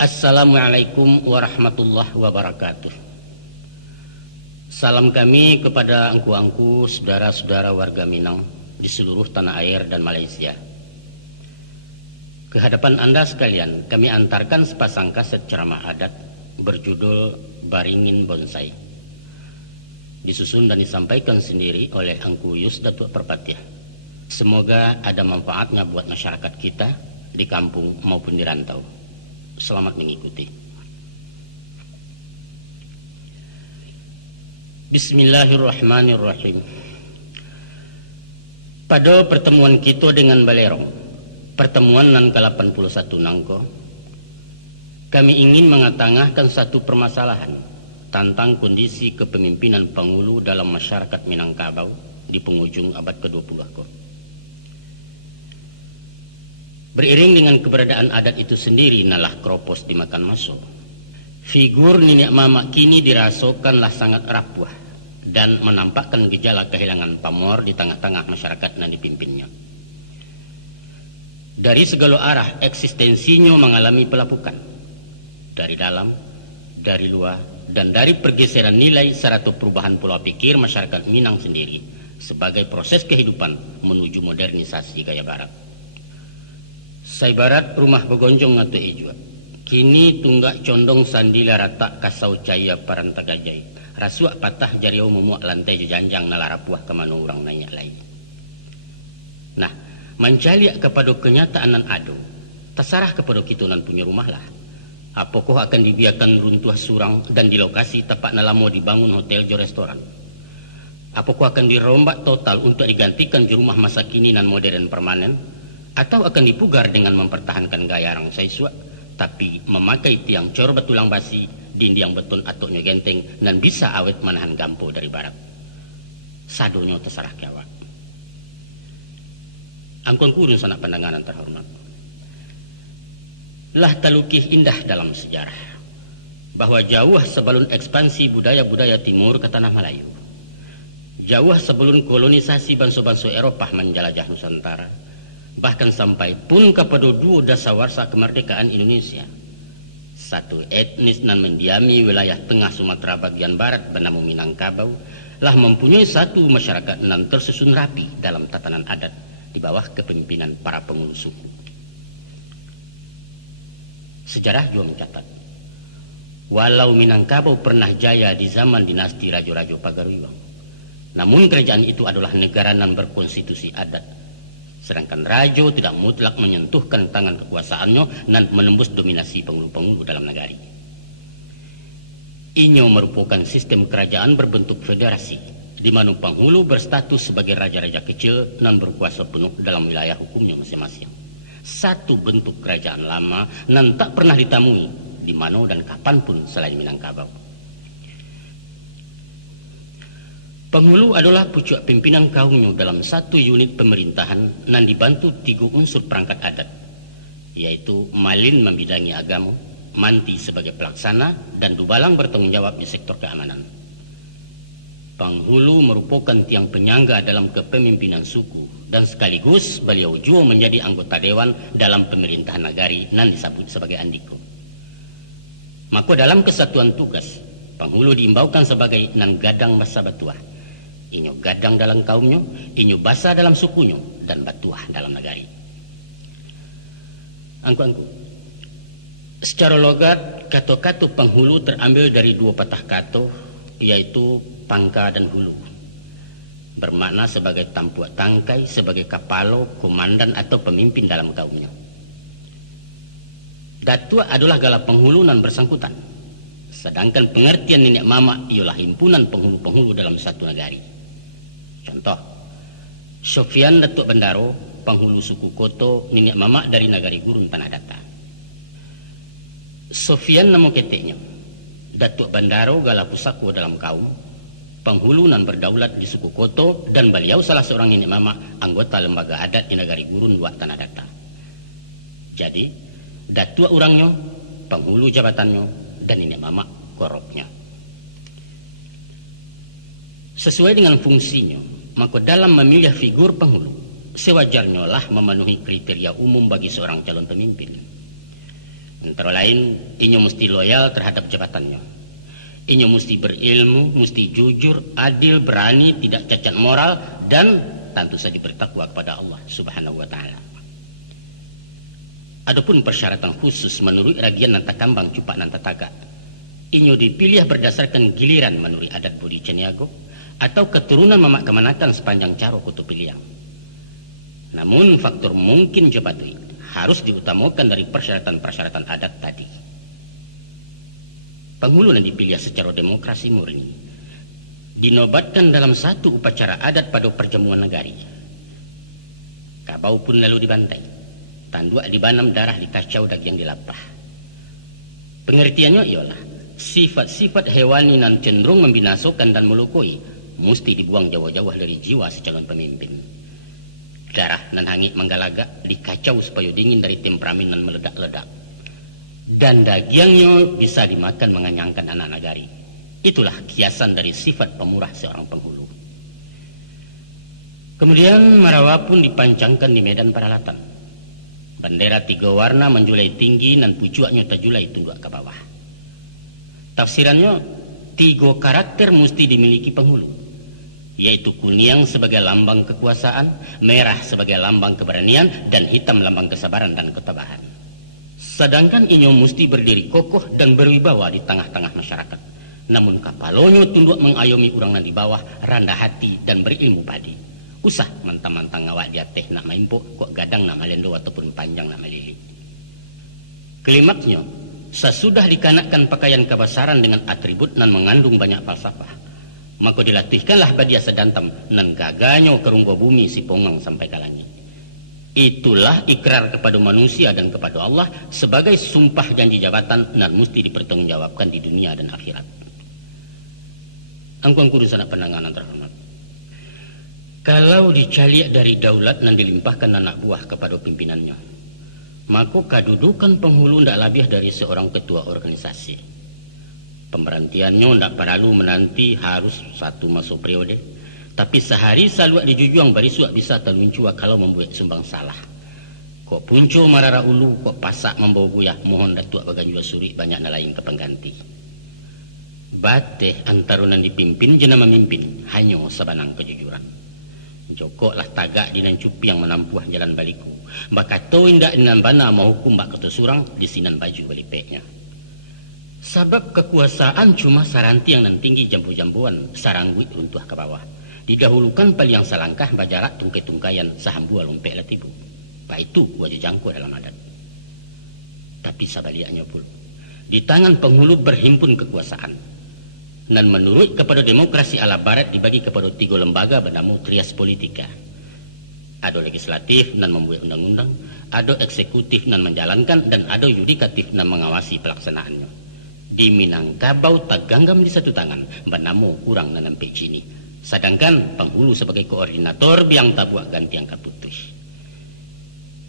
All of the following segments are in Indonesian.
Assalamualaikum warahmatullahi wabarakatuh. Salam kami kepada angku-angku saudara-saudara warga Minang di seluruh tanah air dan Malaysia. Kehadapan Anda sekalian, kami antarkan sepasang kaset ceramah adat berjudul Baringin Bonsai. Disusun dan disampaikan sendiri oleh Angku Yus Datuk Perpatiah. Semoga ada manfaatnya buat masyarakat kita di kampung maupun di rantau. Selamat mengikuti. Bismillahirrahmanirrahim. Pada pertemuan kita dengan Balerong, pertemuan nan ke-81 nangko, kami ingin mengatangahkan satu permasalahan tentang kondisi kepemimpinan Pangulu dalam masyarakat Minangkabau di penghujung abad ke-20 ko. Beriring dengan keberadaan adat itu sendiri nalah kropos dimakan maso. Figur nenek mama kini dirasakanlah sangat rapuh dan menampakkan gejala kehilangan pamor di tengah-tengah masyarakat yang dipimpinnya. Dari segala arah eksistensinya mengalami pelapukan. Dari dalam, dari luar, dan dari pergeseran nilai serta perubahan pola pikir masyarakat Minang sendiri sebagai proses kehidupan menuju modernisasi gaya barat. Sai barat rumah begonjong atau ejua. Kini tunggak condong sandila rata kasau caya parantagajai. Rasuak patah jariau memuak lantai jejanjang nalarapuah kemana orang nanya lagi. Nah, mencaliak kepada kenyataan nan ado, terserah kepada kita nan punya rumah lah. Apakah akan dibiarkan runtuh surang dan di lokasi tepat nalamo dibangun hotel jo restoran? Apakah akan dirombak total untuk digantikan je rumah masa kini nan modern permanen? Atau akan dipugar dengan mempertahankan gaya arang saiswa, tapi memakai tiang cor betulang basi, dinding beton atau genteng, dan bisa awet menahan gampo dari barat. Sadonyo terserah kiawak. Angkon kurun sanak pandanganan terhormat. Lah talukih indah dalam sejarah, bahwa jauh sebelum ekspansi budaya-budaya timur ke tanah Melayu, jauh sebelum kolonisasi bangsa-bangsa Eropah menjelajah Nusantara, bahkan sampai pun kepada dua dasawarsa kemerdekaan Indonesia, satu etnis nan mendiami wilayah tengah Sumatera bagian barat bernama Minangkabau lah mempunyai satu masyarakat nan tersusun rapi dalam tatanan adat di bawah kepemimpinan para penghulu suku. Sejarah juga mencatat, walau Minangkabau pernah jaya di zaman dinasti Rajo-Rajo Pagaruiwang, namun kerajaan itu adalah negara nan berkonstitusi adat. Sedangkan Rajo tidak mutlak menyentuhkan tangan kekuasaannya dan menembus dominasi penghulu-penghulu dalam negari. Inyo merupakan sistem kerajaan berbentuk federasi, di mana penghulu berstatus sebagai raja-raja kecil dan berkuasa penuh dalam wilayah hukumnya masing-masing. Satu bentuk kerajaan lama dan tak pernah ditemui di mana dan kapanpun selain Minangkabau. Penghulu adalah pucuk pimpinan kaumnya dalam satu unit pemerintahan dan dibantu 3 unsur perangkat adat, yaitu Malin membidangi agama, Manti sebagai pelaksana, dan Dubalang bertanggung jawab di sektor keamanan. Penghulu merupakan tiang penyangga dalam kepemimpinan suku dan sekaligus beliau juga menjadi anggota dewan dalam pemerintahan nagari dan disebut sebagai andiko. Maka dalam kesatuan tugas, penghulu diimbaukan sebagai nan gadang basa batuah. Inyo gadang dalam kaumnya, inyo basa dalam sukunya, dan batuah dalam negari. Angku-angku, secara logat, kata-kata penghulu terambil dari 2 patah kata, yaitu pangka dan hulu. Bermakna sebagai tampuak tangkai, sebagai kapalo, komandan atau pemimpin dalam kaumnya. Datua adalah gala penghulu nan bersangkutan. Sedangkan pengertian nenek mama ialah himpunan penghulu-penghulu dalam satu negari. Contoh, Sofian Datuk Bendaro, penghulu suku Koto, nenek mama dari Nagari Gurun Tanah Data. Sofian nama keteknya, Datuk Bendaro gala pusako dalam kaum, penghulu nan berdaulat di suku Koto, dan beliau salah seorang nenek mama anggota lembaga adat di Nagari Gurun Luak Tanah Data. Jadi, datua orangnya, penghulu jabatannya, dan nenek mama koropnya. Sesuai dengan fungsinya, maka dalam memilih figur penghulu, sewajarnya lah memenuhi kriteria umum bagi seorang calon pemimpin. Antara lain, inyo mesti loyal terhadap jabatannya. Inyo mesti berilmu, mesti jujur, adil, berani, tidak cacat moral, dan tentu saja bertakwa kepada Allah Subhanahu wa Ta'ala. Adapun persyaratan khusus menurut ragian nanta kambang cupak nanta taga, inyo dipilih berdasarkan giliran menurut adat budi ceniago atau keturunan mamak kemanakan sepanjang caro kutu piliang. Namun faktor mungkin jepatui harus diutamakan dari persyaratan-persyaratan adat tadi. Penghulu yang dipilih secara demokrasi murni dinobatkan dalam satu upacara adat pada perjamuan negari. Kabau pun lalu dibantai, tanduk dibanam, darah dikacau, daging dilapah. Pengertiannya ialah sifat-sifat hewani nan cenderung membinasakan dan melukai mesti dibuang jauh-jauh dari jiwa si calon pemimpin. Darah nan hangit menggalagak dikacau supaya dingin dari temperamen nan meledak-ledak. Dan dagingnya bisa dimakan mengenyangkan anak nagari. Itulah kiasan dari sifat pemurah seorang penghulu. Kemudian Marawa pun dipancangkan di medan peralatan. Bendera 3 warna menjulai tinggi dan pucuaknya terjulai tunduk ke bawah. Tafsirannya 3 karakter mesti dimiliki penghulu, yaitu kuning sebagai lambang kekuasaan, merah sebagai lambang keberanian, dan hitam lambang kesabaran dan ketabahan. Sedangkan inyo mesti berdiri kokoh dan berwibawa di tengah-tengah masyarakat. Namun kapalonyo tunduk mengayomi orang yang di bawah, rendah hati dan berilmu padi. Usah mantang-mantang ngawak dia teh nak maimpo, kok gadang nak malendo ataupun panjang nak malili. Klimaksnya, sesudah dikanakkan pakaian kebesaran dengan atribut nan mengandung banyak falsafah, maka dilatihkanlah badia sedantam nan gaganya kerunggo bumi si pongang sampai ke langit. Itulah ikrar kepada manusia dan kepada Allah sebagai sumpah janji jabatan nan mesti dipertanggungjawabkan di dunia dan akhirat. Angkuang kudu sanak penanganan terhormat. Kalau dicaliak dari daulat nan dilimpahkan anak buah kepada pimpinannya, maka kedudukan penghulu tidak lebih dari seorang ketua organisasi. Pemberhentiannya tidak perlu menanti harus 1 masa periode, tapi sehari saluak dijujuang barisuak bisa terluncua kalau membuat sumbang salah. Kok punco marara ulu, kok pasak membawa buyah, mohon datuak bagan jua suri banyak nalain ke pengganti. Bateh antarunan dipimpin jena memimpin, hanya sabanang kejujuran. Jokoklah tagak dinan cupi yang menampuah jalan baliku. Bakato indak dinan bana mau hukum bak keto surang disinan baju balipeknya. Sebab kekuasaan cuma saranti yang nan tinggi jambu-jambuan sarangguit runtuh ke bawah. Didahulukan pali yang salangkah bajarak tungkai-tungkayan sahambua lompek latibu. Pak itu wajah jangku dalam adat. Tapi sabaliaknya pula, di tangan penghulu berhimpun kekuasaan. Dan menurut kepada demokrasi ala barat dibagi kepada 3 lembaga bernama trias politika. Ada legislatif dan membuat undang-undang, ada eksekutif dan menjalankan, dan ada yudikatif dan mengawasi pelaksanaannya. Di Minangkabau teganggam di satu tangan bernama urang dan nampak jini. Sedangkan penghulu sebagai koordinator biang tabuak ganti angka putus.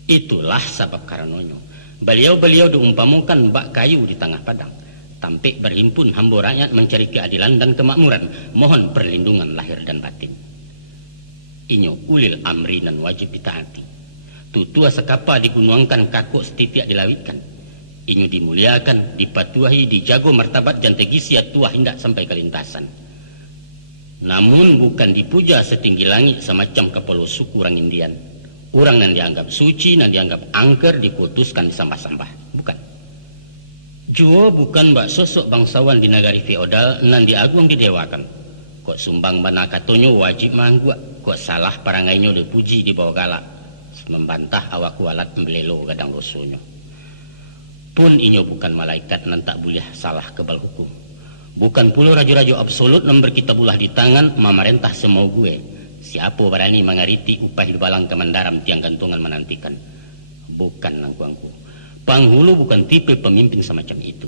Itulah sebab karenanya beliau-beliau diumpamakan bak kayu di tengah padang. Tampik berhimpun hamba rakyat mencari keadilan dan kemakmuran, mohon perlindungan lahir dan batin. Inyo ulil amri dan wajib ditaati. Tutua sekapa digunuangkan kakuk setitiak dilawitkan. Inyo dimuliakan, dipatuahi, dijago martabat jantegisia tua hindak sampai kelintasan. Namun bukan dipuja setinggi langit semacam kepala suku orang Indian. Orang yang dianggap suci, yang dianggap angker, dikutuskan di sampah-sampah. Bukan. Juo bukan mbak sosok bangsawan di negari feodal nan diagung didewakan. Kok sumbang mana katonyo wajib manggua, kok salah parangainya dipuji di bawah galak. Membantah awak kualat membelelo gadang rosonya. Pun inyo bukan malaikat nan tak boleh salah kebal hukum. Bukan pula raja-raja absolut nan berkitabulah di tangan memerintah semau gue. Siapa berani mengariti upah di balang kemendaram tiang gantungan menantikan. Bukan nangkuangku. Penghulu bukan tipe pemimpin semacam itu.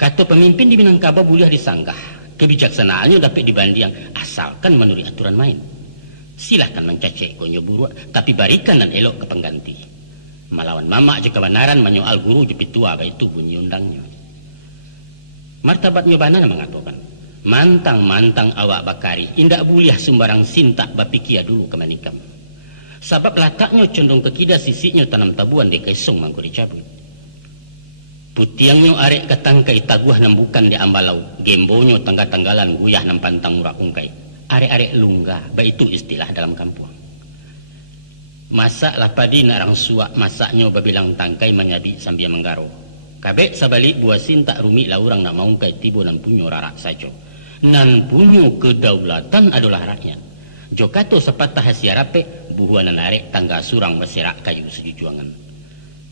Kata pemimpin di Minangkabau boleh disanggah. Kebijaksanaannya dapat dibanding asalkan menurut aturan main. Silahkan mencacek konyo buruak, tapi barikan dan elok ke pengganti. Melawan mamak je kebenaran menyoal guru je pitua, itu bunyi undangnya. Martabatnya banana mengatakan, mantang-mantang awak bakari, indak boleh sumbarang sintak bapikia dulu ke manikam. Sebab lataknya condong ke kida sisiknya tanam tabuan di kesong mangku dicabut. Putiangnya arek katangkai taguh nambukan di ambalau, gembonyo tangga-tanggalan guyah nampantang murah ungkai. Arek-arek lungga, itu istilah dalam kampung. Masak lah padi nak rang suak, masaknya babilang tangkai menyabi sambil menggaro. Kabek sabalik buasin tak rumik lah orang nak maungkai tibo nan punyo rarak sajo. Nan punyo kedaulatan adalah rakyat. Jokato sepatah hasia rapek, buhuanan arek tangga surang berserak kayu sejujuangan.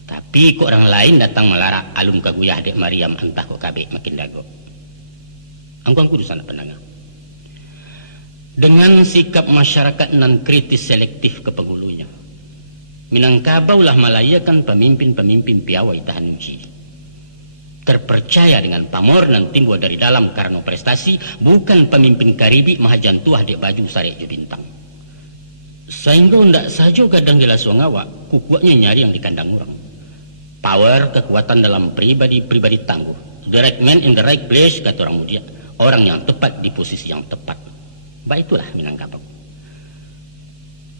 Tapi kok orang lain datang melarak alum kaguyah dek Mariam entah kok kabek makin dago. Angkuang kudu sana pendengar. Dengan sikap masyarakat nan kritis selektif ke penghulunya, Minangkabau lah melayakan pemimpin-pemimpin piawai tahan uji. Terpercaya dengan pamor nan tinggal dari dalam karena prestasi, bukan pemimpin karibi mahajan tuah dek baju sarek jo bintang. Sehingga ndak saja gadang jelas ngawak, kukuaknya nyari yang di kandang orang. Power, kekuatan dalam pribadi tangguh. The right man in the right place, kata orang mudia. Orang yang tepat di posisi yang tepat. Itulah Minangkabau.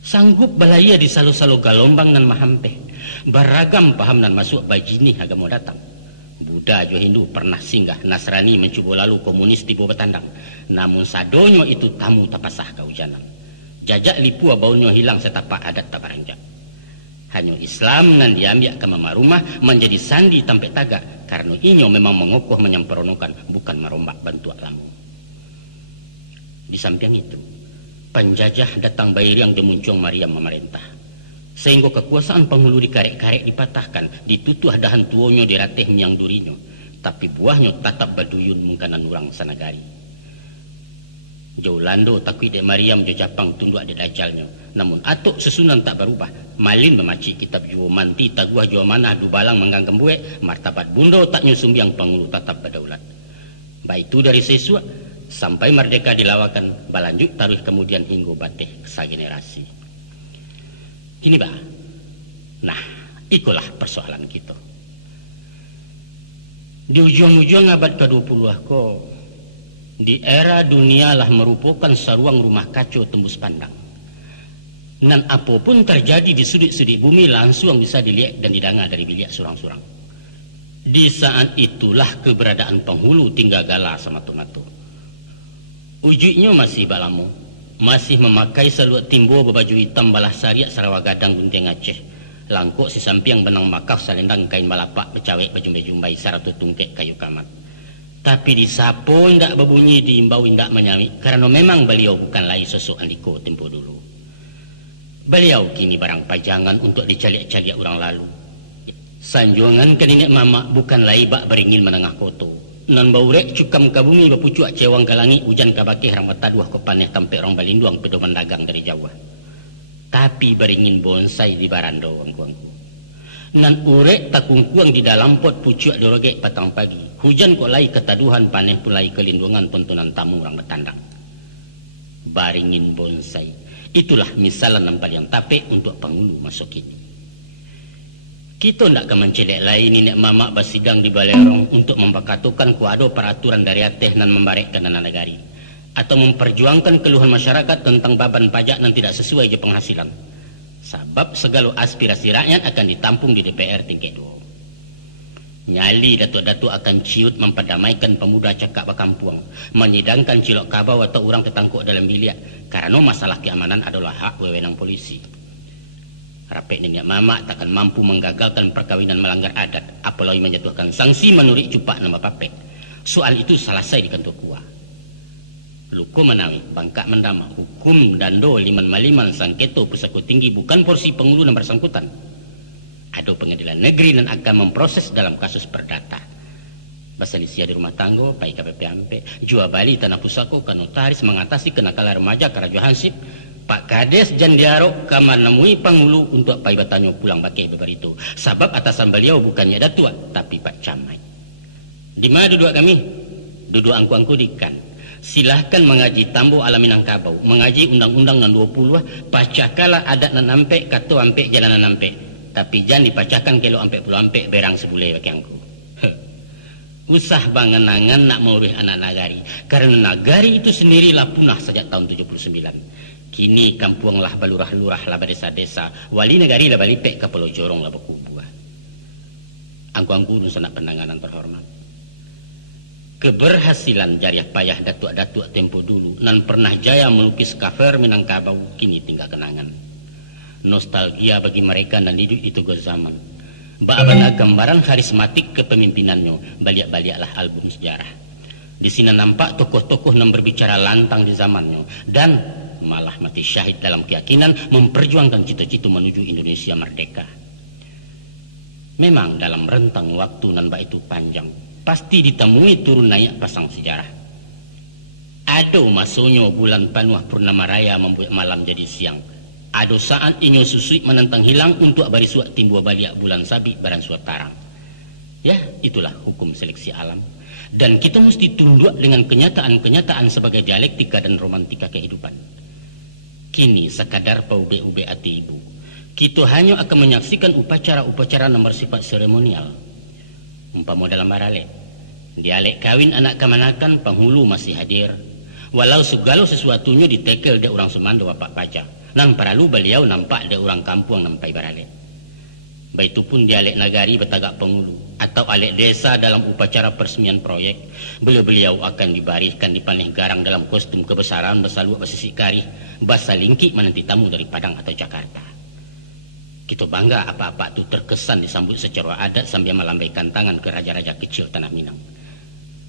Sanggup balaya di salo-salo galombang nan mahampeh. Beragam paham nan masuk bajini agama datang. Buddha jo Hindu pernah singgah, Nasrani mencuba lalu, komunis tiba betandang. Namun sadonyo itu tamu tapasah kaujanan. Jajak lipu abaunya hilang setapak adat tak baranjak. Hanya Islam nan diambil ke mama rumah menjadi sandi tampek tagak karena inyo memang mengokoh menyemperonokan bukan merombak bantu lamu. Di samping itu, penjajah datang bayar yang demuncung Mariam memerintah. Sehingga kekuasaan penghulu di karek-karek dipatahkan, ditutuh dahan tuonyo diratih miang durinyo. Tapi buahnya tatap baduyun mungkanan orang sanagari. Jauh lando takwi dek Mariam jo Japang tunduk dek dajalnya. Namun atuk sesunan tak berubah. Malin memacik kitab juo manti taguah juo manah dubalang mengganggem buek. Martabat bundo tak nyusum yang penghulu tatap berdaulat. Itu dari sesua sampai merdeka dilawakan balanjut taruh kemudian hingga bateh segenerasi. Gini bah. Nah, ikulah persoalan kita. Di ujung-ujung abad ke-20 kok di era dunia lah merupakan saruang rumah kacau tembus pandang. Nan apapun terjadi di sudut-sudut bumi langsung bisa dilihat dan didengar dari bilik surang-surang. Di saat itulah keberadaan penghulu tinggal gala sama tomato. Ujuknya masih balamu, masih memakai saluat timbo berbaju hitam balah sariak Sarawak gadang gunting Aceh. Langkuk si sampiang benang makaf salendang kain balapak becawek bejumbai-jumbai saratu tungkek kayu kamat. Tapi disapo ndak berbunyi diimbau ndak menyami karena memang beliau bukan lagi sosok Andiko tempo dulu. Beliau kini barang pajangan untuk dicaliak-caliak orang lalu. Sanjuangan ke nenek mamak bukan lagi bak beringin menengah koto. Nan baurek cukam ke bumi bapucuak cewang ke langit hujan ke bakeh rambat taduah ke paneh tampek orang balinduang pedoman dagang dari Jawa. Tapi beringin bonsai di barando angku-angku. Nan urek takungkuang di dalam pot pucuak dorogek patang pagi. Hujan kok lai ketaduhan paneh pun lai kelindungan tontonan tamu orang betandang. Baringin bonsai. Itulah misalan nampal yang tapek untuk penghulu masuk ini. Kita ndak kemencelek lain nenek mamak basidang di balerong untuk mempakatukan kuado peraturan dari ateh nan membarek ke nana negari. Atau memperjuangkan keluhan masyarakat tentang baban pajak yang tidak sesuai je penghasilan. Sebab segala aspirasi rakyat akan ditampung di DPR tingkat 2. Nyali datuk-datuk akan ciut memperdamaikan pemuda cakap bakampuang, menyidangkan cilok kabau atau orang tertangkuk dalam bilik karena masalah keamanan adalah hak wewenang polisi. Rapek nenek mamak takkan mampu menggagalkan perkawinan melanggar adat, apalagi menjatuhkan sanksi menurut cupak nama papek. Soal itu selesai di kantor kuah. Luko menawi, bangkak mendama, hukum dando liman maliman sangketo pusako tinggi bukan porsi penghulu yang bersangkutan. Ada pengadilan negeri dan akan memproses dalam kasus perdata. Basalisia di rumah tanggo, pai KPP jual bali tanah pusako ke notaris mengatasi kenakalan remaja karajo hansip. Pak Kades jandiarok kamar nemui penghulu untuk pai batanyo pulang bakeh beberito. Sebab atasan beliau bukannya datua, tapi Pak Camai. Di mana duduk kami? Duduk angku-angku dikan. Silahkan mengaji tambo ala Minangkabau, mengaji undang-undang nan 20 pacakalah adat nan ampek kato ampek jalanan ampek. Tapi jangan dipacakan kelo ampek puluh ampek berang sebulai baki angku. Usah bangenangan nak mauruh anak nagari. Karena nagari itu sendirilah punah sejak tahun 79. Kini kampung lah balurah-lurah lah desa-desa. Wali negari lah balipek ke Pulau Jorong lah berkubuah. Angku-angku sanak penanganan terhormat. Keberhasilan jariah payah datuk-datuk tempo dulu nan pernah jaya melukis cover Minangkabau kini tinggal kenangan. Nostalgia bagi mereka nan hidup itu go zaman. Ba'abana gambaran karismatik kepemimpinannya, baliak-baliaklah album sejarah. Di sini nampak tokoh-tokoh yang berbicara lantang di zamannya dan malah mati syahid dalam keyakinan memperjuangkan cita-cita menuju Indonesia merdeka. Memang dalam rentang waktu nan itu panjang, pasti ditemui turun naik pasang sejarah. Ado masonyo bulan panuh purnama raya membuat malam jadi siang. Ado saat inyo susui menentang hilang untuk barisuak timbua baliak bulan sabi baran suat tarang. Ya, itulah hukum seleksi alam. Dan kita mesti tunduk dengan kenyataan-kenyataan sebagai dialektika dan romantika kehidupan. Kini sekadar paube-ube ati ibu, kita hanya akan menyaksikan upacara-upacara yang bersifat seremonial. Umpama dalam baralek, dialek kawin anak kamanakan penghulu masih hadir, walau segala sesuatunya ditekel dia orang semando wapak paja. Nan paralu beliau nampak dia orang kampung nampai baralek. Baitupun dialek nagari betagak penghulu atau alek desa dalam upacara peresmian proyek, beliau akan dibarikan di paneh garang dalam kostum kebesaran bersaluak bersisik karih, basa lingki menanti tamu dari Padang atau Jakarta. Kita bangga apa-apa itu terkesan disambut secara adat sambil melambaikan tangan ke raja-raja kecil tanah Minang.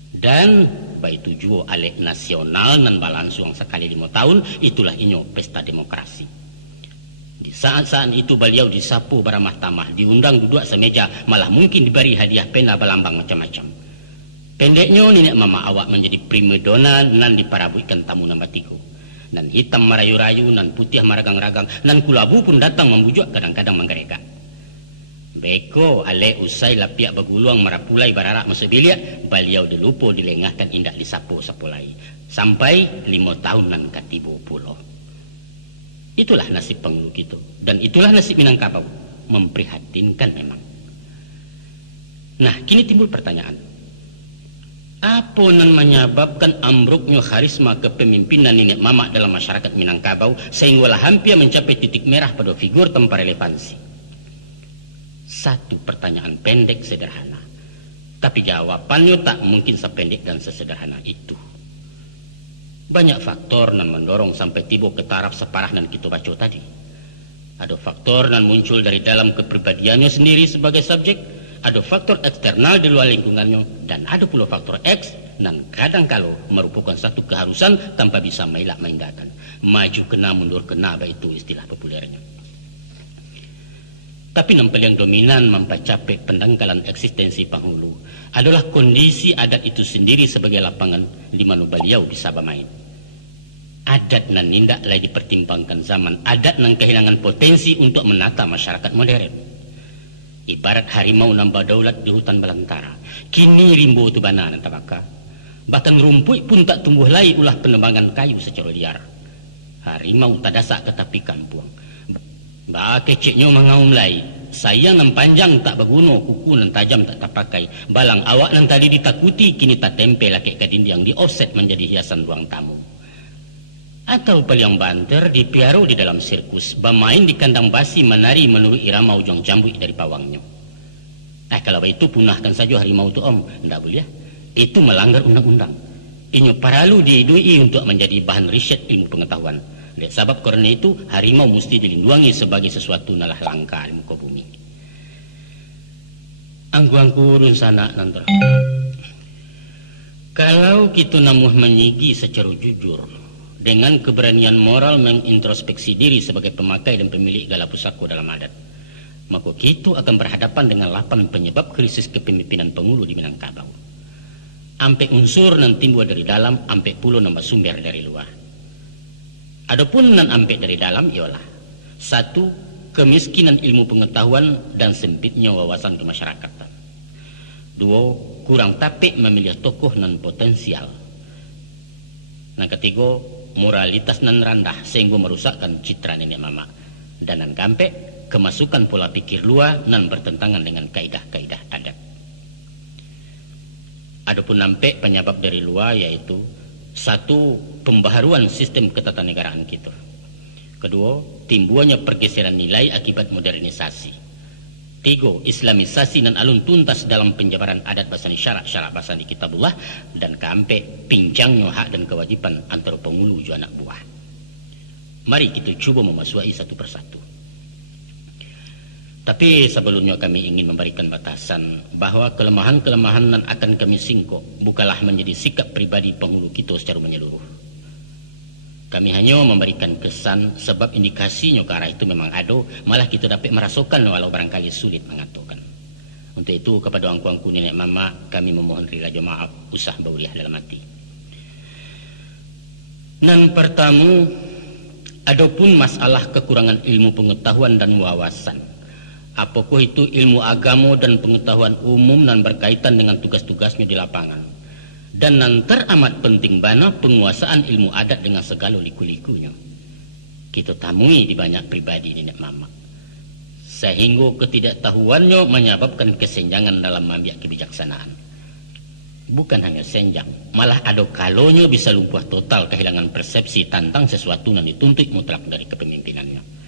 Dan baitu juo alek nasional nan balansung sekali 5 tahun, itulah inyo pesta demokrasi. Di saat-saat itu beliau disapu beramah tamah, diundang duduk semeja, malah mungkin diberi hadiah pena balambang macam-macam. Pendeknya nenek mama awak menjadi primadona nan diparabuikan tamu nambah 3. Nan hitam merayu-rayu, nan putih maragang-ragang, nan kulabu pun datang membujuk kadang-kadang menggereka. Beko ale usai lapiak beguluang marapulai bararak masuk biliak, beliau dilupo dilengahkan indak disapu-sapu lagi. Sampai 5 tahun nan katibo pulau. Itulah nasib penghulu kita. Dan itulah nasib Minangkabau. Memprihatinkan memang. Nah, kini timbul pertanyaan. Apa yang menyebabkan ambruknya karisma kepemimpinan nenek mamak dalam masyarakat Minangkabau sehinggalah hampir mencapai titik merah pada figur tanpa relevansi? Satu pertanyaan pendek sederhana. Tapi jawabannya tak mungkin sependek dan sesederhana itu. Banyak faktor yang mendorong sampai tiba ke taraf separah yang kita baca tadi. Ada faktor yang muncul dari dalam kepribadiannya sendiri sebagai subjek, ada faktor eksternal di luar lingkungannya, dan ada pula faktor X yang kadang-kala merupakan satu keharusan tanpa bisa melak maindakan. Maju kena, mundur kena, itu istilah populernya. Tapi nampil yang dominan mempercapai pendangkalan eksistensi penghulu adalah kondisi adat itu sendiri sebagai lapangan di mana beliau bisa bermain. Adat nan nindak lagi dipertimbangkan zaman, adat nan kehilangan potensi untuk menata masyarakat modern. Ibarat harimau nambah daulat di hutan belantara, kini rimbo tu bana nan tabaka. Bahkan rumput pun tak tumbuh lagi ulah penebangan kayu secara liar. Harimau tadasak ke tepi kampung. Bah keceknya mengaum lagi. Sayang nan panjang tak berguna, kuku nan tajam tak terpakai. Balang awak nan tadi ditakuti kini tak tempel lakek ke dinding di offset menjadi hiasan ruang tamu. Atau paling banter dipiaro di dalam sirkus, bermain di kandang basi menari menurut irama ujung cambuk dari pawangnya. Kalau itu punahkan saja harimau itu om, tidak boleh. Itu melanggar undang-undang. Ini perlu diidui untuk menjadi bahan riset ilmu pengetahuan. Lihat sebab karena itu harimau mesti dilindungi sebagai sesuatu nalah langka di muka bumi. Anggu-anggu urun sana nanti. Kalau kita namuh menyigi secara jujur, dengan keberanian moral mengintrospeksi diri sebagai pemakai dan pemilik gala pusako dalam adat, maka kita akan berhadapan dengan 8 penyebab krisis kepemimpinan penghulu di Minangkabau. Ampe unsur nan timbul dari dalam, ampe puluh nambah sumber dari luar. Adapun nan ampe dari dalam ialah 1. Kemiskinan ilmu pengetahuan dan sempitnya wawasan kemasyarakatan. 2. Kurang tapik memilih tokoh nan potensial. Yang 3. Moralitas nan rendah sehingga merusakkan citra nenek mama. Dan nan kampe, kemasukan pola pikir luar nan bertentangan dengan kaidah-kaidah adat. Adapun nampe penyebab dari luar yaitu 1. Pembaharuan sistem ketatanegaraan kita. 2. Timbulnya pergeseran nilai akibat modernisasi. Tiga, islamisasi dan alun tuntas dalam penjabaran adat basani syarak basani kitabullah. Dan keempat, pincangnya hak dan kewajiban antara penghulu dan anak buah. Mari kita cuba memasuki satu persatu. Tapi sebelumnya kami ingin memberikan batasan bahwa kelemahan-kelemahan yang akan kami singkok bukanlah menjadi sikap pribadi penghulu kita secara menyeluruh. Kami hanya memberikan kesan sebab indikasinya ke arah itu memang ada, malah kita dapat merasakan walau barangkali sulit mengatakan. Untuk itu kepada angku-angku nenek mama kami memohon rila maaf usah bauriah dalam hati. Nan pertama, adapun masalah kekurangan ilmu pengetahuan dan wawasan. Apakah itu ilmu agama dan pengetahuan umum dan berkaitan dengan tugas-tugasnya di lapangan. Dan nan teramat penting bana penguasaan ilmu adat dengan segala liku-likunya. Kita temui di banyak pribadi nenek mama. Sehingga ketidaktahuannya menyebabkan kesenjangan dalam membiak kebijaksanaan. Bukan hanya senjang, malah ada kalonyo bisa lumpuh total kehilangan persepsi tentang sesuatu yang dituntut mutlak dari kepemimpinannya.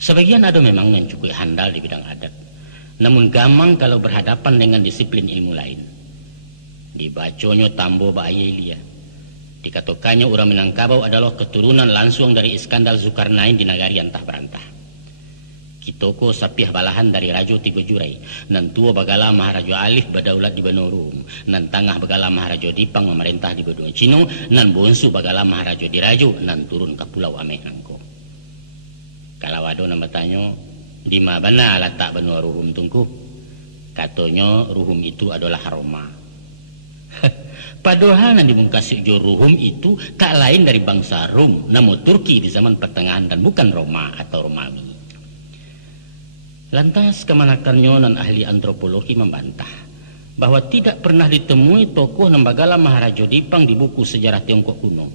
Sebagian ada memang yang cukup handal di bidang adat. Namun gamang kalau berhadapan dengan disiplin ilmu lain. Dibaconyo Tambo Ba'ayelia. Dikatakannya orang Minangkabau adalah keturunan langsung dari Iskandar Zulkarnain di Nagari Antah Berantah. Kitoko sapiah balahan dari Rajo Tigo Jurai. Nan tua bagala Maharaja Alif badaulat di Benorum. Nan tangah bagala Maharaja Dipang memerintah di Benua Cino. Nan bonsu bagala Maharaja Dirajo. Nan turun ke Pulau Ameh Nangko. Kalau ada nama tanya, di mana letak benua Ruhum tungku? Katanya Ruhum itu adalah Roma. Padahal yang dimungkasi Ruhum itu tak lain dari bangsa Rum, namun Turki di zaman pertengahan dan bukan Roma atau Romawi. Lantas kemanakannya dan ahli antropologi membantah bahwa tidak pernah ditemui tokoh Nambagala Maharaja Dipang di buku sejarah Tiongkok kuno.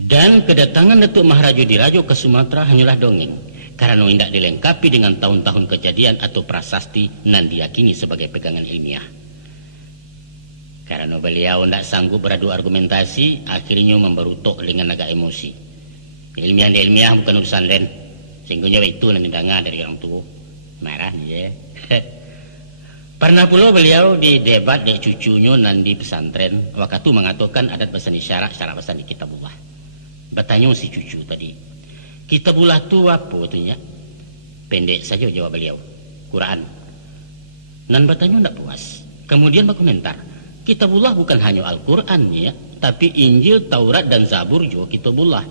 Dan kedatangan Datuk Maharaja Dirajo ke Sumatera hanyalah dongeng, karena tidak dilengkapi dengan tahun-tahun kejadian atau prasasti nan diyakini sebagai pegangan ilmiah. Karena beliau tidak sanggup beradu argumentasi, akhirnya memberutuk dengan agak emosi. Ilmiah bukan urusan lain. Sehingga itu nanti dengar dari orang tua. Marah dia. Pernah pula beliau di debat dek cucunya nan di pesantren. Waktu mengatakan adat basani syarak basani kitabullah. Bertanya si cucu tadi. Kitabullah tu apa tunya? Pendek saja jawab beliau. Quran. Nan bertanya tidak puas. Kemudian berkomentar. Kitabullah bukan hanya Al-Quran ya, tapi Injil, Taurat dan Zabur juga kitabullah.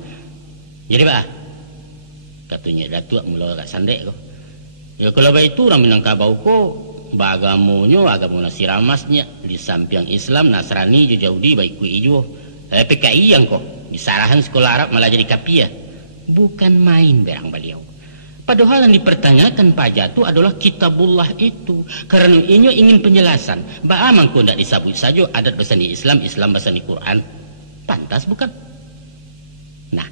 Jadi bah, katanya Datuk mula gak sandek kok. Ya kalau begitu orang Minangkabau kok bagamonyo agama nasiramasnya di samping Islam, Nasrani, Yahudi baik ku ijo. PKI yang kok disarahan sekolah Arab malah jadi kapiah. Bukan main berang beliau. Padahal yang dipertanyakan Pak Jatuh adalah kitabullah itu. Karena inyo ingin penjelasan. Ba'amang kok tidak disabut saja adat basani Islam, Islam basani Quran. Pantas bukan? Nah,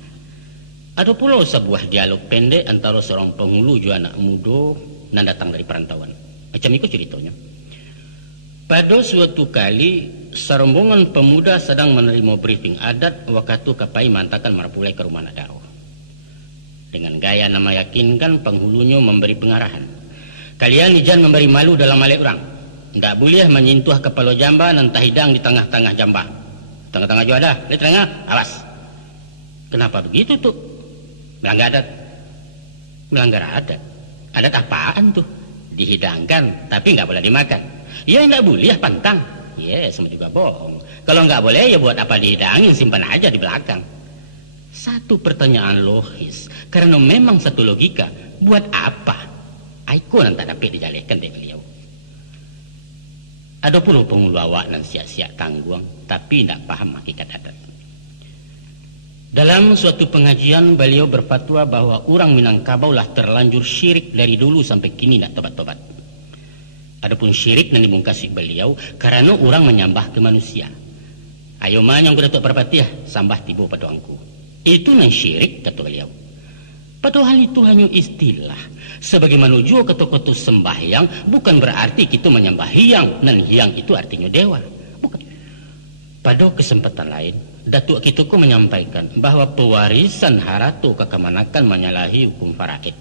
ada pula sebuah dialog pendek antara seorang penghulu juga anak muda yang datang dari perantauan. Macam itu ceritanya. Pada suatu kali, serombongan pemuda sedang menerima briefing adat waktu kapai mantakan marpulai ke rumah Nadaro. Dengan gaya nama yakinkan penghulunya memberi pengarahan. Kalian ijan memberi malu dalam malai orang. Tidak boleh menyentuh kepala jamba dan tahidang di tengah-tengah jamba. Tengah-tengah juga ada. Lihat tengah, awas. Kenapa begitu tuh? Melanggar adat. Melanggar adat. Adat apaan tuh? Dihidangkan tapi nggak boleh dimakan. Ya nggak boleh pantang. Ya sama juga bohong. Kalau nggak boleh ya buat apa dihidangin, simpan aja di belakang. Satu pertanyaan logis. Karena memang satu logika, buat apa? Aku yang tak dapat dijalihkan dari beliau. Ada pula penghulu awak dan siap-siap tangguang, tapi tidak paham hakikat adat. Dalam suatu pengajian, beliau berfatwa bahwa orang Minangkabau lah terlanjur syirik dari dulu sampai kini tidak tobat-tobat. Adapun syirik yang dimungkasi beliau, karena orang menyembah ke manusia. Ayo manyang ke Datuk Perpatiah, sambah tiba pada angku. Itu nan syirik, kata beliau. Padahal itu hanya istilah. Sebagaimana juga kata-kata sembahyang bukan berarti kita menyembah hiang. Dan hiang itu artinya dewa. Bukan. Pada kesempatan lain, Datuk Kituko menyampaikan bahwa pewarisan harato kekemanakan menyalahi hukum faraid.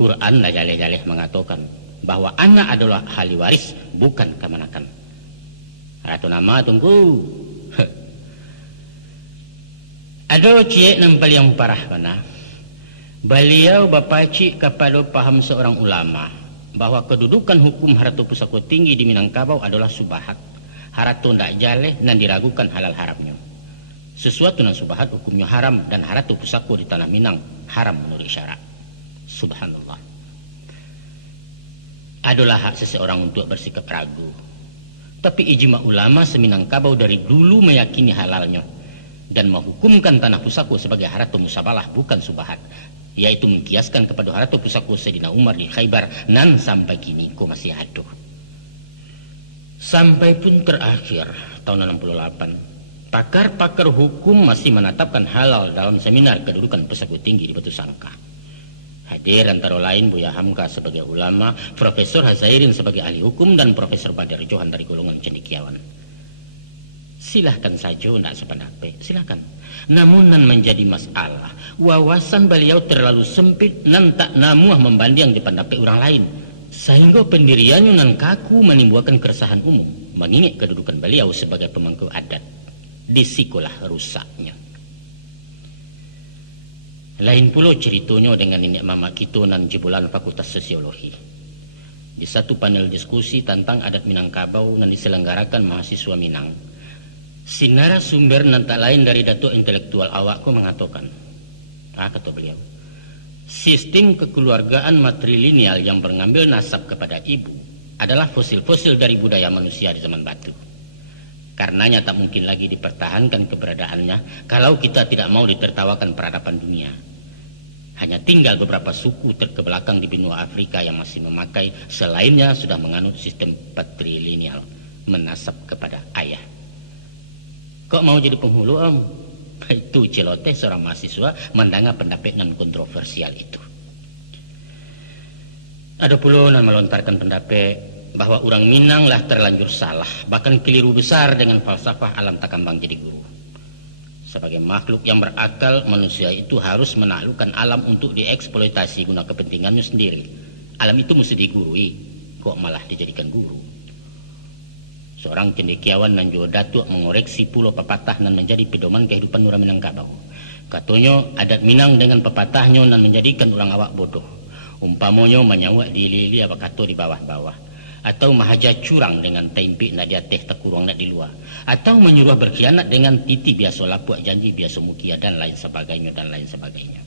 Quran lah jaleh-jaleh mengatakan bahwa anak adalah ahli waris, bukan kemanakan. Atau nama tunggu. Ada cie nampal yang parah mana. Beliau bapaci kepada paham seorang ulama bahwa kedudukan hukum harato pusako tinggi di Minangkabau adalah subahat. Harato ndak jaleh dan diragukan halal haramnya. Sesuatu yang subahat hukumnya haram dan harato pusako di tanah Minang haram menurut syarak. Subhanallah. Adalah hak seseorang untuk bersikap ragu. Tapi ijma ulama seminangkabau dari dulu meyakini halalnya dan menghukumkan tanah pusako sebagai harato musabalah bukan subahat, yaitu mengkiaskan kepada harato pusako Sayyidina Umar di Khaybar nan sampai kini ko masih ada. Sampai pun terakhir tahun 68 pakar-pakar hukum masih menetapkan halal dalam seminar kedudukan pusako tinggi di Batu Sangka. Hadir antara lain Buya Hamka sebagai ulama, Profesor Hazairin sebagai ahli hukum, dan Profesor Badar Johan dari golongan cendekiawan. Silahkan saja tidak sependapat, silahkan. Namun nan menjadi masalah, wawasan beliau terlalu sempit nan tak namuah membanding di pendapat orang lain, sehingga pendiriannya nan kaku menimbulkan keresahan umum, mengingat kedudukan beliau sebagai pemangku adat. Disikulah rusaknya. Lain pula ceritanya dengan nenek mama kita nan jebolan Fakultas Sosiologi. Di satu panel diskusi tentang adat Minangkabau nan diselenggarakan mahasiswa Minang, si narasumber nan tak lain dari datuk intelektual awakku mengatakan, kata beliau, sistem kekeluargaan matrilineal yang mengambil nasab kepada ibu adalah fosil-fosil dari budaya manusia di zaman batu. Karenanya tak mungkin lagi dipertahankan keberadaannya kalau kita tidak mau ditertawakan peradaban dunia. Hanya tinggal beberapa suku terkebelakang di benua Afrika yang masih memakai, selainnya sudah menganut sistem patrilineal, menasab kepada ayah. Kok mau jadi penghulu om? Itu celoteh seorang mahasiswa mendengar pendapat non kontroversial itu. Ada pula yang melontarkan pendapat bahwa orang Minang lah terlanjur salah, bahkan keliru besar dengan falsafah alam takambang jadi guru. Sebagai makhluk yang berakal, manusia itu harus menaklukkan alam untuk dieksploitasi guna kepentingannya sendiri. Alam itu mesti digurui, kok malah dijadikan guru. Seorang cendekiawan dan juga datuk mengoreksi pulau pepatah dan menjadi pedoman kehidupan orang Minangkabau. Katanya adat Minang dengan pepatahnya dan menjadikan orang awak bodoh. Umpamanya menyawak di lili apa kata di bawah-bawah. Atau mahaja curang dengan tempe nak dia teh terkurang nak di luar, atau menyuruh berkhianat dengan titi biasa lapuak janji biasa mukia dan lain sebagainya dan lain sebagainya.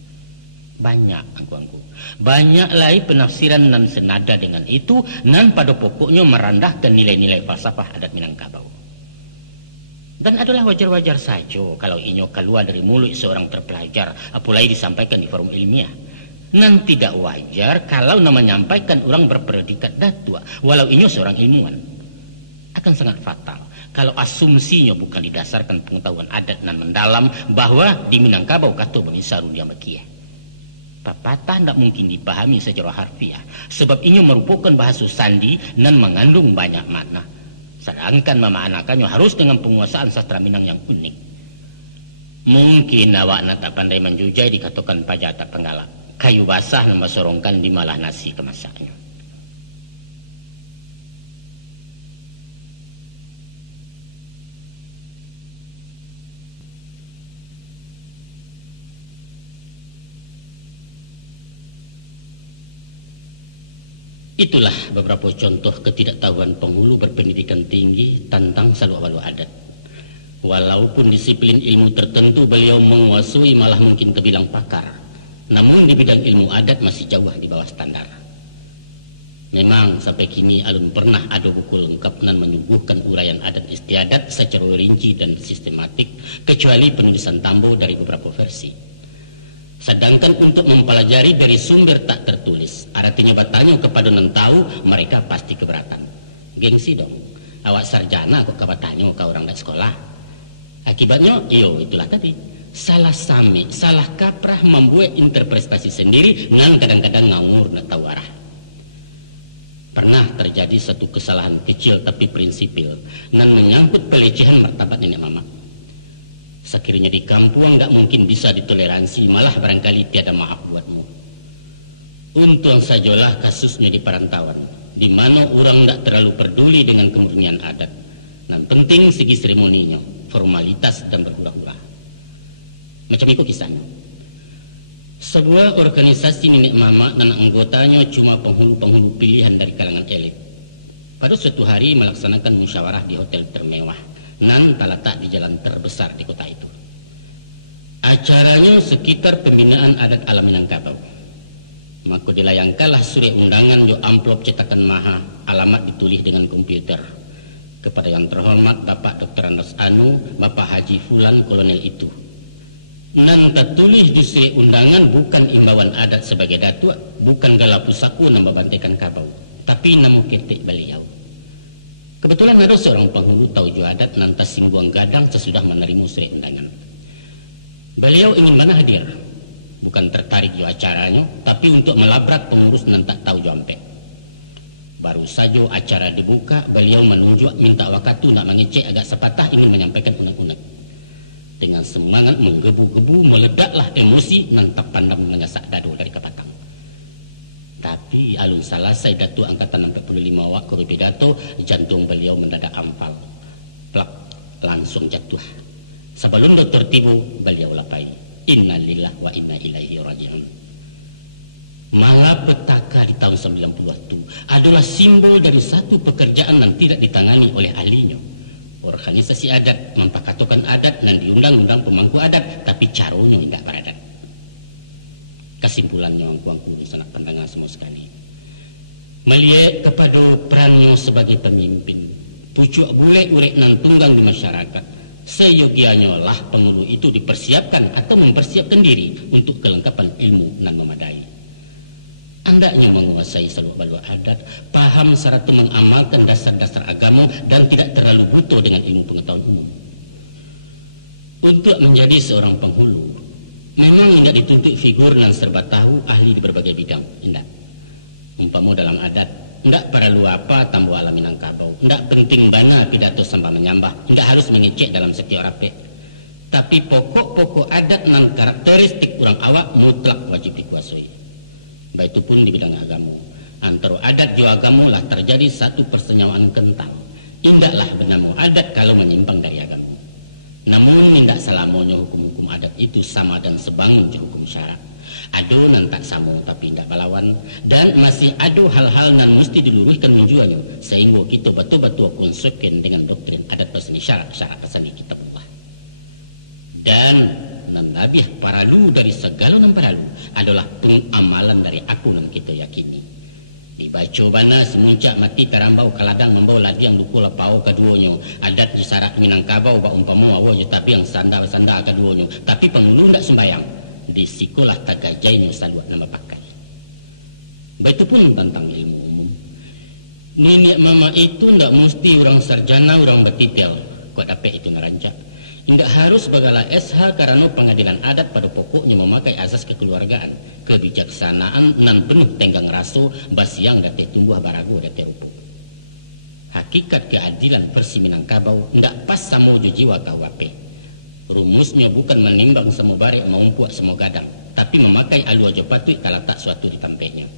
Banyak angku-angku, banyak lagi penafsiran nan senada dengan itu nan pada pokoknya merendahkan nilai-nilai falsafah adat Minangkabau. Dan adalah wajar-wajar saja kalau inyo keluar dari mulut seorang terpelajar, apalagi disampaikan di forum ilmiah. Nan tidak wajar kalau nama menyampaikan orang berpredikat datua walau inyo seorang ilmuwan. Akan sangat fatal kalau asumsinya bukan didasarkan pengetahuan adat nan mendalam bahwa di Minangkabau kata bemisaru dia mekieh. Pepatah tidak mungkin dipahami secara harfiah sebab inyo merupakan bahasa sandi nan mengandung banyak makna. Sedangkan memaanakannya harus dengan penguasaan sastra Minang yang unik. Mungkin awakna tak pandai menjujai dikatakan pajak tak penggalak. Kayu basah nambah sorongkan di malah nasi kemasaknya. Itulah beberapa contoh ketidaktahuan penghulu berpendidikan tinggi tentang saluk-baluk adat. Walaupun disiplin ilmu tertentu beliau menguasai malah mungkin terbilang pakar. Namun di bidang ilmu adat masih jauh di bawah standar. Memang sampai kini alun pernah ada buku lengkap dan menyuguhkan uraian adat istiadat secara rinci dan sistematik, kecuali penulisan Tambo dari beberapa versi. Sedangkan untuk mempelajari dari sumber tak tertulis, artinya bertanya kepada non tahu, mereka pasti keberatan. Gengsi dong, awak sarjana kok kabatanya ke orang tak sekolah. Akibatnya, itulah tadi. Salah sami, salah kaprah membuat interpretasi sendiri dan kadang-kadang ngawur nak tahu arah. Pernah terjadi satu kesalahan kecil tapi prinsipil dan menyangkut pelecehan martabat nenek mama. Sekiranya di kampung tak mungkin bisa ditoleransi, malah barangkali tiada maaf buatmu. Untung sajalah kasusnya di perantauan, di mana orang tidak terlalu peduli dengan kemurnian adat. Dan penting segi seremoninya, formalitas dan berhura-hura. Macam itu kisahnya. Sebuah organisasi nenek mama dan anggotanya cuma penghulu-penghulu pilihan dari kalangan elit. Pada suatu hari melaksanakan musyawarah di hotel termewah, nan terletak di jalan terbesar di kota itu. Acaranya sekitar pembinaan adat alam Minangkabau. Maka dilayangkanlah surat undangan jo amplop cetakan maha, alamat ditulis dengan komputer. Kepada yang terhormat Bapak Dr. Andos Anu, Bapak Haji Fulan Kolonel itu. Nan tertulis di surat undangan bukan imbauan adat sebagai datuk, bukan gala pusaku nambah bantekan kabau, tapi namu ketek beliau. Kebetulan ada seorang penghulu tahu jo adat nanti singguang gadang sesudah menerima surat undangan. Beliau ingin mana hadir. Bukan tertarik jo acaranya, tapi untuk melabrak pengurus nan tak tahu jo ampe. Baru saja acara dibuka, beliau menunjuk minta wakatu nak mengecek agak sepatah ingin menyampaikan unek-unek. Dengan semangat menggebu-gebu meledaklah emosi nan tak pandang menyasak dado dari kepatang. Tapi alun selesai Datuk Angkatan 45 wak ke pidato, jantung beliau mendadak amfal. Plak, langsung jatuh. Sebelum dokter tiba, beliau lapai. Innalillah wa inna ilaihi raji'un. Malapetaka di tahun 90 itu adalah simbol dari satu pekerjaan yang tidak ditangani oleh ahlinya. Organisasi adat mempakatokan adat dan diundang-undang pemangku adat, tapi caranya tidak beradat. Kesimpulannya angku-angku sanak pendengar semua sekali. Melihat kepada perannya sebagai pemimpin, pucuk bule urek nan tunggang di masyarakat, seyogianya lah penghulu itu dipersiapkan atau mempersiapkan diri untuk kelengkapan ilmu nan memadai. Andaknya menguasai seluk-beluk adat, paham serta mengamalkan dasar-dasar agama dan tidak terlalu buta dengan ilmu pengetahuan umum. Untuk menjadi seorang penghulu, memang tidak dituntut figur nan serba tahu ahli di berbagai bidang, tidak. Umpama dalam adat, tidak perlu apa tambah alam Minangkabau, tidak penting bana pidato sampai menyambah, tidak harus mengecek dalam setiap rape. Tapi pokok-pokok adat nan karakteristik orang awak mutlak wajib dikuasai. Baik itu pun di bidang agama. Antara adat jo agama lah terjadi satu persenyawaan kental. Indaklah bernama adat kalau menyimpang dari agama. Namun tidak selamanya hukum-hukum adat itu sama dan sebangun je hukum syarak. Ado nan tak sama tapi tidak balawan, dan masih ada hal-hal nan mesti diluruskan menjuanya sehingga kita betul-betul konsekuen dengan doktrin adat pesani syarak pesani kitabullah. Dan nan lebih paralu dari segala nan paralu adalah pengamalan dari apa nan kita yakini. Dibaca bana si muncak mati terambau kaladang membawa ladiang duku lapau keduanya, adat di syarak Minangkabau ba umpama awa je tabiang sanda keduanya, tapi penghulu ndak sembayang di sikolah tagajainya saluak nama pakai. Begitu pun tentang ilmu umum. Nenek mama itu ndak mesti orang sarjana, orang betitel kok dapat itu narancak. Tidak harus bagala SH karena pengadilan adat pada pokoknya memakai asas kekeluargaan, kebijaksanaan nan penuh tenggang raso basiang dateh tumbuh barago dateh rupo. Hakikat keadilan versi Minangkabau tidak pas sama jiwa KUHP. Rumusnya bukan menimbang semua barek maumpuak semua gadang, tapi memakai alu aja patut tak letak suatu di tampeknya.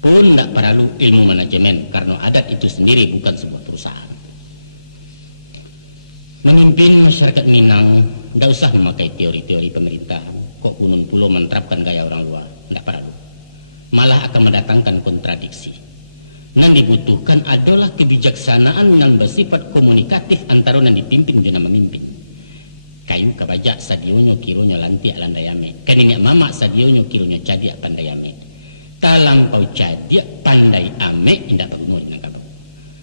Pun tidak perlu ilmu manajemen karena adat itu sendiri bukan sebuah perusahaan. Memimpin masyarakat Minang tidak usah memakai teori-teori pemerintahan. Kok kunun pulau menerapkan gaya orang luar, tidak perlu. Malah akan mendatangkan kontradiksi. Yang dibutuhkan adalah kebijaksanaan yang bersifat komunikatif antara yang dipimpin dan memimpin. Kayu kabajak sadionyo kironyo lantiak landayame. Kaninya mamak sadionyo kironyo cadiak pandayame. Talampau cadiak pandai ame indak paguno di Minangkabau.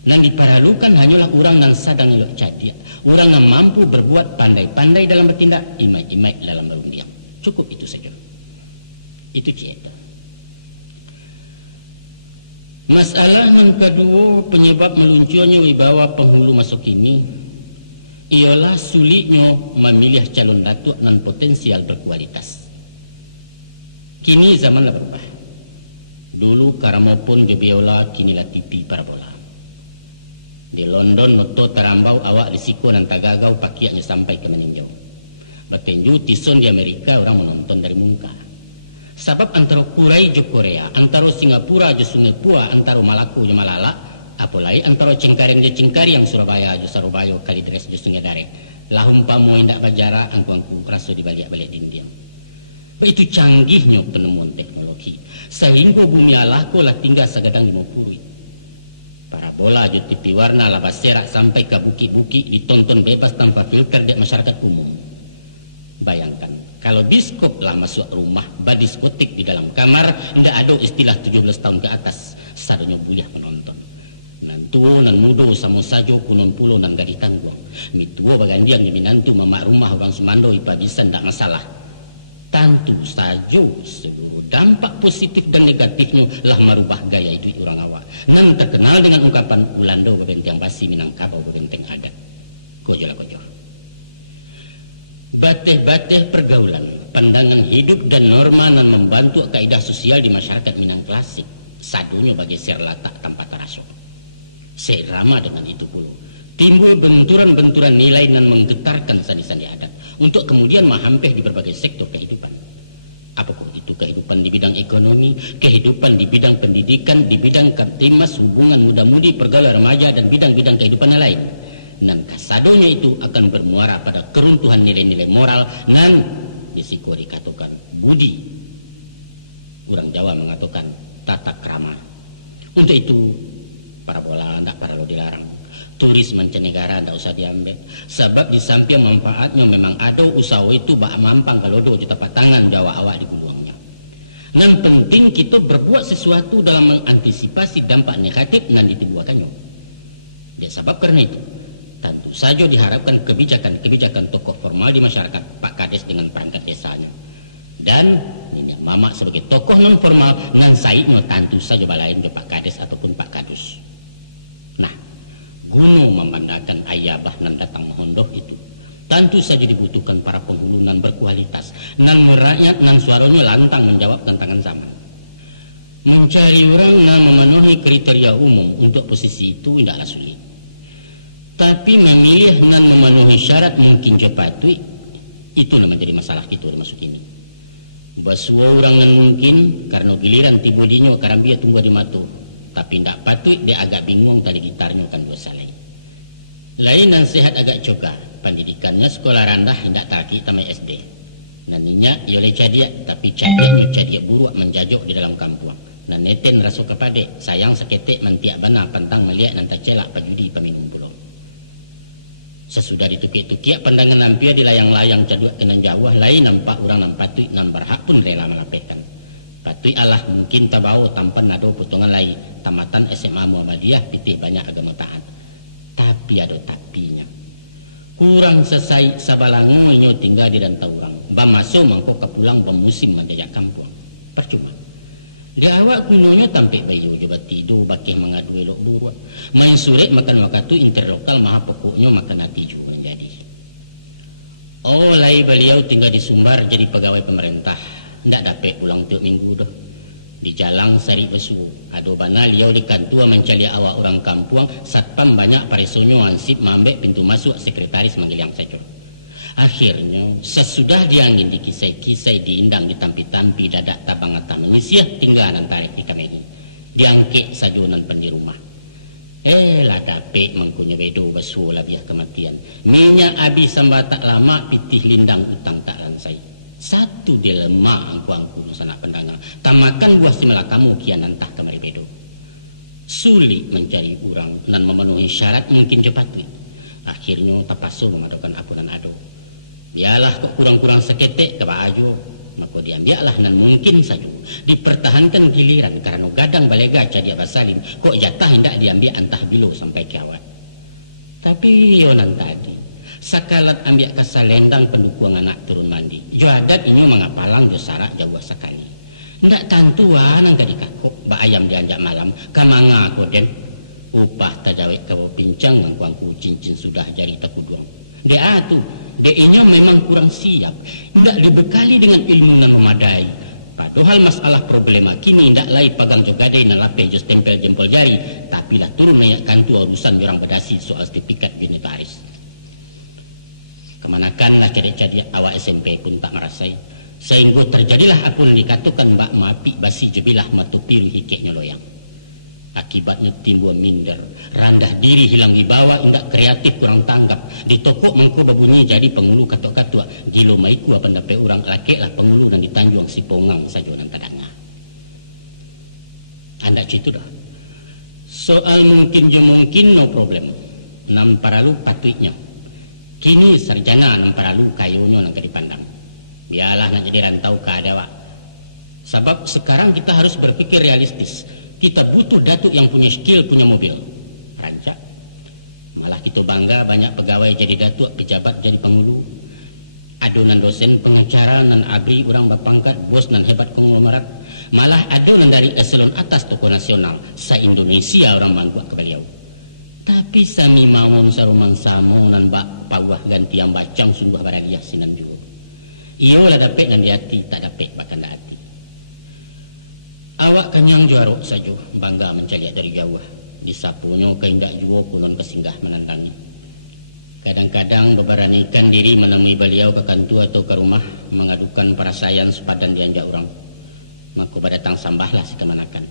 Yang diperlukan hanyalah orang yang sadang elok cadiak, orang yang mampu berbuat pandai-pandai dalam bertindak, imai-imai dalam berundiang. Cukup itu saja. Itu cerita. Masalah yang kedua penyebab meluncurnya wibawa penghulu masuk ini ialah sulitnya memilih calon datuk non potensial berkualitas. Kini zaman lah berubah. Dulu karamopun jobiola, kinilah TV parabola. Di London noto terambau awak risiko nan tagagau pakiaknya sampai ke meninjau. Bertinju tison di Amerika orang menonton dari muka. Sebab antara Kurai jo Korea, antara Singapura jo Sungai Pua, antara Malako jo Malala, apalagi antara Cengkareng jo Cengkareng, Surabaya jo Surabaya, Kalideres jo Sungai Dare. Lahumpamo indak bajara angku raso dibalik-balik dindiang. Itu canggihnya penemuan teknologi. Sehingga bumi Allah ko lah tinggal sagadang 50. Parabola jo TV warna labas serak sampai ke bukit-bukit ditonton bebas tanpa filter di masyarakat umum. Bayangkan, kalau biskop lah masuk rumah, badiskotik di dalam kamar, tidak ada istilah 17 tahun ke atas, sadonya boleh menonton. Nan tuo, nan mudo, sama sajo, kunon pulo, nan gadis tangguang. Mi tuo bagandiang jadi nantu mamak rumah orang Sumando, ipa bisa tidak masalah. Tentu saja seluruh dampak positif dan negatifnya lah merubah gaya hidup orang awak. Nan terkenal dengan ungkapan Ulando bebenteng basi Minangkabau bebenteng adat. Kojolah kojo. Bateh-bateh pergaulan, pandangan hidup dan norma nan membantu kaidah sosial di masyarakat Minang klasik. Sadonya bagi serlatak tanpa taraso. Seirama dengan itu pula, timbul benturan-benturan nilai nan menggetarkan sandi-sandi adat untuk kemudian mahampeh di berbagai sektor kehidupan. Apakah itu kehidupan di bidang ekonomi, kehidupan di bidang pendidikan, di bidang kamtimas, hubungan muda-mudi, pergaulan remaja, dan bidang-bidang kehidupan lain. Nan kasadonya itu akan bermuara pada keruntuhan nilai-nilai moral nan disiko dikatakan budi. Orang Jawa mengatakan tata krama. Untuk itu parabola ndak perlu dilarang. Turis mancanegara ndak usah diambil. Sebab di samping manfaatnya memang ada usaha itu bak mampang kalau do tapak tangan Jawa awak di guluangnya. Nan penting kita berbuat sesuatu dalam mengantisipasi dampak negatif nan ditimbulkannya. Dia sebab karena itu tentu saja diharapkan kebijakan-kebijakan tokoh formal di masyarakat, Pak Kades dengan perangkat desanya. Dan ini Mama sebagai tokoh non formal nan saiknya tentu saja balain Pak Kades ataupun Pak Kadus. Nah, guna memandangkan ayabah nan datang mohondoh itu, tentu saja dibutuhkan para penghulu nan berkualitas, nan merakyat, nan suaranya lantang menjawab tantangan zaman. Mencari orang nan memenuhi kriteria umum untuk posisi itu tidaklah sulit. Tapi memilih nan memenuhi syarat mungkin jepatui, itu nama jadi masalah kita masuk ini. Basua orang nan mungkin karena giliran tibodinya karambia tunggu di matu, tapi ndak patui dia agak bingung tali gitarnya kan dua salai. Lain nan sehat agak coga, pendidikannya sekolah rendah hendak taki tamai SD. Naninya yole cadiak, tapi cadiaknya cadiak buruak menjajok di dalam kampung. Nan neten raso kepadek, sayang seketek mantiak bana pantang melihat nan tak celak pajudi peminum pulau. Sesudah ditukik-tukik pandangan lampia di layang-layang caduak kenan jauh lain nampak orang nampak tuik nan berhak pun rela melapehkan. Patui Allah mungkin tabau tanpa nado potongan lai tamatan SMA Muhammadiyah pitih banyak agama taat. Tapi ada tapinya. Kurang selesai sabalangu inyo tinggal di rantau orang. Bamaso mangkok kepulang bemusim menjajak kampung. Percuma. Di awak kunonya tampik bayo coba tidur bakih mengadu elok buruak. Main surek makan wakatu interlokal maha pokoknya makan hati juga menjadi. Oh lai beliau tinggal di Sumbar jadi pegawai pemerintah. Ndak dapat pulang tiap minggu dah. Di jalang sari besu. Ado bana liau di kantua mencari awak orang kampung. Satpam banyak paresonyo ansip mambek pintu masuk sekretaris manggil yang sajur. Akhirnya sesudah diangin dikisai-kisai diindang ditampi-tampi dadak tabang atah mengisiah tinggal nantarik di kamehi diangkek sajonan pendi rumah lah dapet mengkunya bedo basuh labiah kematian minyak habis sambat tak lama pitih lindang utang tak lansai satu dilema angku-angku sanak pendangang tamakan buah si melakamu kian antah kemari bedo sulit mencari orang dan memenuhi syarat mungkin jepatwi akhirnya tapaso memadokan apunan ado. Biarlah kok kurang-kurang seketek ke ajo, maka diambiaklah nan mungkin saja dipertahankan giliran karena gadang balega cadia basalin kok jatah hendak diambil antah bilo sampai kiawat. Tapi yonan tadi sakalat ambiak kasalendang pendukung anak turun mandi. Jo adat inyo mengapalang jo sarak jauh sekali. Ndak tantuan ang kadikakok ba ayam dianjak malam kamanga koden upah tajawek kau pincang mangkuangku cincin sudah jari takuduang. Dia tu dia memang kurang siap, tidak dibekali dengan ilmu nan memadai. Padahal masalah problema kini tidak lagi pagang jogadai nan lapeh jos tempel jempol jari, tapi lah turun naik kantu urusan orang badasi soal sertifikat unitaris. Kemanakan lah cadik-cadik awak SMP pun tak merasai. Sehingga terjadilah apa yang dikatakan mbak mapi basi jebilah matu piru hikeknya loyang. Akibatnya timbul minder, randah diri, hilang wibawa, indak kreatif, kurang tanggap. Di toko mengko babunyi jadi pengulu katuk-katuk. Gilo maiku apa dapat orang laki lah pengulu dan ditanjuang si pongang saja nan tadanga. Anda citu dah. Soal mungkin je mungkin no problem. Nam paralu patuiknya. Kini sarjana nam paralu kayonyo nang dipandang. Biarlah nak jadi rantau ke adawa. Sebab sekarang kita harus berpikir realistis. Kita butuh datuk yang punya skill, punya mobil. Rancak. Malah kita bangga banyak pegawai jadi datuk, pejabat jadi pengulu. Adonan dosen, pengacara, nan abri, orang berpangkat, bos nan hebat konglomerat. Malah adonan dari eselon atas toko nasional. Sa-Indonesia orang mangguk ke beliau. Tapi sami mawon saruman samo nan bak pawah gantian bacang sungguh baraliah sinan juga. Iyo lah dapet nan di hati, tak dapet bahkan dak hati. Awak kanyang juarok saja, bangga mencaliak dari jauh. Disapunyo keindak juo kunon kesinggah menandangi. Kadang-kadang beberanikan diri menemui beliau ke kantu atau ke rumah, mengadukan parasayan sepadan dianjak orang. Maka badatang sambahlah si kemanakan.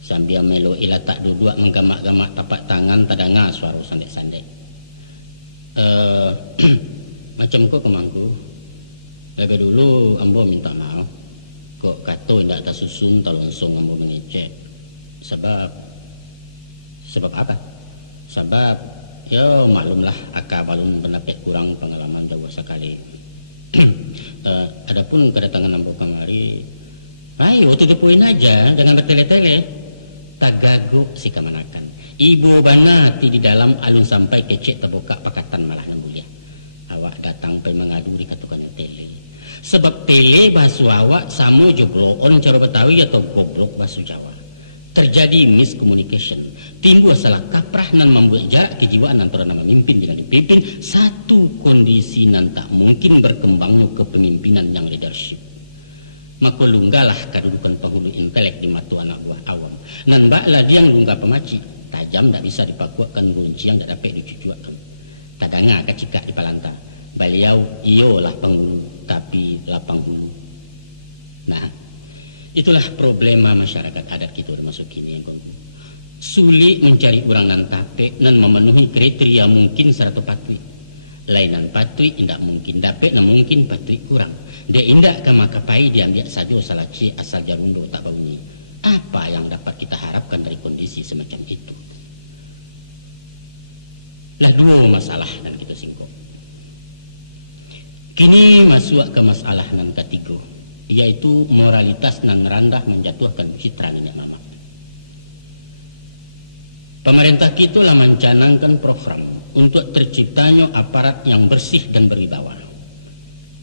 Sambil melo ila tak duduk menggamak-gamak tapak tangan tadanga suara sandek-sandek. Macam kau kemangku. Lebih dulu ambo minta maaf. Kok kato indak tak susun talonsong ambo mengecek. Sebab apa? Sebab ya maklumlah akak balun pendapat kurang pengalaman jauh sekali. Adapun kedatangan ambo kemari, ayo to the point aja, jangan bertele-tele. Tagago si kamanakan. Ibu banati di dalam alun sampai kecek terbuka pakatan malah nembulia. Awak datang pe mengadu di katukannya tele. Sebab tele bahasa awak samo jobloon cara Betawi atau goblok bahasa Jawa. Terjadi miscommunication. Timbul salah kaprah nan membuat jarak kejiwaan antara nama mimpin dengan dipimpin. Satu kondisi nan tak mungkin berkembangnya kepemimpinan yang leadership. Maka lunggalah kedudukan penghulu intelek di mata anak buah awam. Nan baklah dia lunggah pemaci. Tajam tak bisa dipakuakan runci yang tak dapat dicucuakan. Tadanga kacikak di palanta. Beliau iyolah penghulu, tapi lapang hulu. Nah, itulah problema masyarakat adat kita termasuk kini yang kongku. Sulit mencari orang nan tape nan memenuhi kriteria mungkin seratus patwi. Lainan patwi indak mungkin dapat nan mungkin patwi kurang. Dia indak ke makapai diambil saja salah cie asal jarundo tak baunyi. Apa yang dapat kita harapkan dari kondisi semacam itu? Lah dua masalah dan kita singkok. Kini masuk ke masalah nan ketiga, yaitu moralitas nan rendah menjatuhkan citra nenek mama. Pemerintah kita lah mencanangkan program untuk terciptanya aparat yang bersih dan berwibawa.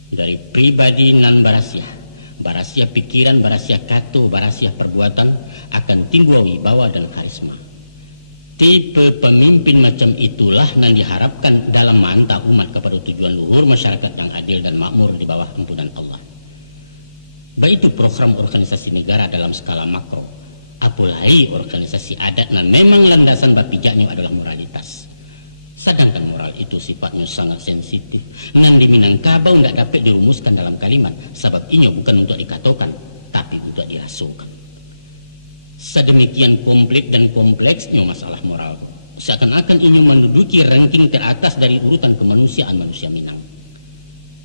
Dari pribadi nan barasiah pikiran, barasiah kato, barasiah perbuatan akan timbul wibawa dan karisma. Tipe pemimpin macam itulah yang diharapkan dalam manta umat kepada tujuan luhur masyarakat yang adil dan makmur di bawah ampunan Allah. Baik itu program organisasi negara dalam skala makro, apalagi organisasi adat dan memang landasan bapijaknya adalah moralitas. Sedangkan moral itu sifatnya sangat sensitif, nan di Minangkabau tidak dapat dirumuskan dalam kalimat, sebab ini bukan untuk dikatakan, tapi untuk dirasakan. Sedemikian komplit dan kompleksnya masalah moral. Seakan-akan ini menduduki ranking teratas dari urutan kemanusiaan manusia Minang.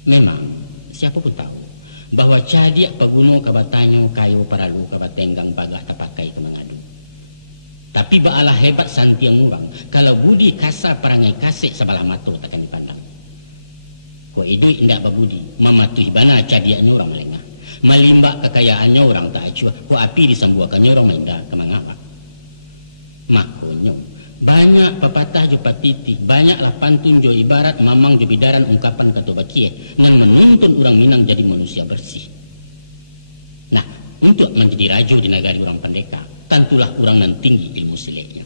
Memang, siapapun tahu bahwa cadiak paguno kabatanyo kayo paralu kabatenggang bagak tapakai kemangadu. Tapi baalah hebat santiang urang, kalau budi kasar perangai kasih sebelah mata takkan dipandang. Ko idui indak babudi, mematuhi bana cadiaknya orang malengah. Melimbak kekayaannya orang tak acuh, ko api disambuakannya orang mainda kemangawak. Makonyo banyak pepatah jo patiti, banyaklah pantun jo ibarat mamang jo bidaran ungkapan kata bakie nan menuntun orang Minang jadi manusia bersih. Nah, untuk menjadi raja di negari orang pendeka, tentulah orang nan tinggi ilmu sileknya.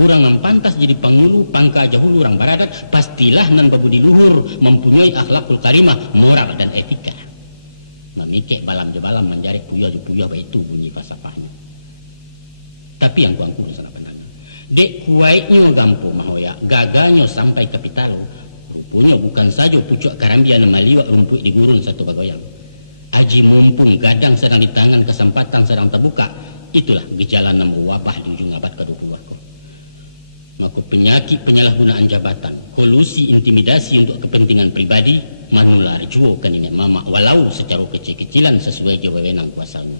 Orang nan pantas jadi pangulu pangka jahulu orang baradat, pastilah nan babudi luhur, mempunyai akhlakul karimah, moral dan etika. Memikir balam je balam menjarik puyah je puyah baik itu bunyi falsafahnya. Tapi yang kuangkur sana pendana. Dek kuaitnya gampo mahoya, gaganya sampai kapitalo. Rupanya bukan saja pucuk karambian maliwak rumput di gurun satu bagoyang. Aji mumpung gadang sedang di tangan, kesempatan sedang terbuka, itulah gejala nama wabah di ujung abad ke-20 ko. Maka penyakit penyalahgunaan jabatan, kolusi intimidasi untuk kepentingan pribadi manular juo kan nenek mama walau secara kecil-kecilan sesuai wewenang kuasanya.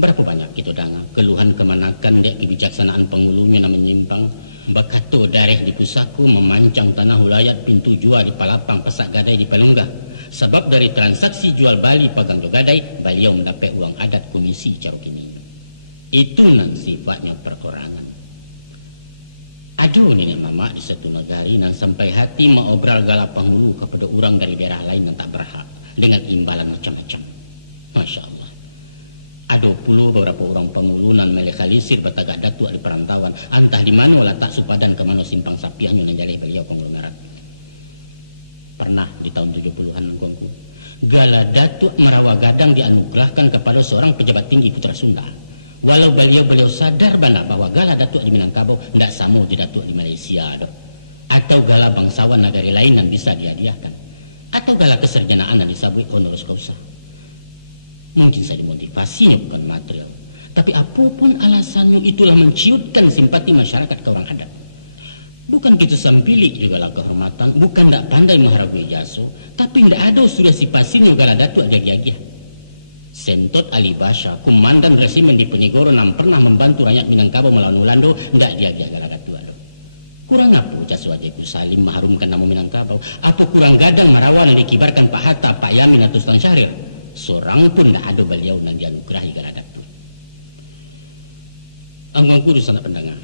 Berapa banyak kita dengar keluhan kemanakan dek kebijaksanaan pengulunya na menyimpang, bakato dareh di pusaku memancang tanah ulayat pintu jual di palapang pasak gadai di Palunggah. Sebab dari transaksi jual bali pagang jo gadai, beliau mendapat uang adat komisi caro kini. Itu nan sifatnya perorangan. Aduh nenek mama di satu negari nan sampai hati maobral gala penghulu kepada orang dari daerah lain yang tak berhak dengan imbalan macam-macam. Masya Allah. Ada puluh beberapa orang penghulu nan melekalisir batagak datuk di perantauan, entah di mana letak supadan ke mana simpang sapiahnya nan jalih beliau konglomerat. Pernah di tahun 70-an nangkongku, gala datuk Merawa Gadang dianugerahkan kepada seorang pejabat tinggi Putra Sunda. Walau beliau sadar bana bahwa gala datuk di Minangkabau tidak sama di datuk di Malaysia doh. Atau gala bangsawan negara lain yang bisa dihadiahkan. Atau gala keserjanaan yang disabui honoris causa. Mungkin saja motivasinya bukan material. Tapi apapun alasannya itulah menciutkan simpati masyarakat ke orang adat. Bukan kita sampili juga lah kehormatan. Bukan tidak pandai maharagui jaso. Tapi tidak ada sudah si pasinya gala datuk agi-agi. Sentot Ali Basha, komandan resimen di Penigoro yang pernah membantu rakyat Minangkabau melawan Ulando, ndak dia galak tua doh. Kurang apa jasu Ajiku Salim mengharumkan nama Minangkabau? Apa kurang gadang Marawa yang dikibarkan Pak Hatta, Pak Yamin atau Stan Syahrir? Seorang pun ndak ada beliau yang dianugerahi galadak tu. Anggung sangat pendengar.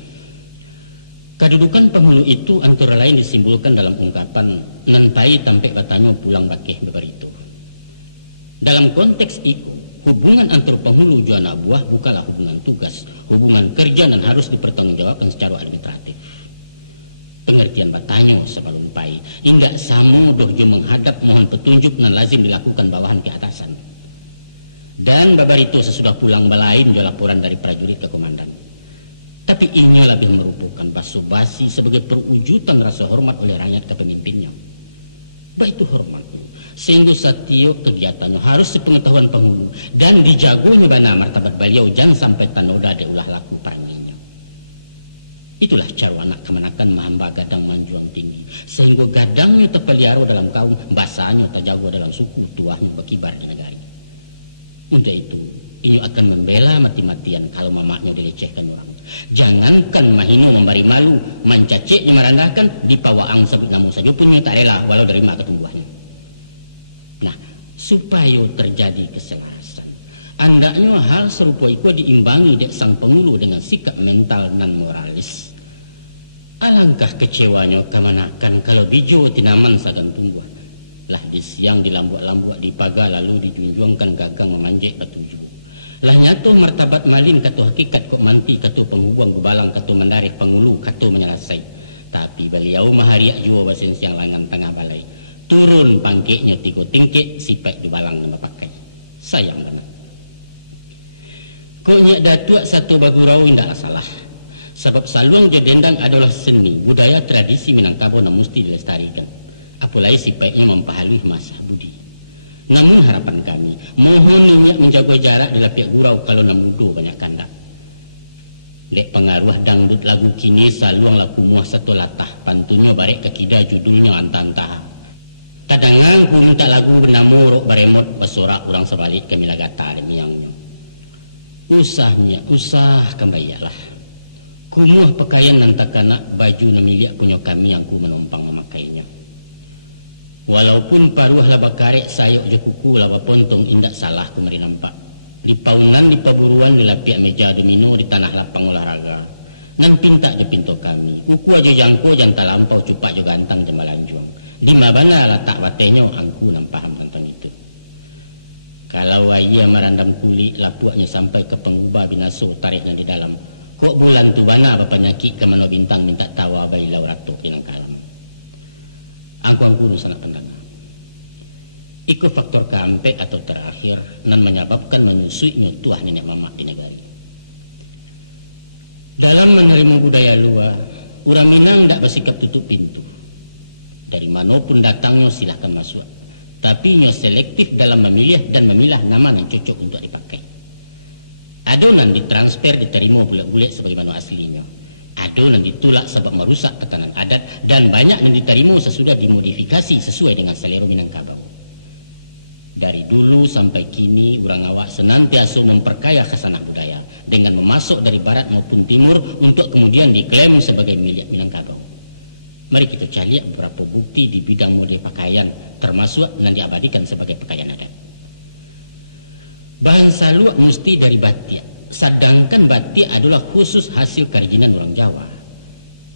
Kedudukan penghulu itu antara lain disimbolkan dalam ungkapan nan pai tampek batanyo pulang bakeh beberito. Dalam konteks itu, hubungan antar penghulu jua anak buah bukanlah hubungan tugas, hubungan kerja dan harus dipertanggungjawabkan secara administratif. Pengertian batanyo sebelum pai, indak samo doh jo menghadap mohon petunjuk dan lazim dilakukan bawahan ke atasan. Dan babar itu sesudah pulang balain jo laporan dari prajurit ke komandan. Tapi ini lebih merupakan basa-basi sebagai perwujudan rasa hormat oleh rakyat ke pemimpinnya. Baik itu hormatnya. Sehingga setiap kegiatannya harus sepengetahuan penghulu dan dijagonya bana martabat beliau jangan sampai tanoda de ulah laku paranginya. Itulah cara anak kemanakan mahamba gadang manjuang tinggi sehingga gadangnya terpeliara dalam kaum, basahnya terjaga dalam suku, tuahnya berkibar di negari. Untuk itu inyo akan membela mati-matian kalau mamaknya dilecehkan orang. Jangankan mahino memberi malu, mencaciknya merendahkan, dipawaang sabut namu saja punya tak rela walau dari mak ketumbuhannya. Nah, supaya terjadi keselarasan, andaknya hal serupa itu diimbangi dek sang penghulu dengan sikap mental non moralis. Alangkah kecewanya kemanakan kalau bijo tinaman sagan tumbuh. Lah di siang dilambuk-lambuk di pagar lalu dijunjungkan gagang memanjek batu jubu. Lah nyatuh martabat malin katu hakikat kok manti katu penghubung gubalang katu mendarih penghulu katu menyelasai. Tapi beliau mahariak jua basen siang langan tengah balai. Turun pangkeknya tiga tingkek sipak dubalang nama pakai. Sayang benar. Kok nyak datuk satu bagurau indaklah salah. Sebab saluang jodendang adalah seni, budaya tradisi Minangkabau yang mesti dilestarikan. Apalagi sipaknya mempahalui masa budi. Namun harapan kami, mohon nyak menjaga jarak di lapiak gurau kalau namudo banyak kandak. Dek pengaruh dangdut lagu kini saluang laku muah satu latah, pantunnya barek kekida judulnya antah-antah. Kadang ku minta lagu bernamu rok baremot basorak orang sebalik ke milagata dan miangnya. Usahnya, usah kembayalah. Kumuah pakaian nantakana baju namiliak punya kami yang ku menumpang memakainya. Walaupun paruah laba karek sayok je kuku laba pontong indak salah ku meri nampak. Di paunan di paburuan di lapiak meja domino di tanah lapang olahraga. Nan pinta je pinto kami. Kuku aja jangko jangan lampau cupak je gantang je malanjuang. Di mana letak watenya angku nam paham tentang itu. Kalau ia merandam kulit lapuaknya sampai ke pengubah binaso tarikh di dalam. Kok bulan tu bana apa penyakit ke mano bintang minta tawa bayi laurato yang kalam. Angku sangat pendengar. Iku faktor keempat atau terakhir nan menyebabkan menyusuinya tuah nenek mamak di negari. Dalam menerima budaya luar, orang Minang tidak bersikap tutup pintu. Dari manapun datangnya silahkan masuk. tapi nyo selektif dalam memilih dan memilah nama yang cocok untuk dipakai. Adonan ditransfer diterima bulat-bulat sebagaimana aslinya. Adonan ditolak sebab merusak tatanan adat, dan banyak yang diterima sesudah dimodifikasi sesuai dengan selera Minangkabau. Dari dulu sampai kini orang awak senantiasa memperkaya khasanah budaya dengan memasuk dari barat maupun timur untuk kemudian diklaim sebagai milik Minangkabau. Mari kita cari beberapa bukti di bidang mode pakaian, termasuk yang diabadikan sebagai pakaian adat. Bahan saluak mesti dari batik, sedangkan batik adalah khusus hasil kerajinan orang Jawa.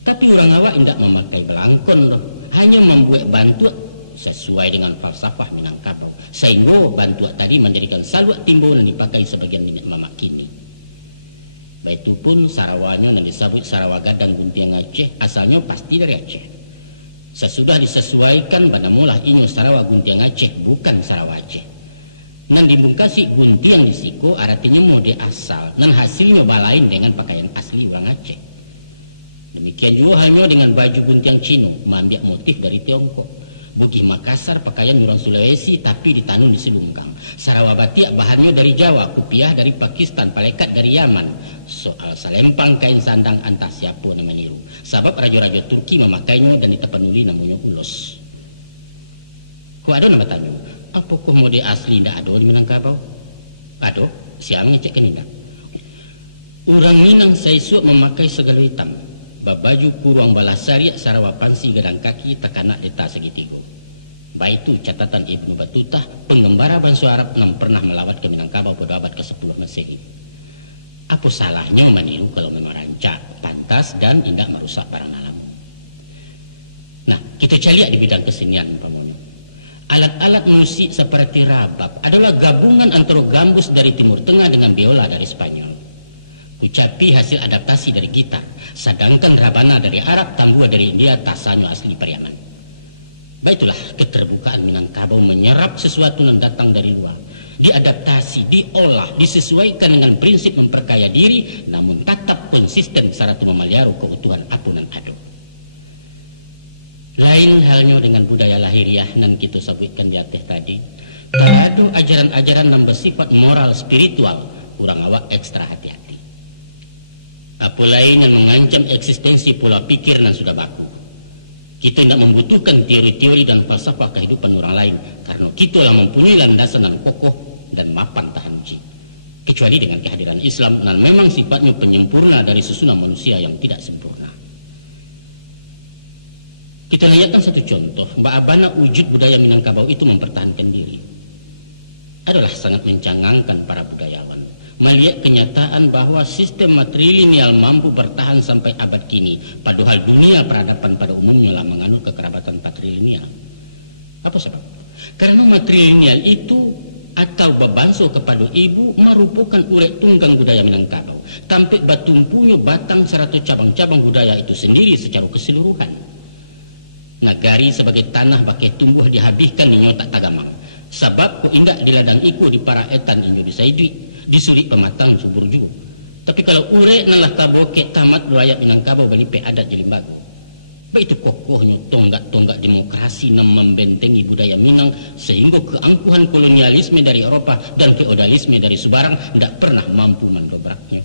Tapi orang awak tidak memakai belangkon loh, hanya membuat bantuak sesuai dengan falsafah Minangkabau, sehingga bantuak tadi menjadikan saluak timbo yang dipakai sebagian minyak mamak kini. Baik itu pun Sarawanya yang disebut Sarawak Gadang Guntiang Aceh asalnya pasti dari Aceh. Sesudah disesuaikan banamulah inyo Sarawak Guntiang Aceh, bukan Sarawak Aceh. Nan dibungkasi guntiang disiko artinya mode asal, nan hasilnya balain dengan pakaian asli orang Aceh. Demikian juga halnya dengan baju guntiang Cino, mengambil motif dari Tiongkok. Bugih Makassar pakaian orang Sulawesi tapi ditanun di Selungkang. Sarawak batik bahannya dari Jawa, kupiah dari Pakistan, palekat dari Yaman. Soal salempang kain sandang entah siapa nama niru. Sebab raja-raja Turki memakainya dan ditepenuli namanya ulos. Kok ada nama tanya? Apakah mode asli ndak ada di Minangkabau? Ada, siapa ngecek nindak? Orang Minang saisuak memakai segala hitam. Babaju kuruang balasari Sarawak pansi gadang kaki tekanak letak segitiga. Baik itu catatan Ibnu Battuta, pengembara bangsa Arab yang pernah melawat ke Minangkabau pada abad ke-10 Masehi. Apa salahnya meniru kalau memang rancak, pantas dan tidak merusak barang nalamu. Nah, kita cari di bidang kesenian umpamanya. Alat-alat musik seperti rabab adalah gabungan antara gambus dari Timur Tengah dengan biola dari Spanyol. Kucapi hasil adaptasi dari gitar, sedangkan rabana dari Arab, tambua dari India, tasanyo asli Pariaman. Baiklah keterbukaan Minangkabau menyerap sesuatu yang datang dari luar, diadaptasi, diolah, disesuaikan dengan prinsip memperkaya diri, namun tetap konsisten saratu memeliaru keutuhan apunan ado. Lain halnya dengan budaya lahiriah nan kita sebutkan di atas tadi, teradu ajaran-ajaran yang bersifat moral spiritual, kurang awak ekstra hati-hati. Apa lain yang mengancam eksistensi pola pikir yang sudah baku. Kita tidak membutuhkan teori-teori dan falsafah kehidupan orang lain, karena kita telah mempunyai landasan yang kokoh dan mapan tahan uji. Kecuali dengan kehadiran Islam yang memang sifatnya penyempurna dari susunan manusia yang tidak sempurna. Kita lihatkan satu contoh, bagaimana wujud budaya Minangkabau itu mempertahankan diri. Adalah sangat mencangangkan para budayawan melihat kenyataan bahwa sistem matrilineal mampu bertahan sampai abad kini, padahal dunia peradaban pada umumnya lah menganut kekerabatan patrilineal. Apa sebab? Karena matrilineal itu atau bebanso kepada ibu merupakan urek tunggang budaya Minangkabau, tampik batumpunya batang serata cabang-cabang budaya itu sendiri secara keseluruhan. Nagari sebagai tanah bakai tumbuh dihabiskan ninyo tak tagamang, sebab ko indak di ladang iku di para etan inyo disaidui disulit pematang subur juga. Tapi kalau urek nalah taboke tamat rakyat Minangkabau balipe adat Jelimbago. Baik itu kokohnya tonggak-tonggak demokrasi yang membentengi budaya Minang, sehingga keangkuhan kolonialisme dari Eropa dan feodalisme dari Subarang tidak pernah mampu mendobraknya.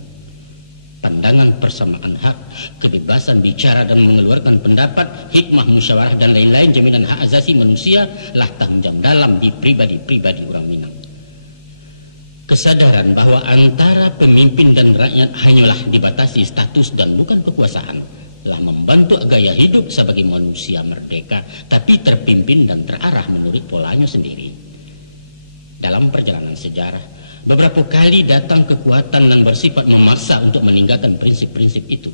Pandangan persamaan hak, kebebasan bicara dan mengeluarkan pendapat, hikmah musyawarah dan lain-lain jaminan hak asasi manusia lah tanggung jawab dalam di pribadi-pribadi orang Minang. Kesadaran bahwa antara pemimpin dan rakyat hanyalah dibatasi status dan bukan kekuasaan lah membentuk gaya hidup sebagai manusia merdeka, tapi terpimpin dan terarah menurut polanya sendiri. Dalam perjalanan sejarah, beberapa kali datang kekuatan dan bersifat memaksa untuk meninggalkan prinsip-prinsip itu.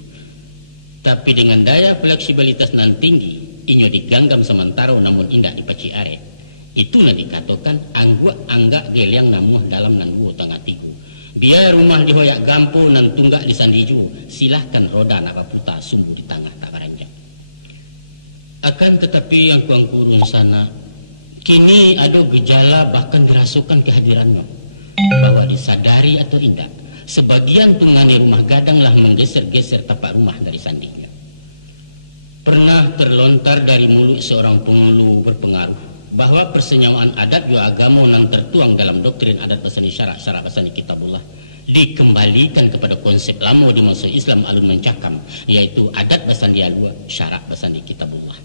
Tapi dengan daya fleksibilitas nan tinggi, inyo diganggam sementara namun indak dipaci are. Itu yang dikatakan anggak geliang namuh dalam nan dua tengah tiga. Biar rumah dihoyak gampo nan tunggak di sandijuo, silahkan roda nak baputa sumbu di tengah tak beranjak. Akan tetapi yang kuang kurun sana, kini ada gejala bahkan dirasukan kehadirannya, bahwa disadari atau indak, sebagian tungane rumah gadang lah menggeser-geser tapak rumah dari sandinya. Pernah terlontar dari mulut seorang pengulu berpengaruh bahwa persenyawaan adat yo agama nan tertuang dalam doktrin adat basani syarak basani kitabullah dikembalikan kepada konsep lama di masa Islam alun mencakam, yaitu adat basani alua syarak basani kitabullah.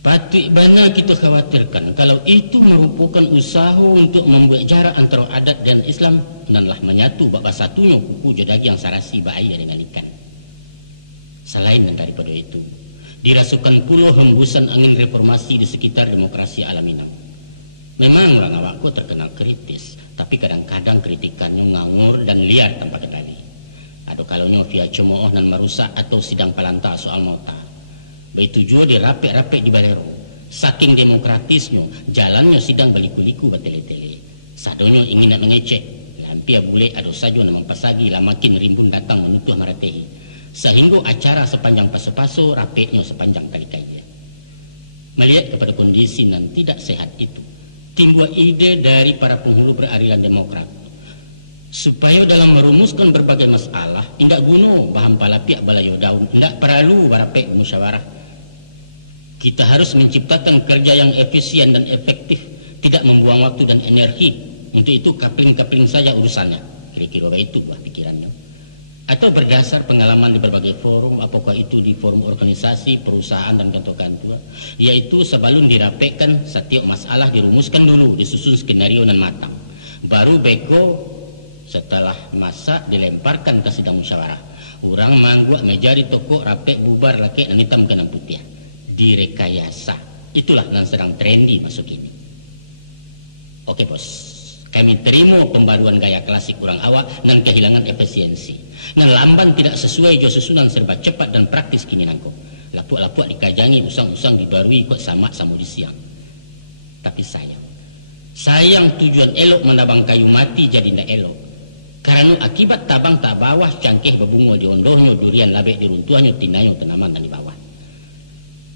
Patut bana kita khawatirkan kalau itu merupakan usaha untuk membuat jarak antara adat dan Islam danlah menyatu bak basatunya kuku jodagi yang sarasi bahaya dengan ikan. Selain daripada itu, dirasukan pula hembusan angin reformasi di sekitar demokrasi ala Minang. Memang orang awakku terkenal kritis, tapi kadang-kadang kritikannya ngawur dan liar tanpa kendali. Ada kalanya via cemooh nan merusak atau sidang palanta soal mauta. Begitu juga dirapek-rapek di Balerong. Saking demokratisnya, jalannya sidang baliku-liku batele-tele. Sadonyo ingin nak mengecek, lampia bule ado saja nak mempasagi lah makin rimbun datang menutuh maratehi. Sehingga acara sepanjang paso-paso rapeknya sepanjang tali kaya. Melihat kepada kondisi nan tidak sehat itu, timbul ide dari para penghulu peradilan demokrat supaya dalam merumuskan berbagai masalah indak guna bahan palapiak balayo daun, indak perlu barapek musyawarah. Kita harus menciptakan kerja yang efisien dan efektif, tidak membuang waktu dan energi. Untuk itu kapling-kapling saja urusannya. Kira-kira itu buah pikirannya. Atau berdasar pengalaman di berbagai forum, apakah itu di forum organisasi, perusahaan dan kantor-kantor, yaitu sebelum dirapekkan setiap masalah dirumuskan dulu, disusun skenario dan matang. Baru beko setelah masa dilemparkan ke sidang musyawarah. Orang mangguak meja di toko rapek bubar laki dan hitam kenam putih. Direkayasa. Itulah yang sedang trendy masuk ini. Oke bos, kami terima pembaruan gaya klasik orang awak dan kehilangan efisiensi. Nan lamban tidak sesuai jo susunan serba cepat dan praktis kini nangko. Lapuk-lapuk dikajangi, usang-usang dibarui kok sama di siang. Tapi sayang tujuan elok menabang kayu mati jadi ndak elok. Karena akibat tabang tak bawah cangkeh bebungo di ondohnya durian labek di runtuhnya tinayo tanaman dan di bawah.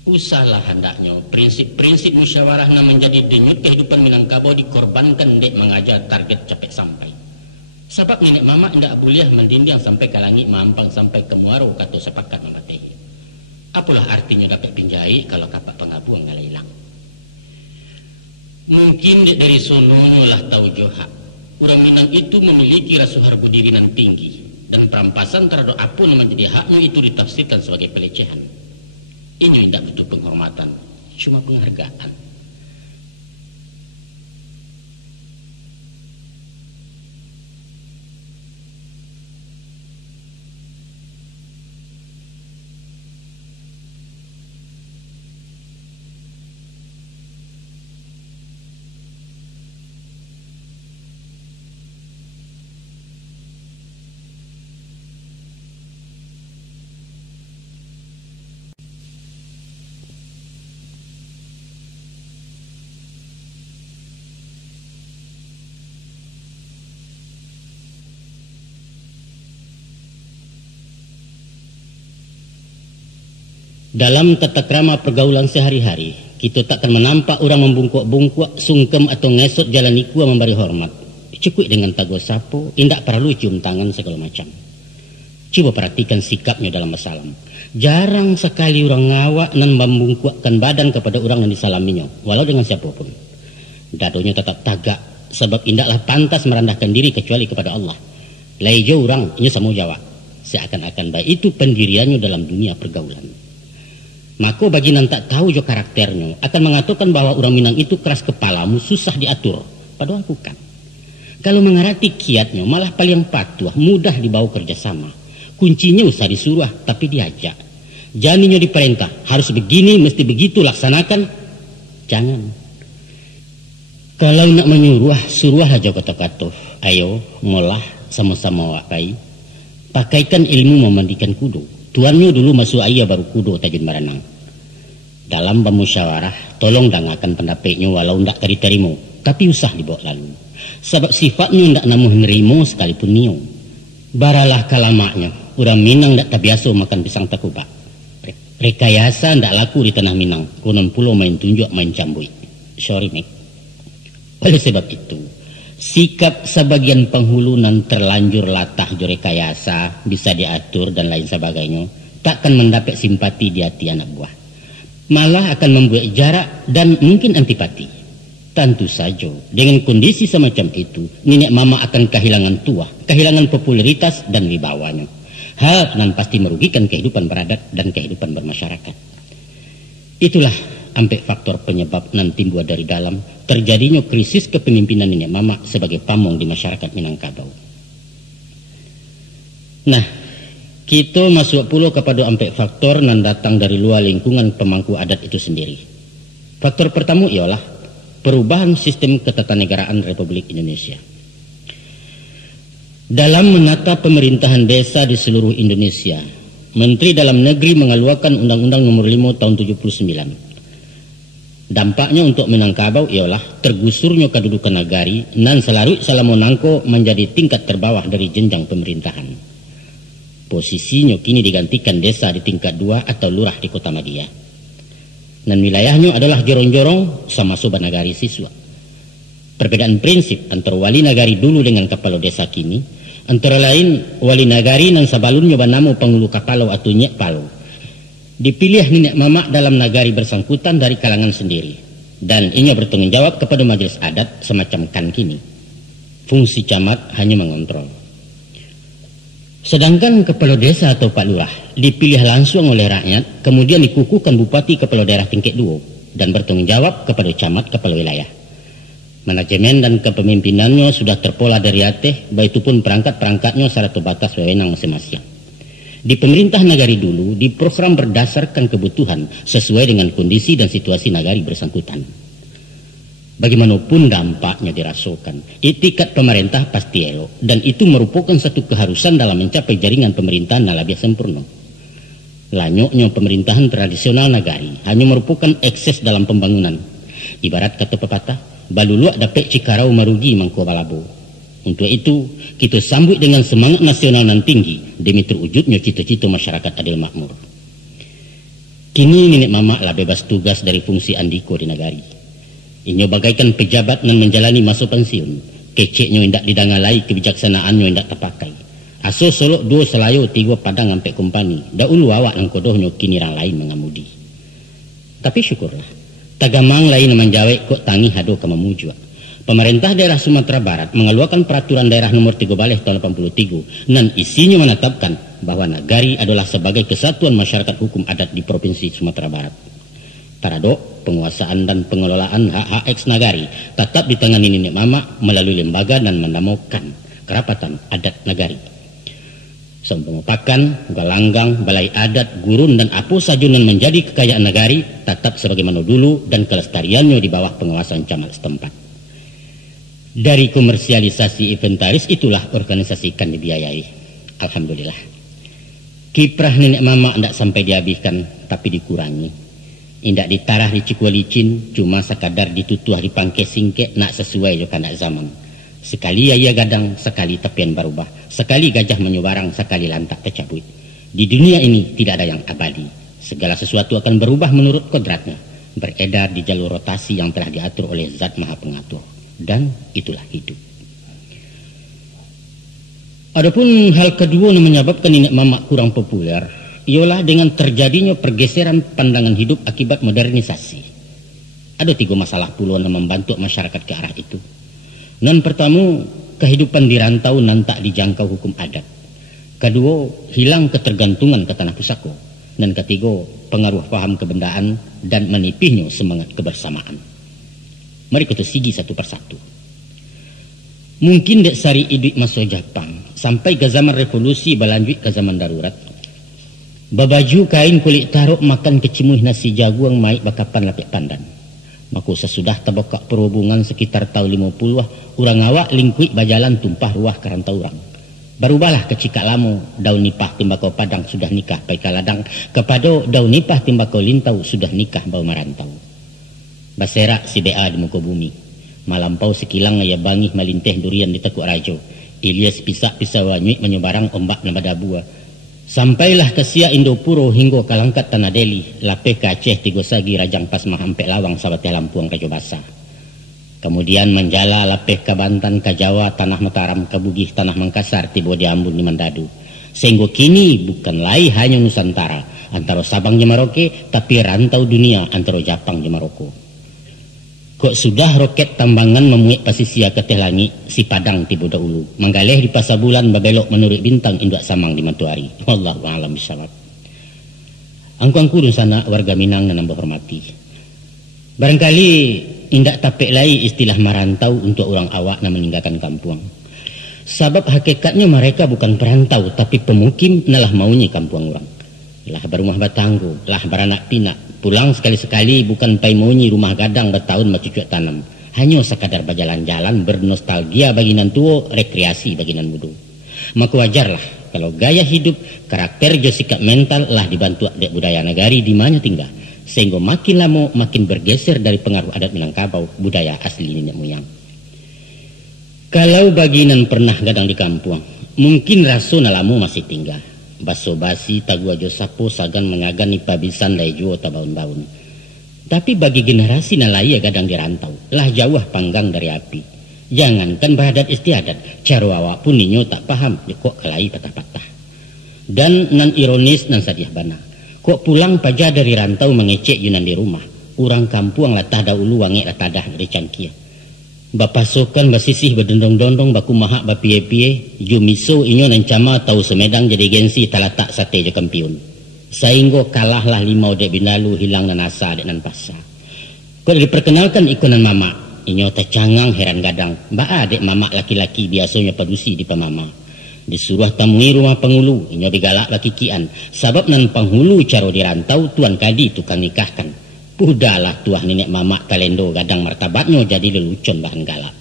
Usahlah hendaknya prinsip-prinsip musyawarah na menjadi denyut kehidupan Minangkabau dikorbankan dek mengajar target capek sampai. Sebab nenek mama ndak buliah mendinding sampai ke langit mampang sampai ke muaro kata sepakat membatehi. Apalah artinya dapat pinjai kalau kapak pengabuang ngalah hilang. Mungkin dek dari sononya lah tahu johak. Orang Minang itu memiliki rasa harga diri nan tinggi dan perampasan terhadap apa yang menjadi haknya itu ditafsirkan sebagai pelecehan. Ini tidak butuh penghormatan, cuma penghargaan. Dalam tata krama pergaulan sehari-hari, kita takkan menampak orang membungkuk-bungkuk, sungkem atau ngesot jalan ikua memberi hormat. Cukup dengan tago sapo, indak perlu cium tangan segala macam. Coba perhatikan sikapnya dalam bersalam. Jarang sekali orang ngawak dan membungkukkan badan kepada orang yang disalaminya, walau dengan siapapun. Dadonya tetap tagak, sebab indaklah pantas merendahkan diri kecuali kepada Allah. Laijo orang, ini sama jawab. Seakan-akan baik itu pendiriannya dalam dunia pergaulan. Maka bagi nan tak tahu jo karakternya akan mengatakan bahwa orang Minang itu keras kepalamu, susah diatur. Padahal bukan. Kalau mengerti kiatnya malah paling patuh, mudah dibawa kerjasama. Kuncinya usah disuruh tapi diajak. Janinya diperintah harus begini, mesti begitu laksanakan. Jangan. Kalau nak menyuruh, suruh aja kata-kata. Ayo ngolah sama-sama wak pai. Pakaikan ilmu memandikan kudu. Tuannya dulu masuk ayah baru kudo tajun baranang. Dalam bermusyawarah, tolong dangakan pendapatnya walau ndak diterima, tapi usah dibawa lalu. Sebab sifatnya ndak namuh nerimo sekalipun nio. Baralah kalamaknya, orang Minang ndak terbiasa makan pisang takubak. Rekayasa ndak laku di tanah Minang, konon pulau main tunjuk main cambui. Sorry Mek. Oleh sebab itu, sikap sebagian penghulunan terlanjur latah jo rekayasa, bisa diatur dan lain sebagainya, takkan mendapat simpati di hati anak buah. malah akan membuat jarak dan mungkin antipati. Tentu saja dengan kondisi semacam itu nenek mama akan kehilangan tuah, kehilangan popularitas dan wibawanya. Hal nan pasti merugikan kehidupan beradat dan kehidupan bermasyarakat. Itulah ampek faktor penyebab nan timbul dari dalam terjadinya krisis kepemimpinan nenek mama sebagai pamong di masyarakat Minangkabau. Nah, kita masuk pula kepada ampek faktor nan datang dari luar lingkungan pemangku adat itu sendiri. Faktor pertama ialah perubahan sistem ketatanegaraan Republik Indonesia. Dalam menata pemerintahan desa di seluruh Indonesia, Menteri Dalam Negeri mengeluarkan Undang-Undang Nomor 5 Tahun 79. Dampaknya untuk Minangkabau ialah tergusurnya kedudukan nagari nan selarut Salamonangko menjadi tingkat terbawah dari jenjang pemerintahan. Posisinya kini digantikan desa di tingkat 2 atau lurah di Kota Madia. Dan wilayahnya adalah jorong-jorong sama sobat nagari siswa. Perbedaan prinsip antara wali nagari dulu dengan kepala desa kini, antara lain wali nagari nan sabalunnya banamu pengulu kapalo atau nyek palo. Dipilih nenek mama dalam nagari bersangkutan dari kalangan sendiri. Dan ia bertanggung jawab kepada majelis adat semacam kan kini. Fungsi camat hanya mengontrol. Sedangkan kepala desa atau Pak Lurah dipilih langsung oleh rakyat, kemudian dikukuhkan bupati kepala daerah tingkat 2 dan bertanggung jawab kepada camat kepala wilayah. Manajemen dan kepemimpinannya sudah terpola dari ateh, baik itu pun perangkat-perangkatnya syarat batas wewenang masing-masing. Di pemerintah nagari dulu diprogram berdasarkan kebutuhan sesuai dengan kondisi dan situasi nagari bersangkutan. Bagaimanapun dampaknya dirasakan, itikat pemerintah pasti elok dan itu merupakan satu keharusan dalam mencapai jaringan pemerintahan yang lebih sempurna. Lanyoknya pemerintahan tradisional nagari hanya merupakan ekses dalam pembangunan. Ibarat kata pepatah, baluluak dapet cikarau marugi mangko balabo. Untuk itu, kita sambut dengan semangat nasional nan tinggi demi terwujudnya cita-cita masyarakat adil makmur. Kini nenek mama lah bebas tugas dari fungsi andiko di nagari. Inyo bagaikan pejabat nan menjalani masa pensiun. Keceknya indak didangalai, kebijaksanaannya indak terpakai. Aso solok 2 selayo 3 padang sampai kompani. Dahulu awak nang kodohnya kini orang lain mengamudi. Tapi syukurlah, tagamang lain menjawab kok tangi hado ke memujua. Pemerintah daerah Sumatera Barat mengeluarkan peraturan daerah nomor 3 Baleh tahun 83 dan isinya menetapkan bahwa nagari adalah sebagai kesatuan masyarakat hukum adat di Provinsi Sumatera Barat. Tarado, penguasaan dan pengelolaan hak-hak eks nagari tetap ditangani nenek mama melalui lembaga dan menamakan kerapatan adat nagari. Seumpama pakan, galanggang, balai adat, gurun dan apa saja yang menjadi kekayaan nagari tetap sebagaimana dulu dan kelestariannya di bawah pengawasan camat setempat. Dari komersialisasi inventaris itulah organisasi kan dibiayai. Alhamdulillah. Kiprah nenek mama tidak sampai dihabiskan tapi dikurangi. Indak ditarah di Cikualicin, cuma sekadar ditutuh di Pangkesingke nak sesuai jo kandak zaman. Sekali ia gadang, sekali tepian berubah, sekali gajah menyebarang, sekali lantak tercabut. Di dunia ini tidak ada yang abadi. Segala sesuatu akan berubah menurut kodratnya, beredar di jalur rotasi yang telah diatur oleh Zat Maha Pengatur. Dan itulah hidup. Adapun hal kedua yang menyebabkan nenek mama kurang populer ialah dengan terjadinya pergeseran pandangan hidup akibat modernisasi. Ada 3 masalah puluh yang membantu masyarakat ke arah itu. Non pertama, kehidupan di rantau nan tak dijangkau hukum adat. Kedua, hilang ketergantungan ke tanah pusaka. Dan ketiga, pengaruh paham kebendaan dan menipihnya semangat kebersamaan. Mari kita sigi satu persatu. Mungkin dek sari hidup masa Jepang sampai ke zaman revolusi berlanjut ke zaman darurat. Babaju kain kulit taruk makan kecimuh nasi jagung maik bakapan lapik pandan. Maka sesudah tabokak perhubungan sekitar tahun 50 orang awak lingkuik bajalan tumpah ruah karantau orang. Berubahlah ke Cikak Lamo, daun nipah timbakau padang sudah nikah pai kaladang, kepada daun nipah timbakau lintau sudah nikah bau marantau. Baserak si bea di muka bumi. Malampau sekilang ya bangih malinteh durian di Tekuk Rajo. Ilyas pisak-pisak wanyuik menyebarang ombak nabada buah. Sampailah ke Siak Indopuro hingga Kalangkat Tanah Deli, lapeh ke Aceh Tigosagi Rajang Pasmah Ampek Lawang Sabateh Lampuang Rajo Basah. Kemudian menjala lapeh ke Bantan ke Jawa Tanah Mataram ke Bugih Tanah Mangkasar tiba di Ambon di Mandadu. Sehingga kini bukan lain hanya Nusantara antara Sabang dan Merauke, tapi rantau dunia antara Jepang dan Maroko. Kok sudah roket tambangan memuik pasisia ke teh langit, si Padang tiba dahulu, menggalih di pasar bulan babelok menurut bintang induk samang di matahari. Wallahu a'lam bishawab. Angku-angku dun sana warga Minang dan nambah hormati. Barangkali indak tapek lai istilah merantau untuk orang awak na meninggalkan kampung. Sebab hakikatnya mereka bukan perantau tapi pemukim nalah maunya kampung orang. Lah berumah batanggu, lah beranak pinak, pulang sekali-sekali bukan pai maunya rumah gadang bertahun bercucuk tanam. Hanya sekadar berjalan-jalan bernostalgia baginan tua, rekreasi baginan muda. Maka wajarlah kalau gaya hidup, karakter jo sikap mental lah dibantu dek budaya negari di mana tinggal. Sehingga makin lama makin bergeser dari pengaruh adat Minangkabau, budaya asli nenek moyang. Kalau baginan pernah gadang di kampung, mungkin raso nalamu masih tinggal. Baso basi tagua jo sapo sagan mengagan ipabisan lai juo tabaun-baun. Tapi bagi generasi nalai gadang di rantau, lah jauh panggang dari api. Jangankan beradat istiadat, cara awak pun ninyo tak paham, kok kelai patah-patah. Dan nan ironis nan sadiah bana. Kok pulang paja dari rantau mengecek yunan di rumah. Orang kampung latah dahulu wangi latadah dari cangkia. Bapasokan basisih berdondong-dondong baku mahak bapie-pie. Jumiso inyo nan cama tahu semedang jadi gensi talatak sate jo kampiun. Sehingga kalahlah limau dek binalu hilang nan asa dek nan pasa. Kok diperkenalkan ikonan mama. Inyo tercangang heran gadang. Ba dek mama laki-laki biasanya padusi di pamama. Disuruh temui rumah penghulu, inyo bigalak bakikian. Sebab nan penghulu caro dirantau tuan kadi tukang nikahkan. Pudalah tuah nenek mamak talendo gadang martabatnya jadi lelucon bahan galak.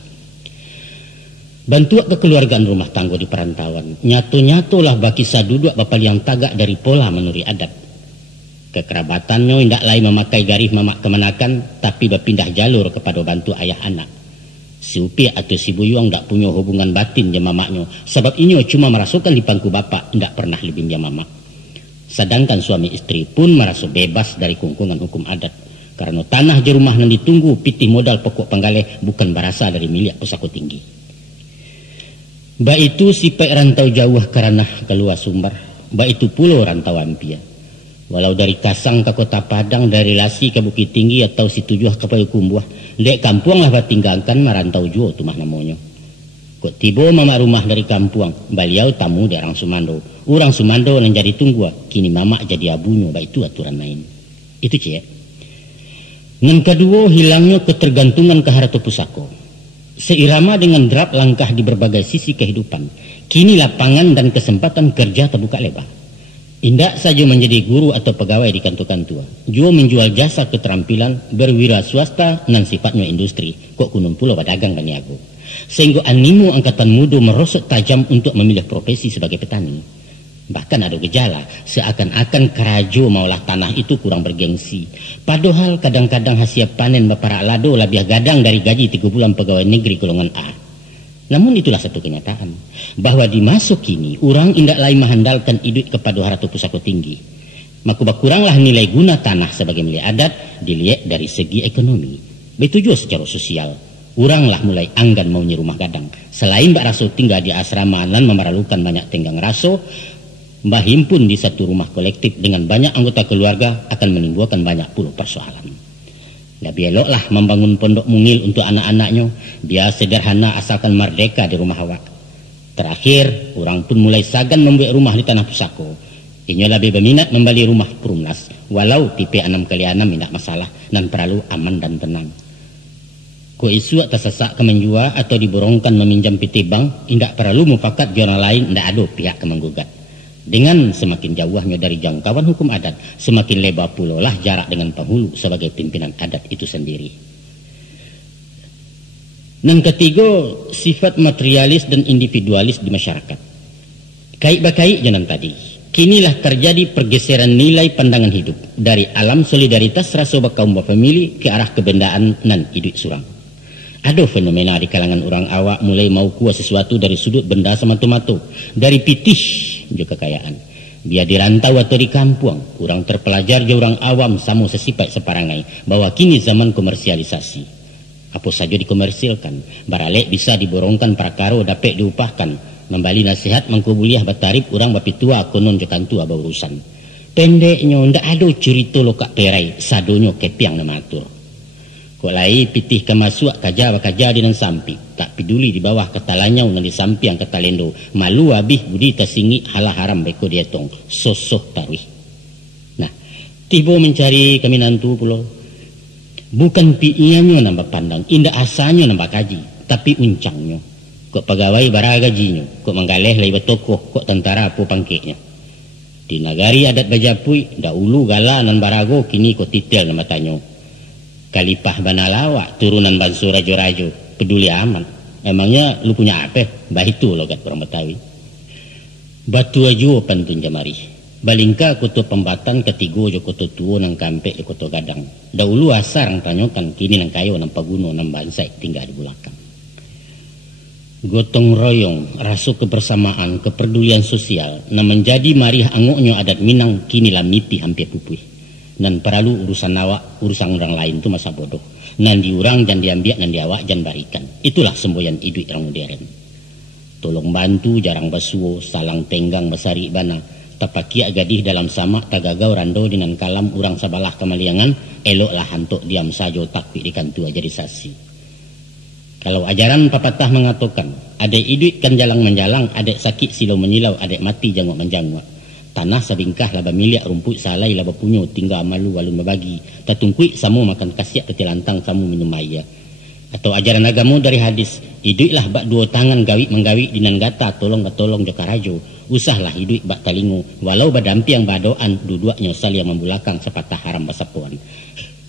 Bantuak kekeluargaan rumah tangga di perantauan. Nyato-nyato lah baki saduduk bapal yang tagak dari pola menuri adat. Kekerabatannya indak lain memakai garis mamak kemenakan, tapi berpindah jalur kepada bantu ayah anak. Si Upi atau si Buyuang tak punya hubungan batin dengan mamaknya. Sebab inyo cuma merasukan di pangku bapak, tidak pernah lebih dia mamak. Sedangkan suami istri pun merasa bebas dari kungkungan hukum adat. Karena tanah je rumah yang ditunggu pitih modal pokok penggaleh bukan berasal dari milik pusako tinggi. Ba itu sipek rantau jauh karena keluar sumber. Ba itu pulau rantau ampia. Walau dari Kasang ke Kota Padang, dari Lasi ke Bukit Tinggi atau Situjuh ke Payakumbuh, dek kampung lah batinggalkan merantau juo tu mah namanya. Kok tiba mama rumah dari kampung, beliau tamu dari orang Sumando. Orang Sumando yang jadi tunggu, kini mama jadi abunya, baik itu aturan main. Itu cek. Yang kedua, hilangnya ketergantungan ke harta pusako. Seirama dengan derap langkah di berbagai sisi kehidupan, kini lapangan dan kesempatan kerja terbuka lebar. Indak saja menjadi guru atau pegawai di kantor-kantor, juga menjual jasa keterampilan, berwira swasta dan sifatnya industri. Kok kunum pulau pedagang bani aku. Sehingga animo angkatan muda merosot tajam untuk memilih profesi sebagai petani. Bahkan ada gejala seakan-akan kerajo maulah tanah itu kurang bergengsi. Padahal kadang-kadang hasil panen baparak lado lebih gadang dari gaji 3 bulan pegawai negeri golongan A. Namun itulah satu kenyataan bahwa di masa kini orang indak lain mengandalkan hidup kepada harta pusako tinggi. Maka berkuranglah nilai guna tanah sebagai milik adat dilihat dari segi ekonomi. Begitu juga secara sosial. Oranglah mulai anggan maunya rumah gadang. Selain mbak raso tinggal di asrama dan memerlukan banyak tenggang raso, mbak himpun di satu rumah kolektif dengan banyak anggota keluarga akan menimbulkan banyak puluh persoalan. Lebih eloklah membangun pondok mungil untuk anak-anaknya, biar sederhana asalkan merdeka di rumah awak. Terakhir, orang pun mulai sagan membuat rumah di tanah pusako. Inyo lebih berminat membeli rumah perumnas, walau tipe 6x6 tidak masalah dan perlu aman dan tenang. Ko isu tersesak ke menjual atau diborongkan meminjam PT bank, tidak perlu mufakat jurnal lain, tidak ada pihak ke menggugat. Dengan semakin jauhnya dari jangkauan hukum adat, semakin lebar pula lah jarak dengan penghulu sebagai pimpinan adat itu sendiri. Dan ketiga, sifat materialis dan individualis di masyarakat. Kait-bakait jenam tadi, kinilah terjadi pergeseran nilai pandangan hidup dari alam solidaritas rasa kaum famili ke arah kebendaan dan hidup surang. Ada fenomena di kalangan orang awak mulai mau kuas sesuatu dari sudut benda semata-mata, dari pitih juga kekayaan. Biar di rantau atau di kampung, kurang terpelajar je orang awam sama sesipai separangai bahwa kini zaman komersialisasi. Apa saja dikomersilkan, baralek bisa diborongkan prakaro dapat diupahkan, membali nasihat mengkubuliah batarip urang bapitua konon jokantu aba urusan. Pendeknya ndak ada cerita lo kak perai sadonyo kepiang na matur. Kok lai pitih kemasuk kaja di nan sampi tak peduli di bawah ketalanya unan di sampi yang ketalendo malu habis budi tasingi halah haram beko dietong sosoh tarwih. Nah tibo mencari kami nantu pulau bukan piianyo nambah pandang indah asanya nambah kaji tapi uncangnya kok pegawai bara gajinya kok menggaleh lai betokoh kok tentara apa pangkeknya di nagari adat Bajapui dahulu gala nan barago kini kok titel nama tanyo Kalipah Banalawa turunan Bansu Rajo-Rajo peduli aman emangnya lu punya apa bah itu logat orang Betawi batu ajo pantun jamari balingka koto pembatan ketigo jo koto tuo nang kampe jo koto gadang dahulu asar ang tanyokan kini nang kayo nang paguno nang bansai tinggal di belakang gotong royong raso kebersamaan kepedulian sosial na menjadi marih angoknya adat Minang kini lamipi hampir pupui nan perlu urusan awak urusan orang lain itu masa bodoh nan diurang jan diambil nan diawak jan barikan itulah semboyan hidup orang modern tolong bantu jarang basuo salang tenggang besari bana tapakia gadih dalam sama tagagau rando dengan kalam urang sabalah kemaliangan eloklah hantuk diam sajo takwi di kantua jadi sasi kalau ajaran papatah mengatakan ada hidup kan jalang menjalang ada sakit silau menyilau ada mati jangwak menjangwak tanah sabingkah laba milik rumput salai laba punyo tinggal malu walun membagi tatungkui samu makan kasiak tetilantang samu minum air atau ajaran agama dari hadis hiduplah bak dua tangan gawi menggawi dinan gata tolong ketolong jokarajo usahlah hidup bak talingu walau badampi yang badoan dua-duanya saling membulakang sepatah haram basapuan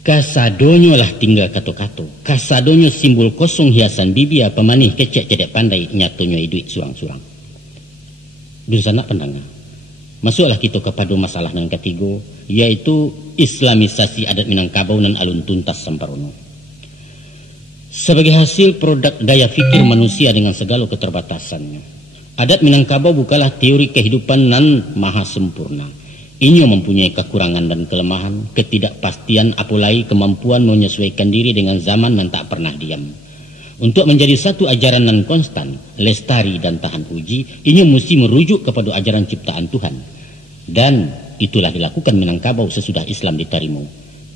kasadonyo lah tinggal kato-kato kasadonyo simbol kosong hiasan bibia pemanih kecek cedek pandai nyatonyo hidup surang-surang dun sana pendengar masuklah kita kepada masalah yang ketiga yaitu islamisasi adat Minangkabau dan alun tuntas samparono sebagai hasil produk daya fikir manusia dengan segala keterbatasannya adat Minangkabau bukanlah teori kehidupan nan maha sempurna inyo mempunyai kekurangan dan kelemahan ketidakpastian apalagi kemampuan menyesuaikan diri dengan zaman dan tak pernah diam untuk menjadi satu ajaran nan konstan, lestari dan tahan uji, ini mesti merujuk kepada ajaran ciptaan Tuhan. Dan itulah dilakukan Minangkabau sesudah Islam diterima.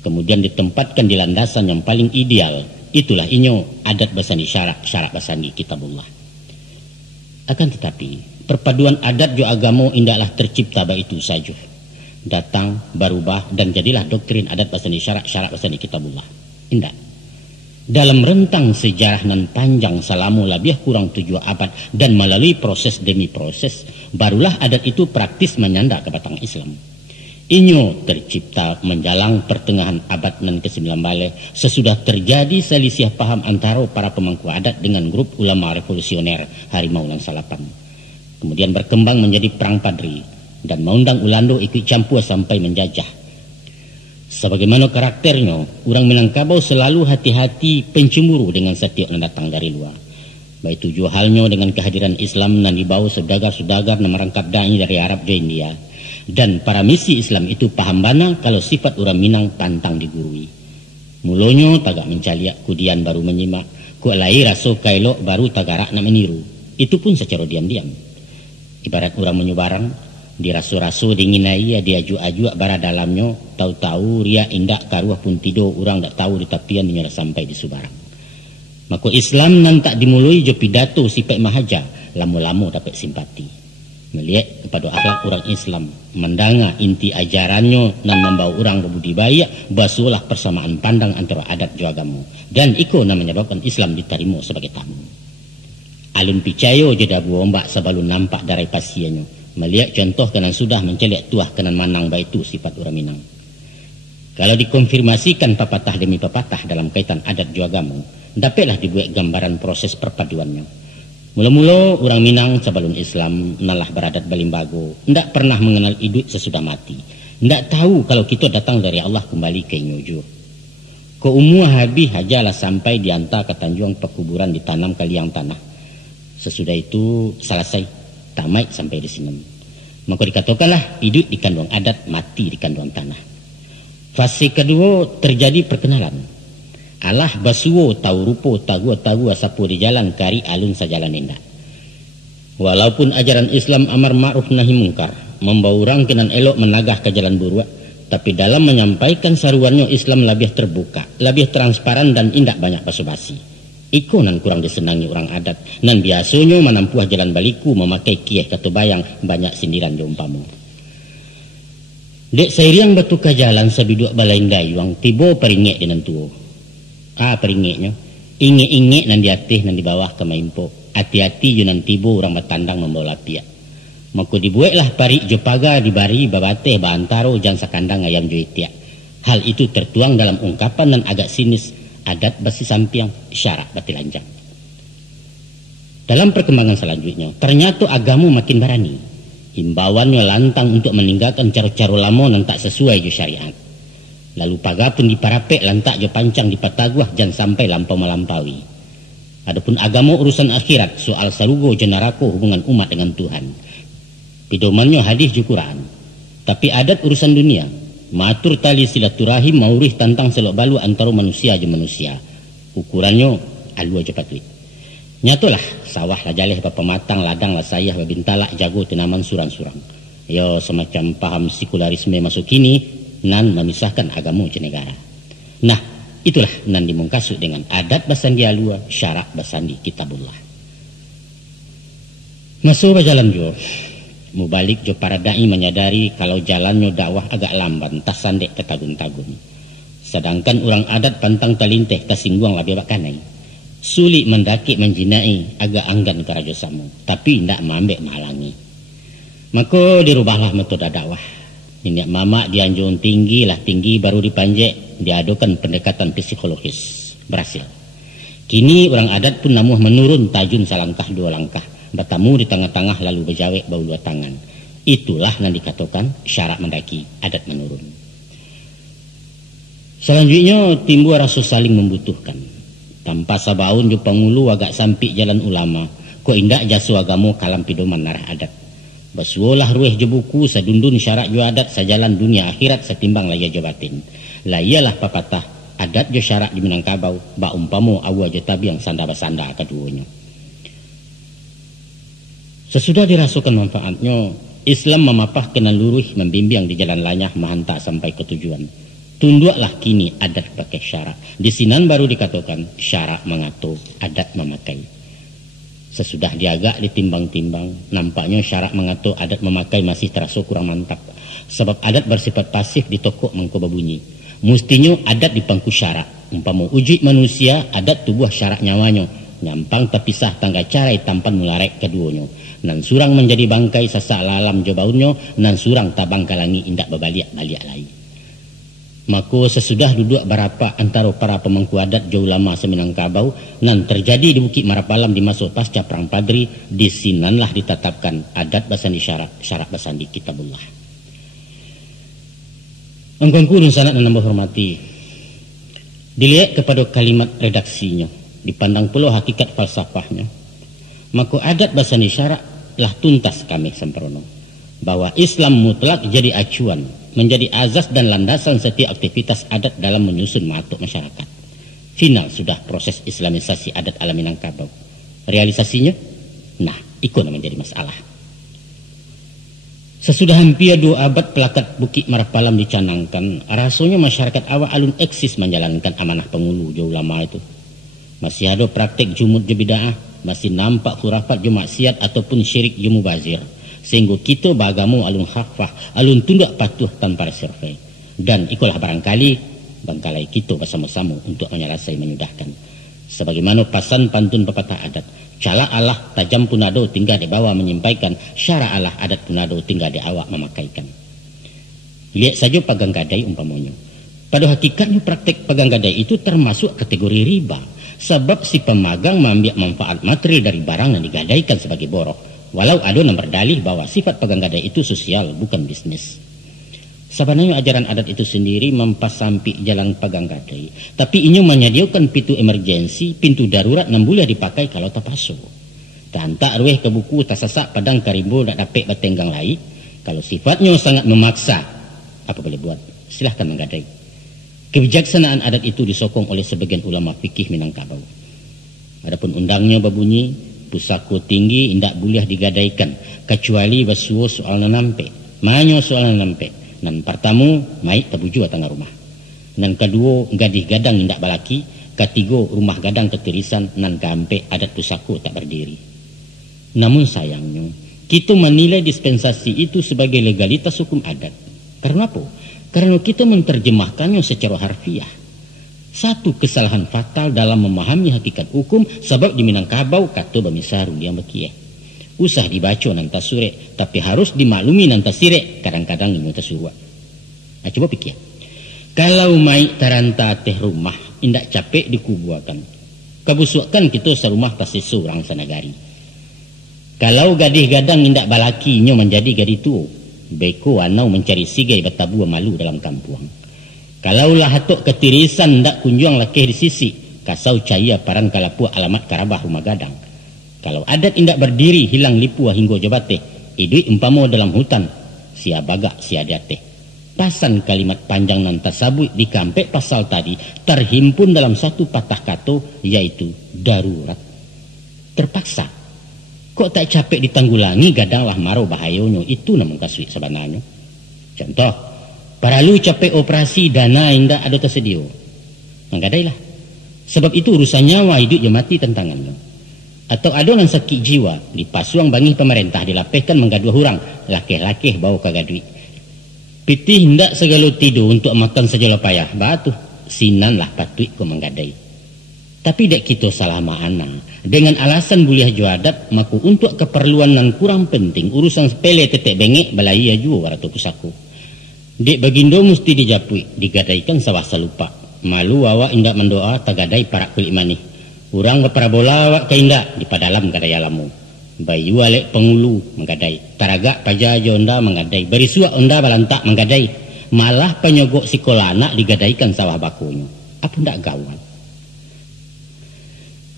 Kemudian ditempatkan di landasan yang paling ideal. Itulah inyo adat basani syarak basani kitabullah. Akan tetapi, perpaduan adat jo agama indahlah tercipta itu saja. Datang, berubah dan jadilah doktrin adat basani syarak basani kitabullah. Indah. Dalam rentang sejarah nan panjang selama lebih kurang 7 abad dan melalui proses demi proses barulah adat itu praktis menyanda ke batang Islam. Inyo tercipta menjalang pertengahan abad nan ke-19 sesudah terjadi selisih paham antara para pemangku adat dengan grup ulama revolusioner Harimau nan Salapan. Kemudian berkembang menjadi perang Padri dan mengundang Ulando ikut campur sampai menjajah. Sebagaimana karakternya, orang Minangkabau selalu hati-hati pencemburu dengan setiap yang datang dari luar. Baik tujuh halnya dengan kehadiran Islam yang dibawa saudagar-saudagar yang merangkap da'i dari Arab ke India. Dan para misi Islam itu paham bana kalau sifat orang Minang pantang digurui. Mulanya tagak mencaliak, kudian baru menyimak. Kok lai raso kailok baru tagarak nak meniru. Itu pun secara diam-diam. Ibarat orang menyubarang, diraso-raso dinginai ya diaju-aju bara dalamnya tahu-tahu ria indak karuah pun tidur orang tak tahu di tapian dinyora sampai di Subarang. Maka Islam nan tak dimulai jo pidato sifat mahaja lama-lama dapat simpati melihat kepada akhlak orang Islam mendanga inti ajarannya nan membawa orang berbudidaya basulah persamaan pandang antara adat jo agama dan iko nan menyebabkan Islam diterima sebagai tamu. Alun picayo jeda buombak sebelum nampak darai pasiennya melihat contoh kanan sudah menceliak tuah kanan manang baitu sifat orang Minang. Kalau dikonfirmasikan papatah demi papatah dalam kaitan adat jo agama, dapatlah dibuat gambaran proses perpaduannya. Mula-mula orang Minang sebelum Islam nalah beradat balimbago, ndak pernah mengenal hidup sesudah mati. Ndak tahu kalau kita datang dari Allah kembali ke Nyojo. Ko umur habis hajalah sampai diantar ke Tanjung pekuburan ditanam ke liang tanah. Sesudah itu selesai tamat sampai di sini. Maka dikatakanlah hidup di kandung adat, mati di kandung tanah. Fase kedua terjadi perkenalan. Allah basuo tahu rupo tagu-tagu sapu di jalan kari alun sajalan indah. Walaupun ajaran Islam amar ma'ruf nahi mungkar membawa orang kenan elok menagah ke jalan buruk, tapi dalam menyampaikan saruannya Islam lebih terbuka, lebih transparan dan indak banyak basa-basi. Iko nan kurang disenangi orang adat, nan biasanya menampuh jalan baliku memakai kieh kata bayang banyak sindiran jompamu. Dek sairiang batu ke jalan sabiduk balain dayuang tibo peringek dengan tuo. Peringeknya ingek-ingek nan di atas nan di bawah ke maimpo. Hati-hati junan tibo orang bertandang membawa lapiak. Maka dibuatlah parik jopaga dibari babateh baantaro jan sakandang ayam joitiak. Hal itu tertuang dalam ungkapan dan agak sinis adat basi sampiang syarak bati lanjang. Dalam perkembangan selanjutnya ternyata agamu makin berani. Himbauannya lantang untuk meninggalkan cara-cara lama nan tak sesuai jo syariat. Lalu paga pun diparapek lantak jo pancang dipataguah jan sampai lampau melampaui. Adapun agama urusan akhirat, soal sarugo jenarako hubungan umat dengan Tuhan. Pidomannya hadis ju Quran. Tapi adat urusan dunia, matur tali silaturahim maurih tantang selok balu antara manusia je manusia. Ukurannya alua je patui. Nyatolah sawah lah jaleh bapa matang ladang lah sayah babintalak jago tinaman surang-surang. Yo semacam paham sekularisme masuk kini nan memisahkan agama je negara. Nah, itulah nan dimungkasuk dengan adat basandi alua, syarak basandi kitabullah. Masuk jalan jo, mubalik jo para dai menyadari kalau jalannya dakwah agak lamban, tas sandek tetagun-tagun. Sedangkan orang adat pantang talinteh tasingguang labia bakanai. Sulit mendaki menjinai agak anggan ke raja samu, tapi ndak mambek malangi. Maka dirubahlah metode dakwah. Minyak mamak dianjung tinggi lah tinggi baru dipanjek diadukan pendekatan psikologis berhasil. Kini orang adat pun namuh menurun tajun salangkah dua langkah bertamu di tengah-tengah lalu berjawek bau dua tangan. Itulah yang dikatakan syarak mendaki adat menurun. Selanjutnya timbul rasa saling membutuhkan. Tanpa sabaun ju pangulu agak sampai jalan ulama ko indak jasu agamu kalam pidoman narah adat. Basuolah rueh je buku sadundun syarak jo adat sajalan dunia akhirat setimbang laya jo batin. Layalah papatah adat jo syarak di Minangkabau ba umpamu awa jo tabiang sanda basanda keduanya. Sesudah dirasukan manfaatnya, Islam memapah kena luruh membimbing di jalan lanyah mahanta sampai ke tujuan. Tunduklah kini adat pakai syarak. Di sinan baru dikatakan syarak mengatur, adat memakai. Sesudah diagak ditimbang-timbang, nampaknya syarak mengatur adat memakai masih terasa kurang mantap. Sebab adat bersifat pasif di toko mangko babunyi. Mustinya adat di pangku syarak. Umpama uji manusia, adat tubuh syarak nyawanya. Nyampang terpisah tangga carai tampan mularek keduanya. Nan surang menjadi bangkai sasak lalam jobaunnya, nan surang tabang kalangi indak berbaliak-baliak lain. Maka sesudah duduk berapa antara para pemangku adat jauh lama seminangkabau nan terjadi di Bukit Marapalam di masa pasca Perang Padri, di sinanlah ditetapkan adat basandi syarak basandi kitabullah. Engkau kurun sanat dan nambah hormati. Dilihat kepada kalimat redaksinya, dipandang pula hakikat falsafahnya. Maka adat basandi syarak lah tuntas kami semprono bahwa Islam mutlak jadi acuan, menjadi azas dan landasan setiap aktivitas adat dalam menyusun matuk masyarakat. Final sudah proses islamisasi adat ala Minangkabau. Realisasinya, nah, ikut menjadi masalah. Sesudah hampir 2 abad pelakat Bukit Marapalam dicanangkan, rasanya masyarakat awak alun eksis menjalankan amanah pengulu jauh lama itu. Masih ada praktek jumud je bid'ah, masih nampak khurafat je maksiat ataupun syirik je mubazir. Sehingga kita beragamu alun khafah, alun tunduk patuh tanpa survei. Dan ikulah barangkali bangkalai kita bersama-sama untuk menyelesai menyudahkan. Sebagaimana pasan pantun pepatah adat, cala Allah tajam punado tinggal di bawah menyampaikan, syara Allah adat punado tinggal di awak memakaikan. Lihat saja pagang gadai umpamanya. Pada hakikatnya praktek pagang gadai itu termasuk kategori riba. Sebab si pemagang mengambil manfaat material dari barang yang digadaikan sebagai borok. Walau ada yang berdalih bahwa sifat pagang gadai itu sosial, bukan bisnis. Sebenarnya ajaran adat itu sendiri mempasampi jalan pagang gadai. Tapi ini menyediakan pintu emergensi, pintu darurat yang boleh dipakai kalau terpaksa. Dan tak rueh ke buku tasasak padang karimbo tak dapat bertenggang lain. Kalau sifatnya sangat memaksa, apa boleh buat? Silahkan menggadai. Kebijaksanaan adat itu disokong oleh sebagian ulama fikih Minangkabau. Adapun undangnya berbunyi, pusako tinggi indak boleh digadaikan kecuali basuo soal nampe manyo soal nampe nan pertama mai tabuju tangga rumah nan kedua gadih gadang indak balaki ketiga rumah gadang ketirisan nan keampe adat pusako tak berdiri. Namun sayangnya kita menilai dispensasi itu sebagai legalitas hukum adat. Karena apa? Karena kita menerjemahkannya secara harfiah. Satu kesalahan fatal dalam memahami hakikat hukum sebab di Minangkabau kata bamisaru dia bekie. Usah dibaca nanta sure tapi harus dimaklumi nanta sire kadang-kadang ini tasura. Nah, coba pikir. Kalau mai taranta teh rumah indak capek dikubuakan. Kebusukan kita serumah tasisu orang sanagari. Kalau gadih gadang indak balakinya menjadi gadih tua, beko anau mencari sigai betabu malu dalam kampung. Kalau lah hatok ketirisan ndak kunjung lakeh di sisi, kasau caya paran kalapu alamat karabah rumah gadang. Kalau adat indak berdiri hilang lipu hingga jabate, idui umpamo dalam hutan, sia bagak sia diate. Pasan kalimat panjang nan tasabut di kampek pasal tadi terhimpun dalam satu patah kata yaitu darurat. Terpaksa. Kok tak capek ditanggulangi gadanglah marau bahayonyo itu namun kasui sebenarnya. Contoh, para lu capek operasi dana indah ada tersedia. Menggadailah. Sebab itu urusan nyawa hidup je mati tantangannya. Atau ada orang sakit jiwa dipasuang bangi pemerintah dilapehkan menggaduh orang lakeh-lakeh bawa kagadui. Pitih hendak segala tidur untuk makan segala payah. Batu sinan lah patut ko menggadai. Tapi dek kita salah makna. Dengan alasan buliah juadat maku untuk keperluan nan kurang penting urusan sepele tetek bengek balai aju waratu pusaku. Dek bagindo mesti dijapui digadaikan sawah salupa. Malu awak indak mendoa tagadai para kulit manih. Urang baparabola awak ka indak di padalam gadai alamu. Bayu alek pengulu menggadai. Taragak pajajo onda menggadai. Berisua onda balantak menggadai. Malah penyogok sekolah anak digadaikan sawah bakunya. Apa ndak gawan?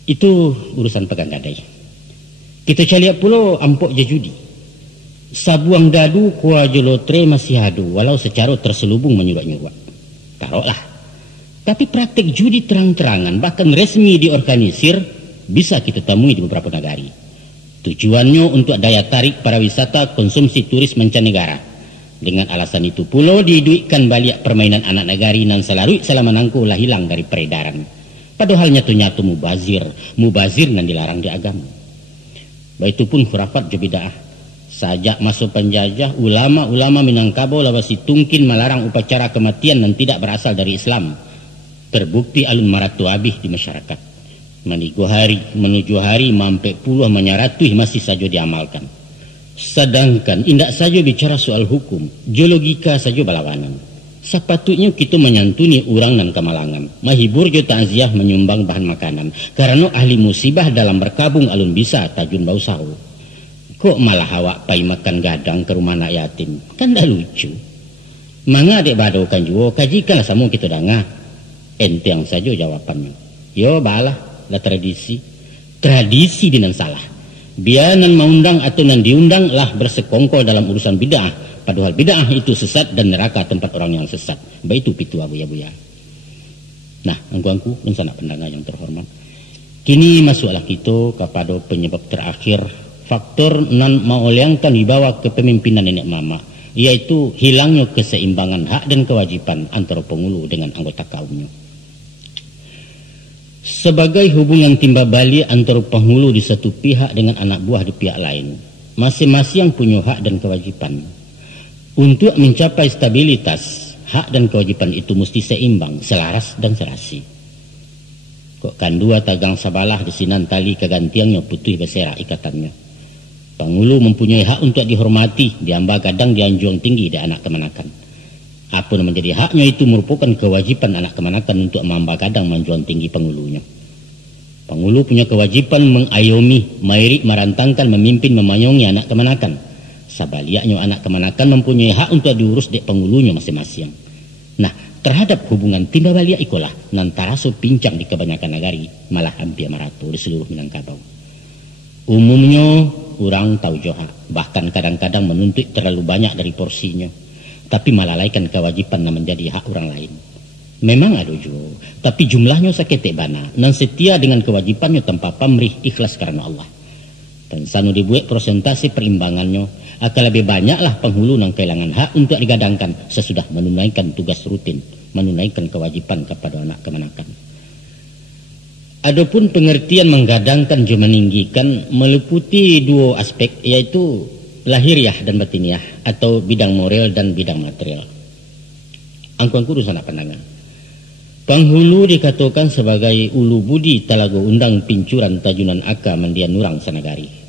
Itu urusan pegang gadai. Kita caliak pula ampok je judi. Sabuang dadu kuah jelotre masih adu walau secara terselubung menyurat-nyurat. Taruhlah. Tapi praktik judi terang-terangan bahkan resmi diorganisir bisa kita temui di beberapa negara. Tujuannya untuk daya tarik para wisata konsumsi turis mancanegara. Dengan alasan itu pula diduitkan balik permainan anak negari nan selalu selama nangku lah hilang dari peredaran. Padahal nyatu-nyatu mubazir nan dilarang di agama. Baitu pun khurafat je bid'ah. Sajak masuk penjajah, ulama-ulama Minangkabau lawasi tungkin melarang upacara kematian nan tidak berasal dari Islam. Terbukti alun maratu abih di masyarakat. Manigo hari, menuju hari mampe puluh menyaratui masih saja diamalkan. Sedangkan indak saja bicara soal hukum, geologika saja balawanan. Sepatutnya kita menyantuni orang dan kemalangan, menghibur jo takziah menyumbang bahan makanan, karena ahli musibah dalam berkabung alun bisa tajun bau sahu. Kok malah awak pai makan gadang ke rumah anak yatim? Kan dah lucu. Manga dek bado kan juo, kajikanlah semua kita dangah. Enteng saja jawabannya. Yo balah, lah tradisi. Tradisi dinan salah. Bianan mengundang atau nan diundang lah bersekongkol dalam urusan bid'ah. Padahal bid'ah itu sesat dan neraka tempat orang yang sesat. Baik itu pitu abuya-buya. Nah, angku-angku dan sanak pendengar yang terhormat. Kini masuklah kita kepada penyebab terakhir. Faktor nan mauliangkan dibawa kepemimpinan nenek mama. Yaitu hilangnya keseimbangan hak dan kewajiban antara penghulu dengan anggota kaumnya. Sebagai hubungan timba balik antara penghulu di satu pihak dengan anak buah di pihak lain. Masing-masing punya hak dan kewajiban. Untuk mencapai stabilitas, hak dan kewajiban itu mesti seimbang, selaras dan serasi. Kok kan dua tagang sabalah di sinan tali kegantiannya putih bersera ikatannya. Penghulu mempunyai hak untuk dihormati, diamba gadang dianjung tinggi di anak kemanakan. Apa yang menjadi haknya itu merupakan kewajiban anak kemanakan untuk mamba gadang menjuang tinggi penghulunya. Penghulu punya kewajiban mengayomi, mairik, merantangkan, memimpin, memayungi anak kemanakan. Sabaliaknya anak kemanakan mempunyai hak untuk diurus dek penghulunya masing-masing. Nah, terhadap hubungan timba baliak ikolah nan taraso pincang di kebanyakan negari, malah hampir merata di seluruh Minangkabau. Umumnya kurang tahu johak, bahkan kadang-kadang menuntut terlalu banyak dari porsinya, tapi melalaikan kewajiban yang menjadi hak orang lain. Memang ada juga, tapi jumlahnya sakit bana, nan setia dengan kewajibannya tanpa pamrih ikhlas karena Allah. Pensanu dibuat persentase perimbangannya akan lebih banyaklah penghulu yang kehilangan hak untuk digadangkan sesudah menunaikan tugas rutin, menunaikan kewajiban kepada anak kemanakan. Adapun pengertian menggadangkan juga meninggikan meliputi dua aspek, yaitu lahiriah dan batiniah atau bidang moral dan bidang material. Angkuangku sanak pandangan. Penghulu dikatakan sebagai ulu budi talago undang pincuran tajunan aka mandian nurang sanagari.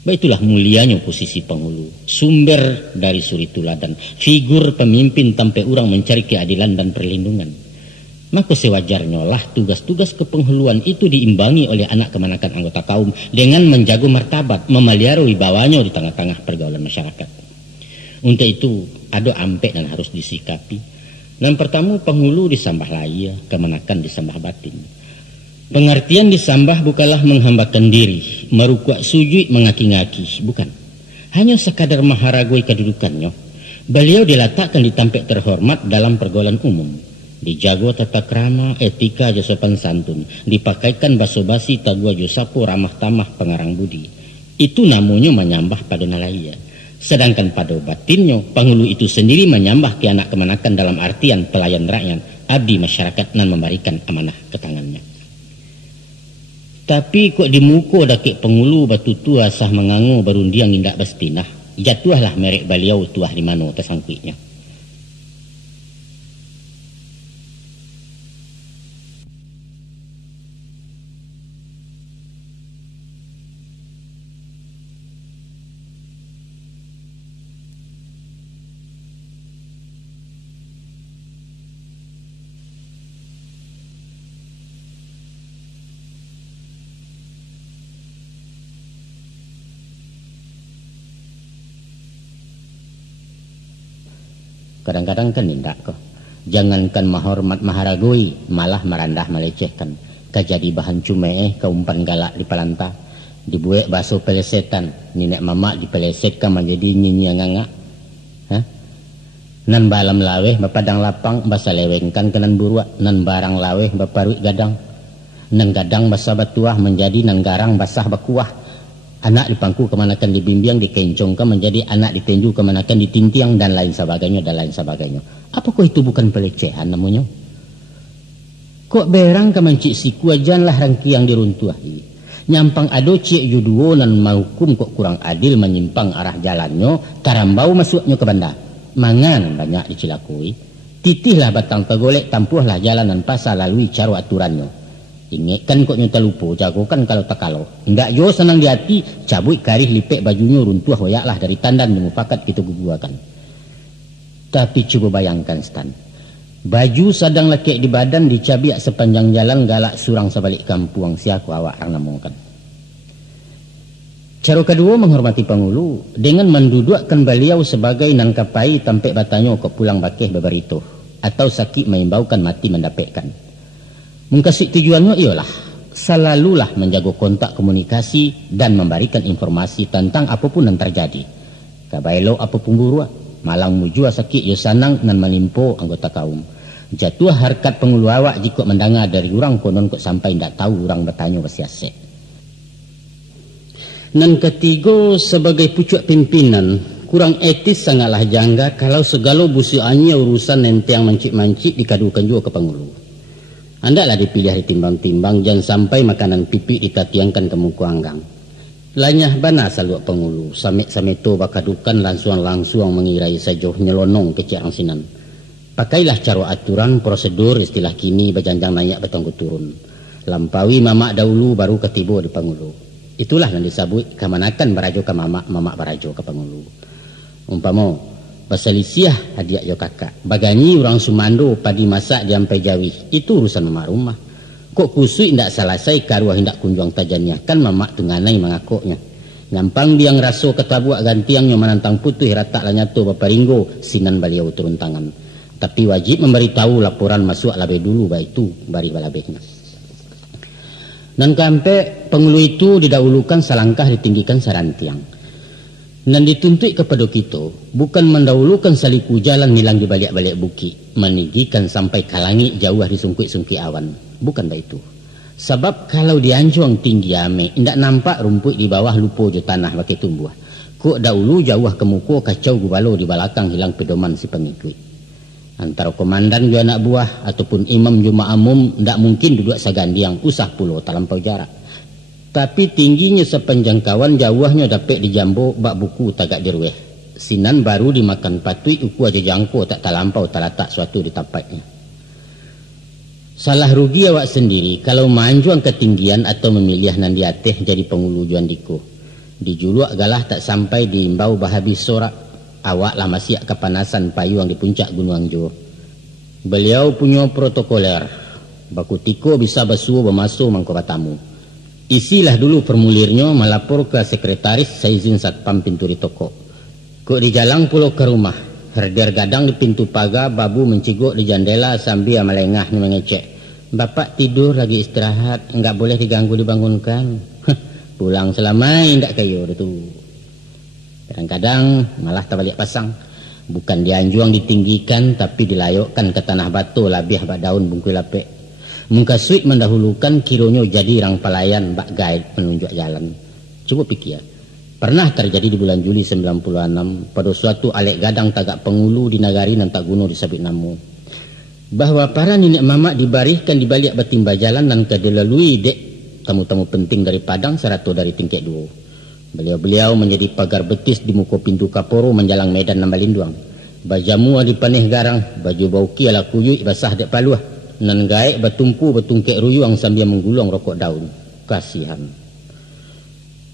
Baitulah mulianya posisi penghulu, sumber dari suri tuladan, figur pemimpin sampai orang mencari keadilan dan perlindungan. Maka sewajarnya lah tugas-tugas kepenghuluan itu diimbangi oleh anak kemanakan anggota kaum dengan menjaga martabat, memelihara wibawanya di tengah-tengah pergaulan masyarakat. Untuk itu ada ampek dan harus disikapi. Yang pertama, penghulu disambah lahir, kemanakan disambah batin. Pengertian disambah bukanlah menghambakan diri, merukuk sujud mengaki-ngaki, bukan. Hanya sekadar maharagoi kedudukannya. Beliau diletakkan di tempat terhormat dalam pergaulan umum. Dijago tata krama, etika, sopan santun. Dipakaikan basa-basi, tagua josapo, ramah tamah, pengarang budi. Itu namanya menyambah pada nalaya. Sedangkan pada batinnya, penghulu itu sendiri menyambah ke anak kemanakan dalam artian pelayan rakyat, abdi masyarakat dan memberikan amanah ke tangannya. Tapi kok di muka dakik penghulu batu tua sah mengangu berundiang indak bestinah, jatuhlah merek beliau tuah di mana tersangkuitnya. Kadang-kadang kan indak kok. Jangankan menghormat maharagoi, malah merendah melecehkan. Kejadi bahan cume keumpan galak di palanta. Dibuat baso pelesetan. Nenek mamak dipelesetkan menjadi nyinyi nganga. Nan balam laweh bapadang lapang basa lewengkan kenan buruak. Nan barang laweh baparui gadang. Nan gadang basa batuah menjadi nan garang basah bakuah. Anak dipangku kemanakan dibimbing, dikencongkan menjadi anak ditenju kemanakan ditintiang dan lain sebagainya dan lain sebagainya. Apakah itu bukan pelecehan namanya? Kok berang ke mencik siku ajanlah rangkiang diruntuhi. Nyampang ado cik juduo nan mahukum kok kurang adil menyimpang arah jalannya, tarambau masuknya ke bandar. Mangan banyak dicilakui. Titihlah batang tegolek, tampuhlah jalanan pasar lalui cara aturannya. Ingatkan kok nyuta lupa, jagokan kalau tak kalau. Indak yo senang di hati, cabut karih lipek bajunya runtuh hoyaklah dari tandan memupakat kita guguakan. Tapi coba bayangkan Stan. Baju sadang lekek di badan dicabiak sepanjang jalan galak surang sebalik kampung siaku awak orang namungkan. Cara kedua menghormati penghulu dengan mendudukkan beliau sebagai nan kapai tampek batanya ke pulang bakeh beberito atau sakit mengimbaukan mati mendapatkan. Mengkasih tujuannya ialah selalulah menjaga kontak komunikasi dan memberikan informasi tentang apapun yang terjadi. Kabailo apapun buruk, malang mujua sakit yo sanang nan menimpo anggota kaum. Jatuh harkat penghulu awak jika mendengar dari orang konon kok sampai ndak tahu orang bertanya bersiasat. Nan ketiga sebagai pucuk pimpinan kurang etis sangatlah jangga kalau segala busiannya urusan nentiang mancik-mancik dikadukan juga ke penghulu. Andaklah dipilih ditimbang-timbang, jangan sampai makanan pipi ditatiangkan ke muka anggang. Lanyah bana saluak penghulu, samit-samito bakadukan langsung mengirai sajoh nyelonong ke cirang sinan. Pakailah cara aturan, prosedur, istilah kini berjanjang naik betanggu turun. Lampaui mamak dahulu baru ketibo di penghulu. Itulah yang disebut kemanakan barajo ke mamak, mamak barajo ke penghulu. Umpama Basalisiah hadiah yo kakak. Baganyi orang Sumando padi masak diampai Jawi. Itu urusan mamak rumah. Kok kusui ndak selesai karuah hendak kunjung tajaniah. Kan mamak tunganai mengakoknya. Nyampang biang raso ketabuak gantiangnya menantang putih ratak lanyato baparinggo sinan beliau turun tangan. Tapi wajib memberitahu laporan masuk labe dulu baik itu bari balabehnya. Dan kampe penghulu itu didahulukan selangkah ditinggikan sarantiang. Dan dituntut kepada kita bukan mendahulukan saliku jalan nilang di balik-balik bukit, meninggikan sampai kalangi jauh di sungkit-sungkit awan. Bukan dah itu. Sebab kalau di anjuang tinggi ame, indak nampak rumput di bawah lupo jo tanah pakai tumbuh. Kok dahulu jauh ke muko kacau gubalo di belakang hilang pedoman si pengikut. Antara komandan jo anak buah ataupun imam jo ma'amum ndak mungkin duduk sagandiang usah pulau terlampau jarak. Tapi tingginya sepanjang kawan jauhnya dapat dijambo bak buku tagak dirweh. Sinan baru dimakan patui uku aja jangko tak terlampau terletak suatu di tapaknya. Salah rugi awak sendiri kalau manjuang ketinggian atau memilih nan di ateh jadi pengulu juan diko. Dijuluak galah tak sampai diimbau bahabis sorak. Awak lah masih kepanasan payung di puncak Gunung Jo. Beliau punya protokoler. Baku tiko bisa basuh bermasuk mangkok tamu. Isilah dulu formulirnya melapor ke sekretaris saya izin satpam pintu di toko. Kok di jalan pulau ke rumah. Herder gadang di pintu pagar, babu menciguk di jendela sambil melengahnya mengecek. Bapak tidur lagi istirahat, enggak boleh diganggu dibangunkan. Pulang selamai ndak kayu itu. Kadang-kadang malah tak balik pasang. Bukan dianjuang ditinggikan tapi dilayokkan ke tanah batu labih bak daun bungkui lapek. Muka suik mendahulukan kironyo jadi orang pelayan bak guide menunjuk jalan. Cuba pikir. Pernah terjadi di bulan Juli 96 pada suatu alek gadang tagak pengulu di nagari nan tak gunung disabit namu. Bahwa para nenek mamak dibarihkan di balik batimba jalan dan kedelalui dek tamu-tamu penting dari Padang seratu dari tingkat 2. Beliau-beliau menjadi pagar betis di muka pintu Kaporo menjalang medan Nambalinduang. Bajamu di paneh garang, baju bauki ala kuyuk basah dek paluah. Nan gaek batumpu betungkek ruyuang sambil menggulung rokok daun. Kasihan.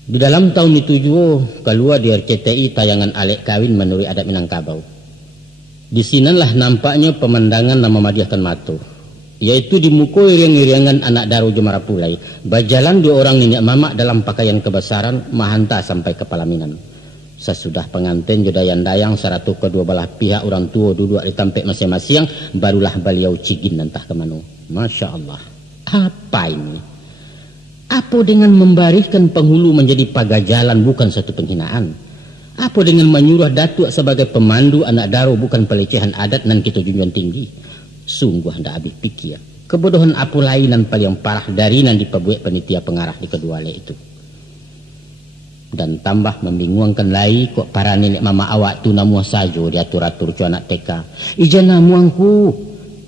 Di dalam tahun itu juga keluar di RCTI tayangan alek kawin menurut adat Minangkabau. Di sinalah nampaknya pemandangan nama madiahkan matu. Yaitu di muka iriang-iriangan anak daru Jemara Pulai. Berjalan 2 orang nenek mamak dalam pakaian kebesaran mahanta sampai kepala Minang. Sesudah pengantin jodayang-dayang seratu kedua belah pihak orang tua duduk di tampek masing-masing. Barulah beliau cigin entah kemana. Masya Allah. Apa ini? Apa dengan membarihkan penghulu menjadi pagar jalan bukan satu penghinaan? Apa dengan menyuruh datuk sebagai pemandu anak daru bukan pelecehan adat dan kita junjung tinggi? Sungguh hendak habis pikir. Kebodohan apa lain dan paling parah dari nan diperbuat penitia pengarah di kedua lek itu. Dan tambah membingungkan lagi kok para nenek mama awak tu namuah sajo diatur-atur cu anak TK. Ijan namuangku.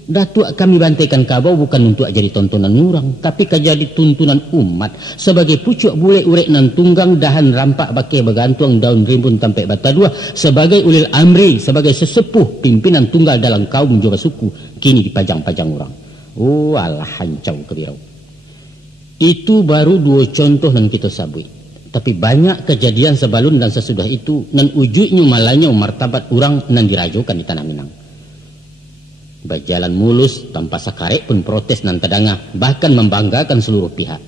Datuk kami bantaikan kabau bukan untuk jadi tontonan orang, tapi jadi tuntunan umat sebagai pucuk bule urek nan tunggang dahan rampak bakai bergantung daun rimbun tampek bata dua sebagai ulil amri, sebagai sesepuh pimpinan tunggal dalam kaum Jawa suku kini dipajang-pajang orang. Oh alah hancau kebirau. Itu baru 2 contoh yang kita sabui. Tapi banyak kejadian sebelum dan sesudah itu nan ujungnya malahnya martabat orang nan dirajukan di tanah Minang. Berjalan mulus tanpa sakarek pun protes nan tedangah bahkan membanggakan seluruh pihak.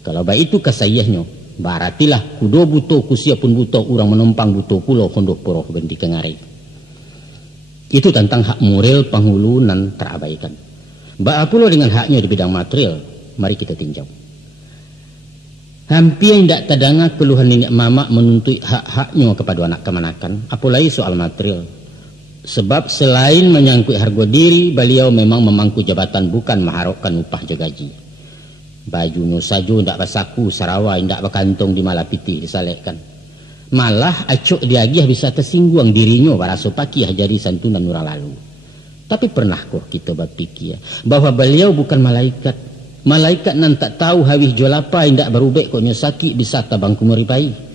Kalau baik itu kasayahnya baratilah kudo buto kusia pun buto orang menumpang buto pulau kondok poroh benti kengari. Itu tentang hak moral penghulu nan terabaikan. Ba pulau dengan haknya di bidang material, mari kita tinjau. Hampir tidak tedangah keluhan nenek mamak menuntut hak-haknya kepada anak kemanakan, apalagi soal material. Sebab selain menyangkut harga diri, beliau memang memangku jabatan bukan mengharapkan upah je gaji. Bajunya saja tidak bersaku sarawai, tidak berkantong di malapiti disalekkan. Malah acuk diagih bisa tersinggung dirinya baraso pakih jadi santunan orang lalu. Tapi pernah kok kita berpikir bahwa beliau bukan malaikat. Malaikat nan tak tahu hawih jolapa tidak berubek koknya sakit bisa tabang kumuripai.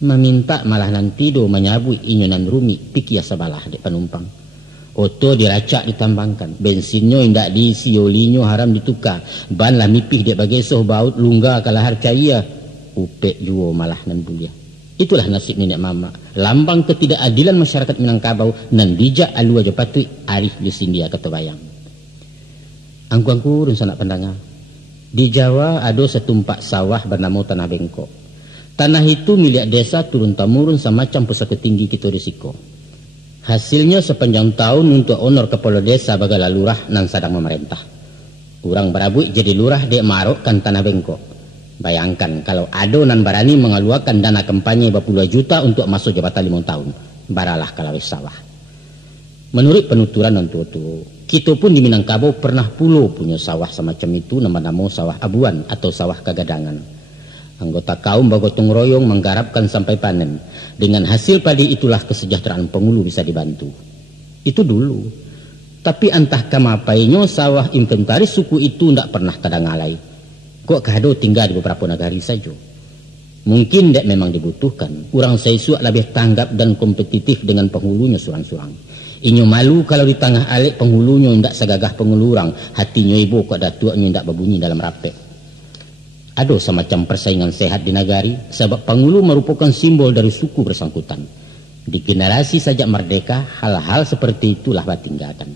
Meminta malah nan tidur menyabui inyonan rumi pikir sabalah di penumpang. Oto diracak ditambangkan, bensinnya indak diisi, olinya haram ditukar, ban lah mipih dia bagesoh baut lungga kalahar cahaya, upek juo malah nan bulia. Itulah nasib nenek mama, lambang ketidakadilan masyarakat Minangkabau nan dijak alu aja patui arif jusindia kata bayang. Angku-angku dan sanak pendangar. Di Jawa ada setumpak sawah bernama Tanah Bengkok. Tanah itu milik desa turun-temurun semacam pusaka tinggi kita risiko. Hasilnya sepanjang tahun untuk honor kepala desa bagala lurah nan sedang memerintah. Orang berabuk jadi lurah dek marokkan Tanah Bengkok. Bayangkan kalau ada nan barani mengeluarkan dana kampanye berpuluh juta untuk masuk jabatan 5 tahun. Baralah kalawis sawah. Menurut penuturan nan tua-tua, Kita pun di Minangkabau pernah pulo punya sawah semacam itu, nama-nama sawah abuan atau sawah kagadangan. Anggota kaum bergotong royong menggarapkan sampai panen. Dengan hasil padi itulah kesejahteraan pengulu bisa dibantu. Itu dulu. Tapi entah kamapainya sawah inventaris suku itu tidak pernah tadangalai. Kok kado tinggal di beberapa negari saja. Mungkin dek memang dibutuhkan. Orang Saisuak lebih tanggap dan kompetitif dengan penghulunya surang-surang. Inyo malu kalau di tengah alik penghulunya ndak segagah penghulu orang. Hatinya ibu kok datuaknya ndak berbunyi dalam rapek. Ada semacam persaingan sehat di nagari sebab penghulu merupakan simbol dari suku bersangkutan. Di generasi sejak merdeka hal-hal seperti itulah tinggalkan.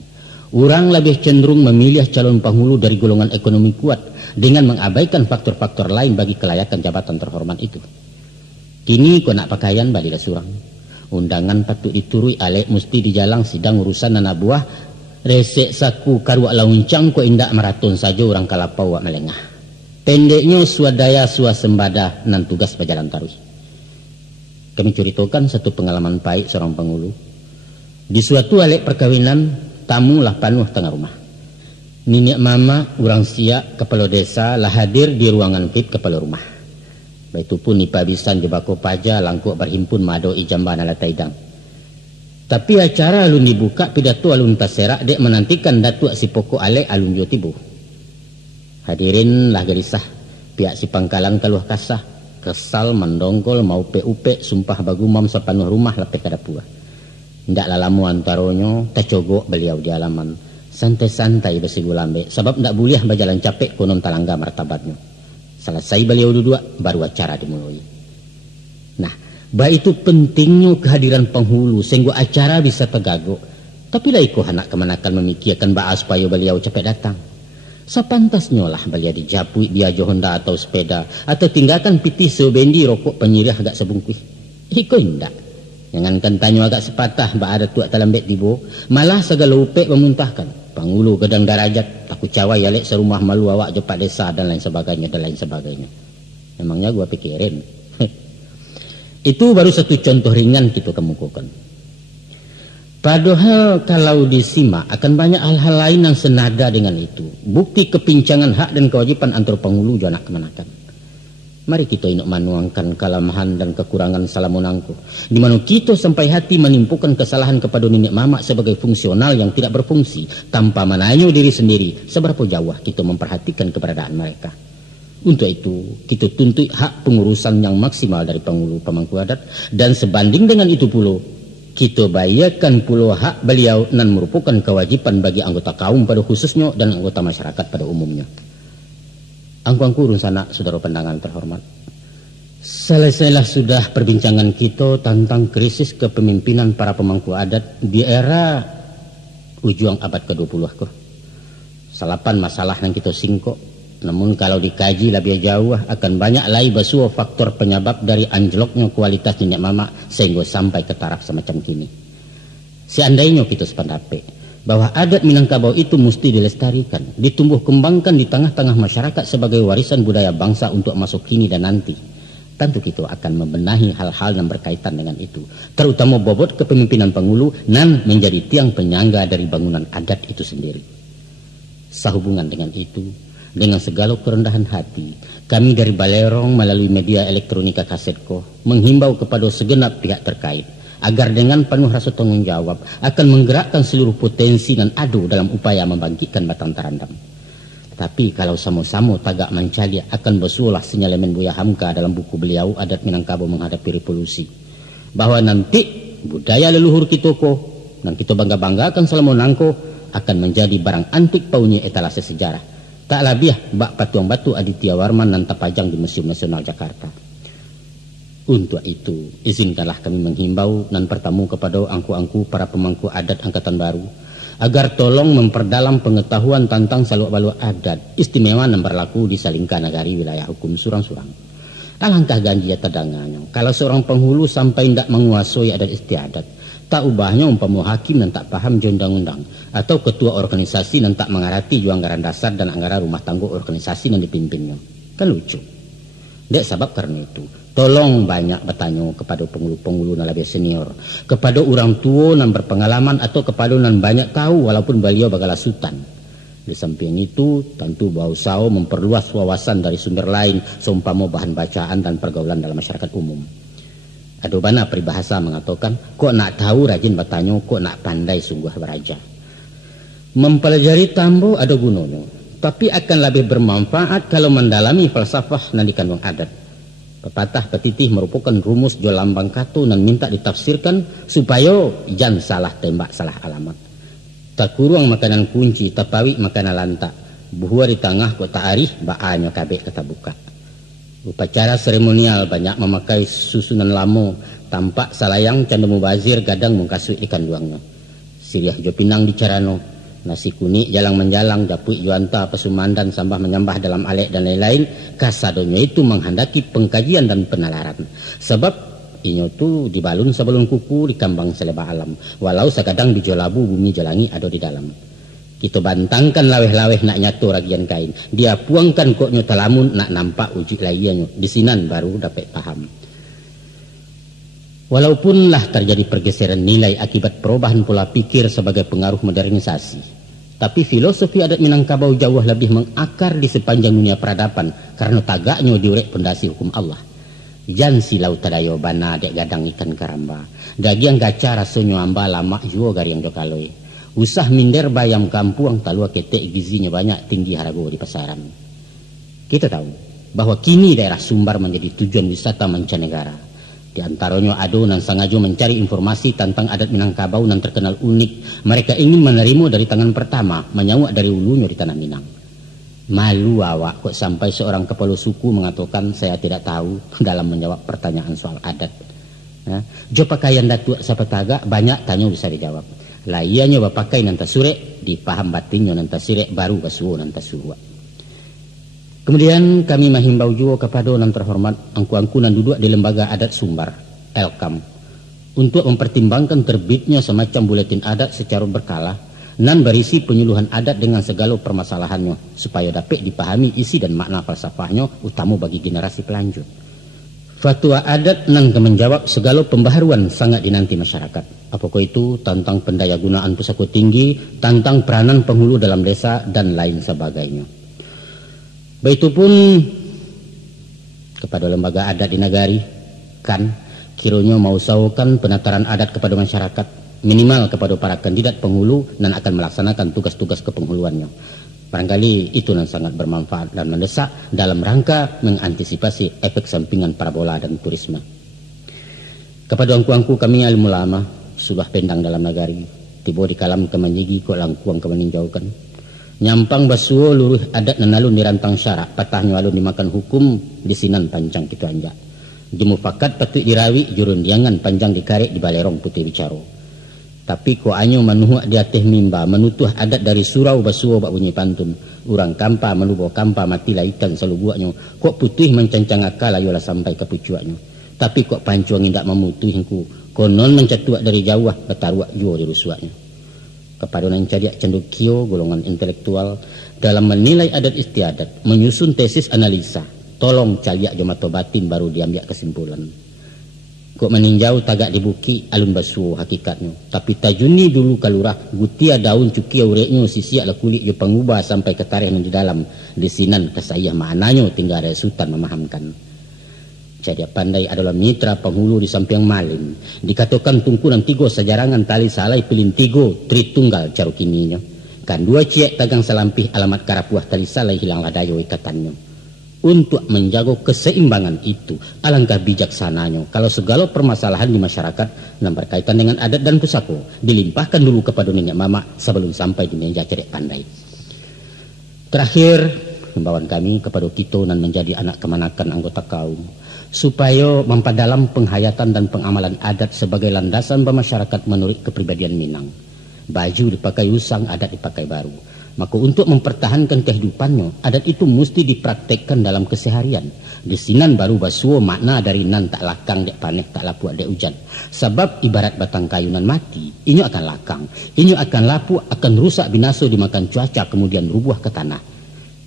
Orang lebih cenderung memilih calon penghulu dari golongan ekonomi kuat dengan mengabaikan faktor-faktor lain bagi kelayakan jabatan terhormat itu. Kini kau nak pakaian balilah surang. Undangan patut diturui alek mesti dijalang sidang urusan anak buah. Resek saku karuak launcang ko indak maraton saja orang kalapau wak melengah. Pendeknya swadaya swasembada nan tugas berjalan tarui. Kami ceritakan satu pengalaman baik seorang penghulu. Di suatu alek perkawinan tamu lah penuh tengah rumah. Nenek mama, orang siak, kepala desa lah hadir di ruangan VIP kepala rumah. Itu pun nipabisan di bako paja langkuk berhimpun mado ijambah ala taidang. Tapi acara alun dibuka pidato alun taserak dek menantikan datuk si pokok alek alun jo tibu. Hadirin lah gelisah, pihak si pangkalan kaluh kasah, kesal mendongkol mau pe-upe sumpah bagumam sepanuh rumah lepeh kadapua. Ndak lalamu antaronyo tacogok beliau di halaman santai-santai besi gulambe sebab ndak boleh berjalan capek konon talangga martabatnya. Selesai beliau duduk baru acara dimulai. Nah, itu pentingnya kehadiran penghulu sehingga acara bisa tegaguk. Tapi lah iko anak kemanakan memikirkan bahas supaya beliau capek datang. Sepantasnya lah beliau dijapui biajo Honda atau sepeda atau tinggalkan pitih sebendi rokok penyirih agak sebungkuih. Iko indak. Jangankan tanya agak sepatah mbak ada tuak talambet tibo, malah segala upek memuntahkan. Penghulu gedang darajat, takut cawai yalek serumah malu awak jepat desa dan lain sebagainya dan lain sebagainya. Memangnya gua pikirin. Itu baru satu contoh ringan kita kemukakan. Padahal kalau disimak akan banyak hal-hal lain yang senada dengan itu. Bukti kepincangan hak dan kewajiban antara penghulu dan anak kemanakan. Mari kita inuk manuangkan kelemahan dan kekurangan salamunangku. Di mana kita sampai hati menimpukan kesalahan kepada nenek mamak sebagai fungsional yang tidak berfungsi tanpa menanya diri sendiri seberapa jauh kita memperhatikan keberadaan mereka. Untuk itu kita tuntut hak pengurusan yang maksimal dari penghulu pemangku adat dan sebanding dengan itu pula kita bayarkan pula hak beliau dan merupakan kewajiban bagi anggota kaum pada khususnya dan anggota masyarakat pada umumnya. Angku-angku sanak saudara pandangan terhormat. Selesailah sudah perbincangan kita tentang krisis kepemimpinan para pemangku adat di era ujung abad ke-20 ko. Salapan masalah yang kita singkok. Namun kalau dikaji lebih jauh akan banyak lagi basuh faktor penyebab dari anjloknya kualitas nenek mama sehingga sampai ke taraf semacam kini. Seandainya kita sependapat bahwa adat Minangkabau itu mesti dilestarikan, ditumbuh kembangkan di tengah-tengah masyarakat sebagai warisan budaya bangsa untuk masuk kini dan nanti. Tentu kita akan membenahi hal-hal yang berkaitan dengan itu, terutama bobot kepemimpinan penghulu dan menjadi tiang penyangga dari bangunan adat itu sendiri. Sehubungan dengan itu, dengan segala kerendahan hati, kami dari Balerong melalui media elektronika Kasetko menghimbau kepada segenap pihak terkait agar dengan penuh rasa tanggung jawab akan menggerakkan seluruh potensi dan adu dalam upaya membangkitkan Batang Tarandam. Tapi kalau sama-sama tagak mencari akan bersulah sinyalemen Buya Hamka dalam buku beliau Adat Minangkabau Menghadapi Revolusi, bahwa nanti budaya leluhur kita ko dan kita bangga-banggakan selama nangko akan menjadi barang antik paunya etalase sejarah. Tak lebih bak patung batu Aditya Warman dan terpajang di Museum Nasional Jakarta. Untuk itu, izinkanlah kami menghimbau dan bertamu kepada angku-angku para pemangku adat angkatan baru agar tolong memperdalam pengetahuan tentang saluk-baluk adat istimewa yang berlaku di Salingka Nagari wilayah hukum Surang-Surang. Alangkah ganjia tadanganya kalau seorang penghulu sampai tidak menguasai adat istiadat, tak ubahnya umpama hakim dan tak paham undang-undang atau ketua organisasi dan tak mengerti anggaran dasar dan anggaran rumah tangga organisasi yang dipimpinnya. Kan lucu. Dek sebab karena itu, tolong banyak bertanya kepada penghulu-penghulu yang lebih senior, kepada orang tua yang berpengalaman atau kepada yang banyak tahu walaupun beliau bagala sultan. Di samping itu, tentu berusaha memperluas wawasan dari sumber lain seumpama bahan bacaan dan pergaulan dalam masyarakat umum. Ada banyak peribahasa mengatakan, kok nak tahu rajin bertanya, kok nak pandai sungguh beraja. Mempelajari tambo ada gunanya, tapi akan lebih bermanfaat kalau mendalami falsafah yang dikandung adat. Pepatah petitih merupakan rumus jual lambang kato dan minta ditafsirkan supaya jangan salah tembak salah alamat. Tak kurang makanan kunci, tapawi makanan lantak. Buhua di tengah kok tak arih, ba'anyo kabek kata buka. Upacara seremonial banyak memakai susunan lamo, tampak salayang canda mubazir gadang mengkasui ikan duangnya. Siriah jo pinang dicarano, nasi kuning jalang menjalang, japui juanta pesumandan sambah menyambah dalam alek dan lain-lain. Kasadonyo itu menghendaki pengkajian dan penalaran. Sebab inyo tu dibalun sebelum kuku di kambang seleba alam. Walau sekadang di jolabu bumi jalangi ada di dalam. Kita bantangkan laweh-laweh nak nyatu ragian kain. Dia puangkan kok nyota lamun nak nampak uji layanyo. Di sinan baru dapat paham. Walaupun lah terjadi pergeseran nilai akibat perubahan pola pikir sebagai pengaruh modernisasi, tapi filosofi adat Minangkabau jauh lebih mengakar di sepanjang dunia peradaban karena tagaknya diurek pondasi hukum Allah. Jan silau tadayo bana dek gadang ikan karamba. Dagiang kaca rasonyo amba lama juo gariang jokaloi. Usah minder bayam kampung talua ketek gizinya banyak tinggi harago di pasaran. Kita tahu bahwa kini daerah Sumbar menjadi tujuan wisata mancanegara. Di antaranya Ado dan Sangajo mencari informasi tentang adat Minangkabau yang terkenal unik. Mereka ingin menerima dari tangan pertama, menyawak dari ulunya di tanah Minang. Malu awak kok sampai seorang kepala suku mengatakan saya tidak tahu dalam menjawab pertanyaan soal adat. Jo pakaian datuk sapataga banyak tanya bisa dijawab. Lah iya nyoba pakai nanta sure, dipaham batinnya nanta sirek baru basuo nanta surua. Kemudian kami menghimbau juga kepada yang terhormat angku-angku dan duduk di lembaga adat Sumbar, Elkam, untuk mempertimbangkan terbitnya semacam buletin adat secara berkala dan berisi penyuluhan adat dengan segala permasalahannya supaya dapat dipahami isi dan makna falsafahnya utama bagi generasi pelanjut. Fatwa adat nang menjawab segala pembaharuan sangat dinanti masyarakat. Apakah itu tentang pendayagunaan pusaka tinggi, tentang peranan penghulu dalam desa dan lain sebagainya. Begitupun kepada lembaga adat di nagari kan kiranya mau saukan penataran adat kepada masyarakat minimal kepada para kandidat penghulu dan akan melaksanakan tugas-tugas kepenghuluannya. Barangkali itu yang sangat bermanfaat dan mendesak dalam rangka mengantisipasi efek sampingan parabola dan turisme. Kepada angku-angku kami alim ulama sudah pendang dalam nagari, tiba di kalam kemenyigi kok langkuang kemeninjaukan. Nyampang basuo luruh adat nanalun dirantang syarak, patahnya alun dimakan hukum di sinan panjang kitu anja. Jemufakat patut dirawi jurun diangan panjang dikarek di balerong putih bicaro. Tapi ko anyo manuhak di ateh mimba menutuh adat dari surau basuo bak bunyi pantun. Urang kampa menubo kampa mati lah ikan salubuaknyo. Kok putih mencancang akal ayolah sampai ke pucuaknyo. Tapi kok pancuang indak memutuhinku. Konon mencatuak dari jauh betaruak jua di rusuaknyo. Kepada nan cadiak cendukio golongan intelektual dalam menilai adat istiadat, menyusun tesis analisa. Tolong caliak jomato batin baru diambil kesimpulan. Kok meninjau tagak dibuki alun basuo hakikatnya. Tapi tajuni dulu kalurah gutia daun cukia ureknya sisiak lah kulit jo pengubah sampai ke tarikh yang di dalam. Di sinan kesayah maknanya tinggal ada sultan memahamkan. Jadi pandai adalah mitra penghulu di samping malin. Dikatakan tungkunan tigo sejarangan tali salai pilin tigo tritunggal carukininya. Kan dua ciek tagang selampih alamat karapuah tali salai hilanglah dayo ikatannya. Untuk menjaga keseimbangan itu, alangkah bijaksananya kalau segala permasalahan di masyarakat yang berkaitan dengan adat dan pusaka dilimpahkan dulu kepada nenek mama sebelum sampai di meja cedek pandai. Terakhir, himbauan kami kepada kita dan menjadi anak kemanakan anggota kaum supaya memperdalam penghayatan dan pengamalan adat sebagai landasan bermasyarakat menurut kepribadian Minang. Baju dipakai usang, adat dipakai baru. Maka untuk mempertahankan kehidupannya, adat itu mesti dipraktekkan dalam keseharian. Di sinan baru basuo makna dari nan tak lakang dek paneh tak lapuak dek hujan. Sebab ibarat batang kayu nan mati, inyo akan lakang, inyo akan lapuak, akan rusak binasa dimakan cuaca kemudian rubuh ke tanah.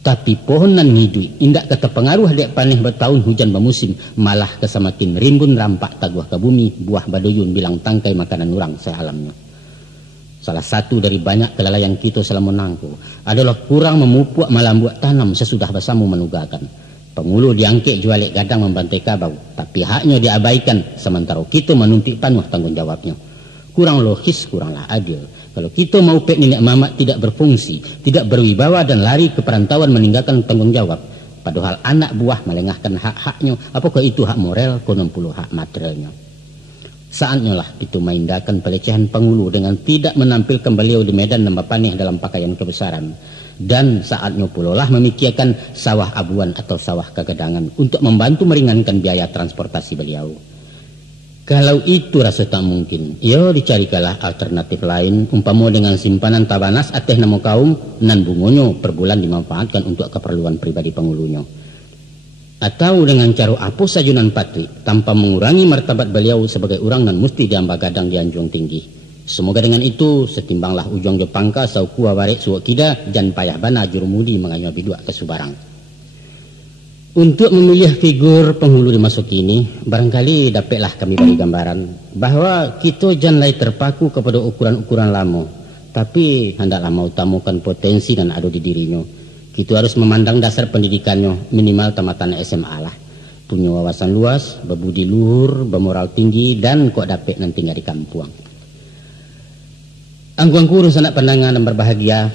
Tapi pohon nan ngidui indak kata pengaruh dek paneh bertahun hujan bermusim, malah kesamakin rimbun rampak taguh ke bumi, buah baduyun bilang tangkai makanan orang sealamnya. Salah satu dari banyak kelalaian kita selama nangku adalah kurang memupuk malam buat tanam sesudah besamu menugakan. Pengulu diangkek jualik gadang membantai kabau, tapi haknya diabaikan sementara kita menuntut penuh tanggung jawabnya. Kurang logis, kuranglah adil. Kalau kita mau pek nenek mamak tidak berfungsi, tidak berwibawa dan lari ke perantauan meninggalkan tanggung jawab, padahal anak buah melengahkan hak-haknya, apakah itu hak moral, konon puluh hak materialnya. Saatnya lah kita maindakan pelecehan pengulu dengan tidak menampilkan beliau di medan dan berpaneh dalam pakaian kebesaran. Dan saatnya pula lah memikirkan sawah abuan atau sawah kegedangan untuk membantu meringankan biaya transportasi beliau. Kalau itu rasa tak mungkin, ya dicarikanlah alternatif lain, umpama dengan simpanan tabanas ateh nama kaum nan bungonyo per bulan dimanfaatkan untuk keperluan pribadi pengulunya. Atau dengan cara hapus sajunan patri tanpa mengurangi martabat beliau sebagai orang nan mesti diambah gadang di anjung tinggi. Semoga dengan itu setimbanglah ujung Jepangka saukua warek suak kida jan payah bana jurumudi mengayu bidua ke Subarang. Untuk memilih figur penghulu di masa kini, barangkali dapatlah kami beri gambaran bahwa kita jangan terpaku kepada ukuran-ukuran lama, tapi hendaklah mau tamukan potensi dan ada di dirinya. Kita harus memandang dasar pendidikannya minimal tamatan SMA lah. Punya wawasan luas, berbudi luhur, bermoral tinggi, dan kok dapat nanti tinggal di kampung. Angguangku sanak pandangan dan berbahagia.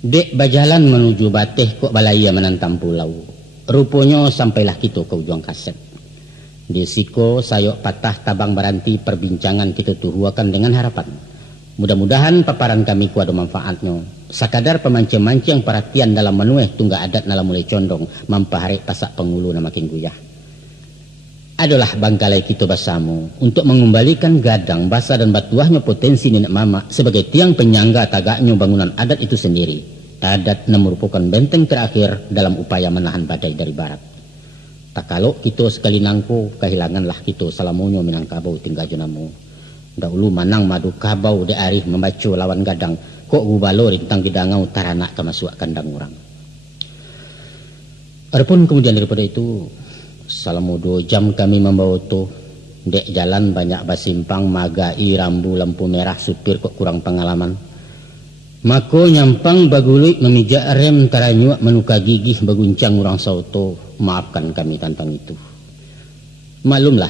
Dek berjalan menuju Bateh kok balaya menantang pulau. Rupanya sampailah kita ke ujung kaset. Di siko sayok patah tabang baranti perbincangan kita tuhuakan dengan harapan. Mudah-mudahan paparan kami ku ada manfaatnya. Sakadar pemancing-mancing perhatian dalam menueh tunggak adat nala mulai condong mampaharik pasak pengulu na makin guyah. Adalah bangkalai kita bersama untuk mengembalikan gadang basa dan batuahnya potensi nenek mama sebagai tiang penyangga tagaknya bangunan adat itu sendiri. Adat merupakan benteng terakhir dalam upaya menahan badai dari barat. Tak kalau kita sekali nangku kehilanganlah kita salamunyo Minangkabau tinggal junamu. Dahulu manang madu kabau de arih membaca lawan gadang kok gubalo rintang didangau taranak kemasuk kandang orang. Adapun kemudian daripada itu salamu 2 jam kami membawa to dek jalan banyak basimpang magai rambu lampu merah supir kok kurang pengalaman. Mako nyampang bagului memijak rem taranyuak menuka gigih baguncang orang sauto, maafkan kami tentang itu. Maklumlah,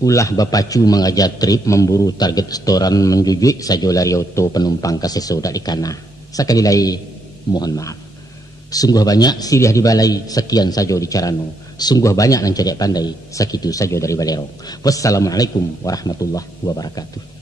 ulah bapacu mengajar trip memburu target setoran menjujui saja lari auto penumpang kasesoda di kana. Sekali lagi mohon maaf. Sungguh banyak siliah di balai, sekian saja di carano. Sungguh banyak nan cedek pandai, sakitu saja dari balero. Wassalamualaikum warahmatullahi wabarakatuh.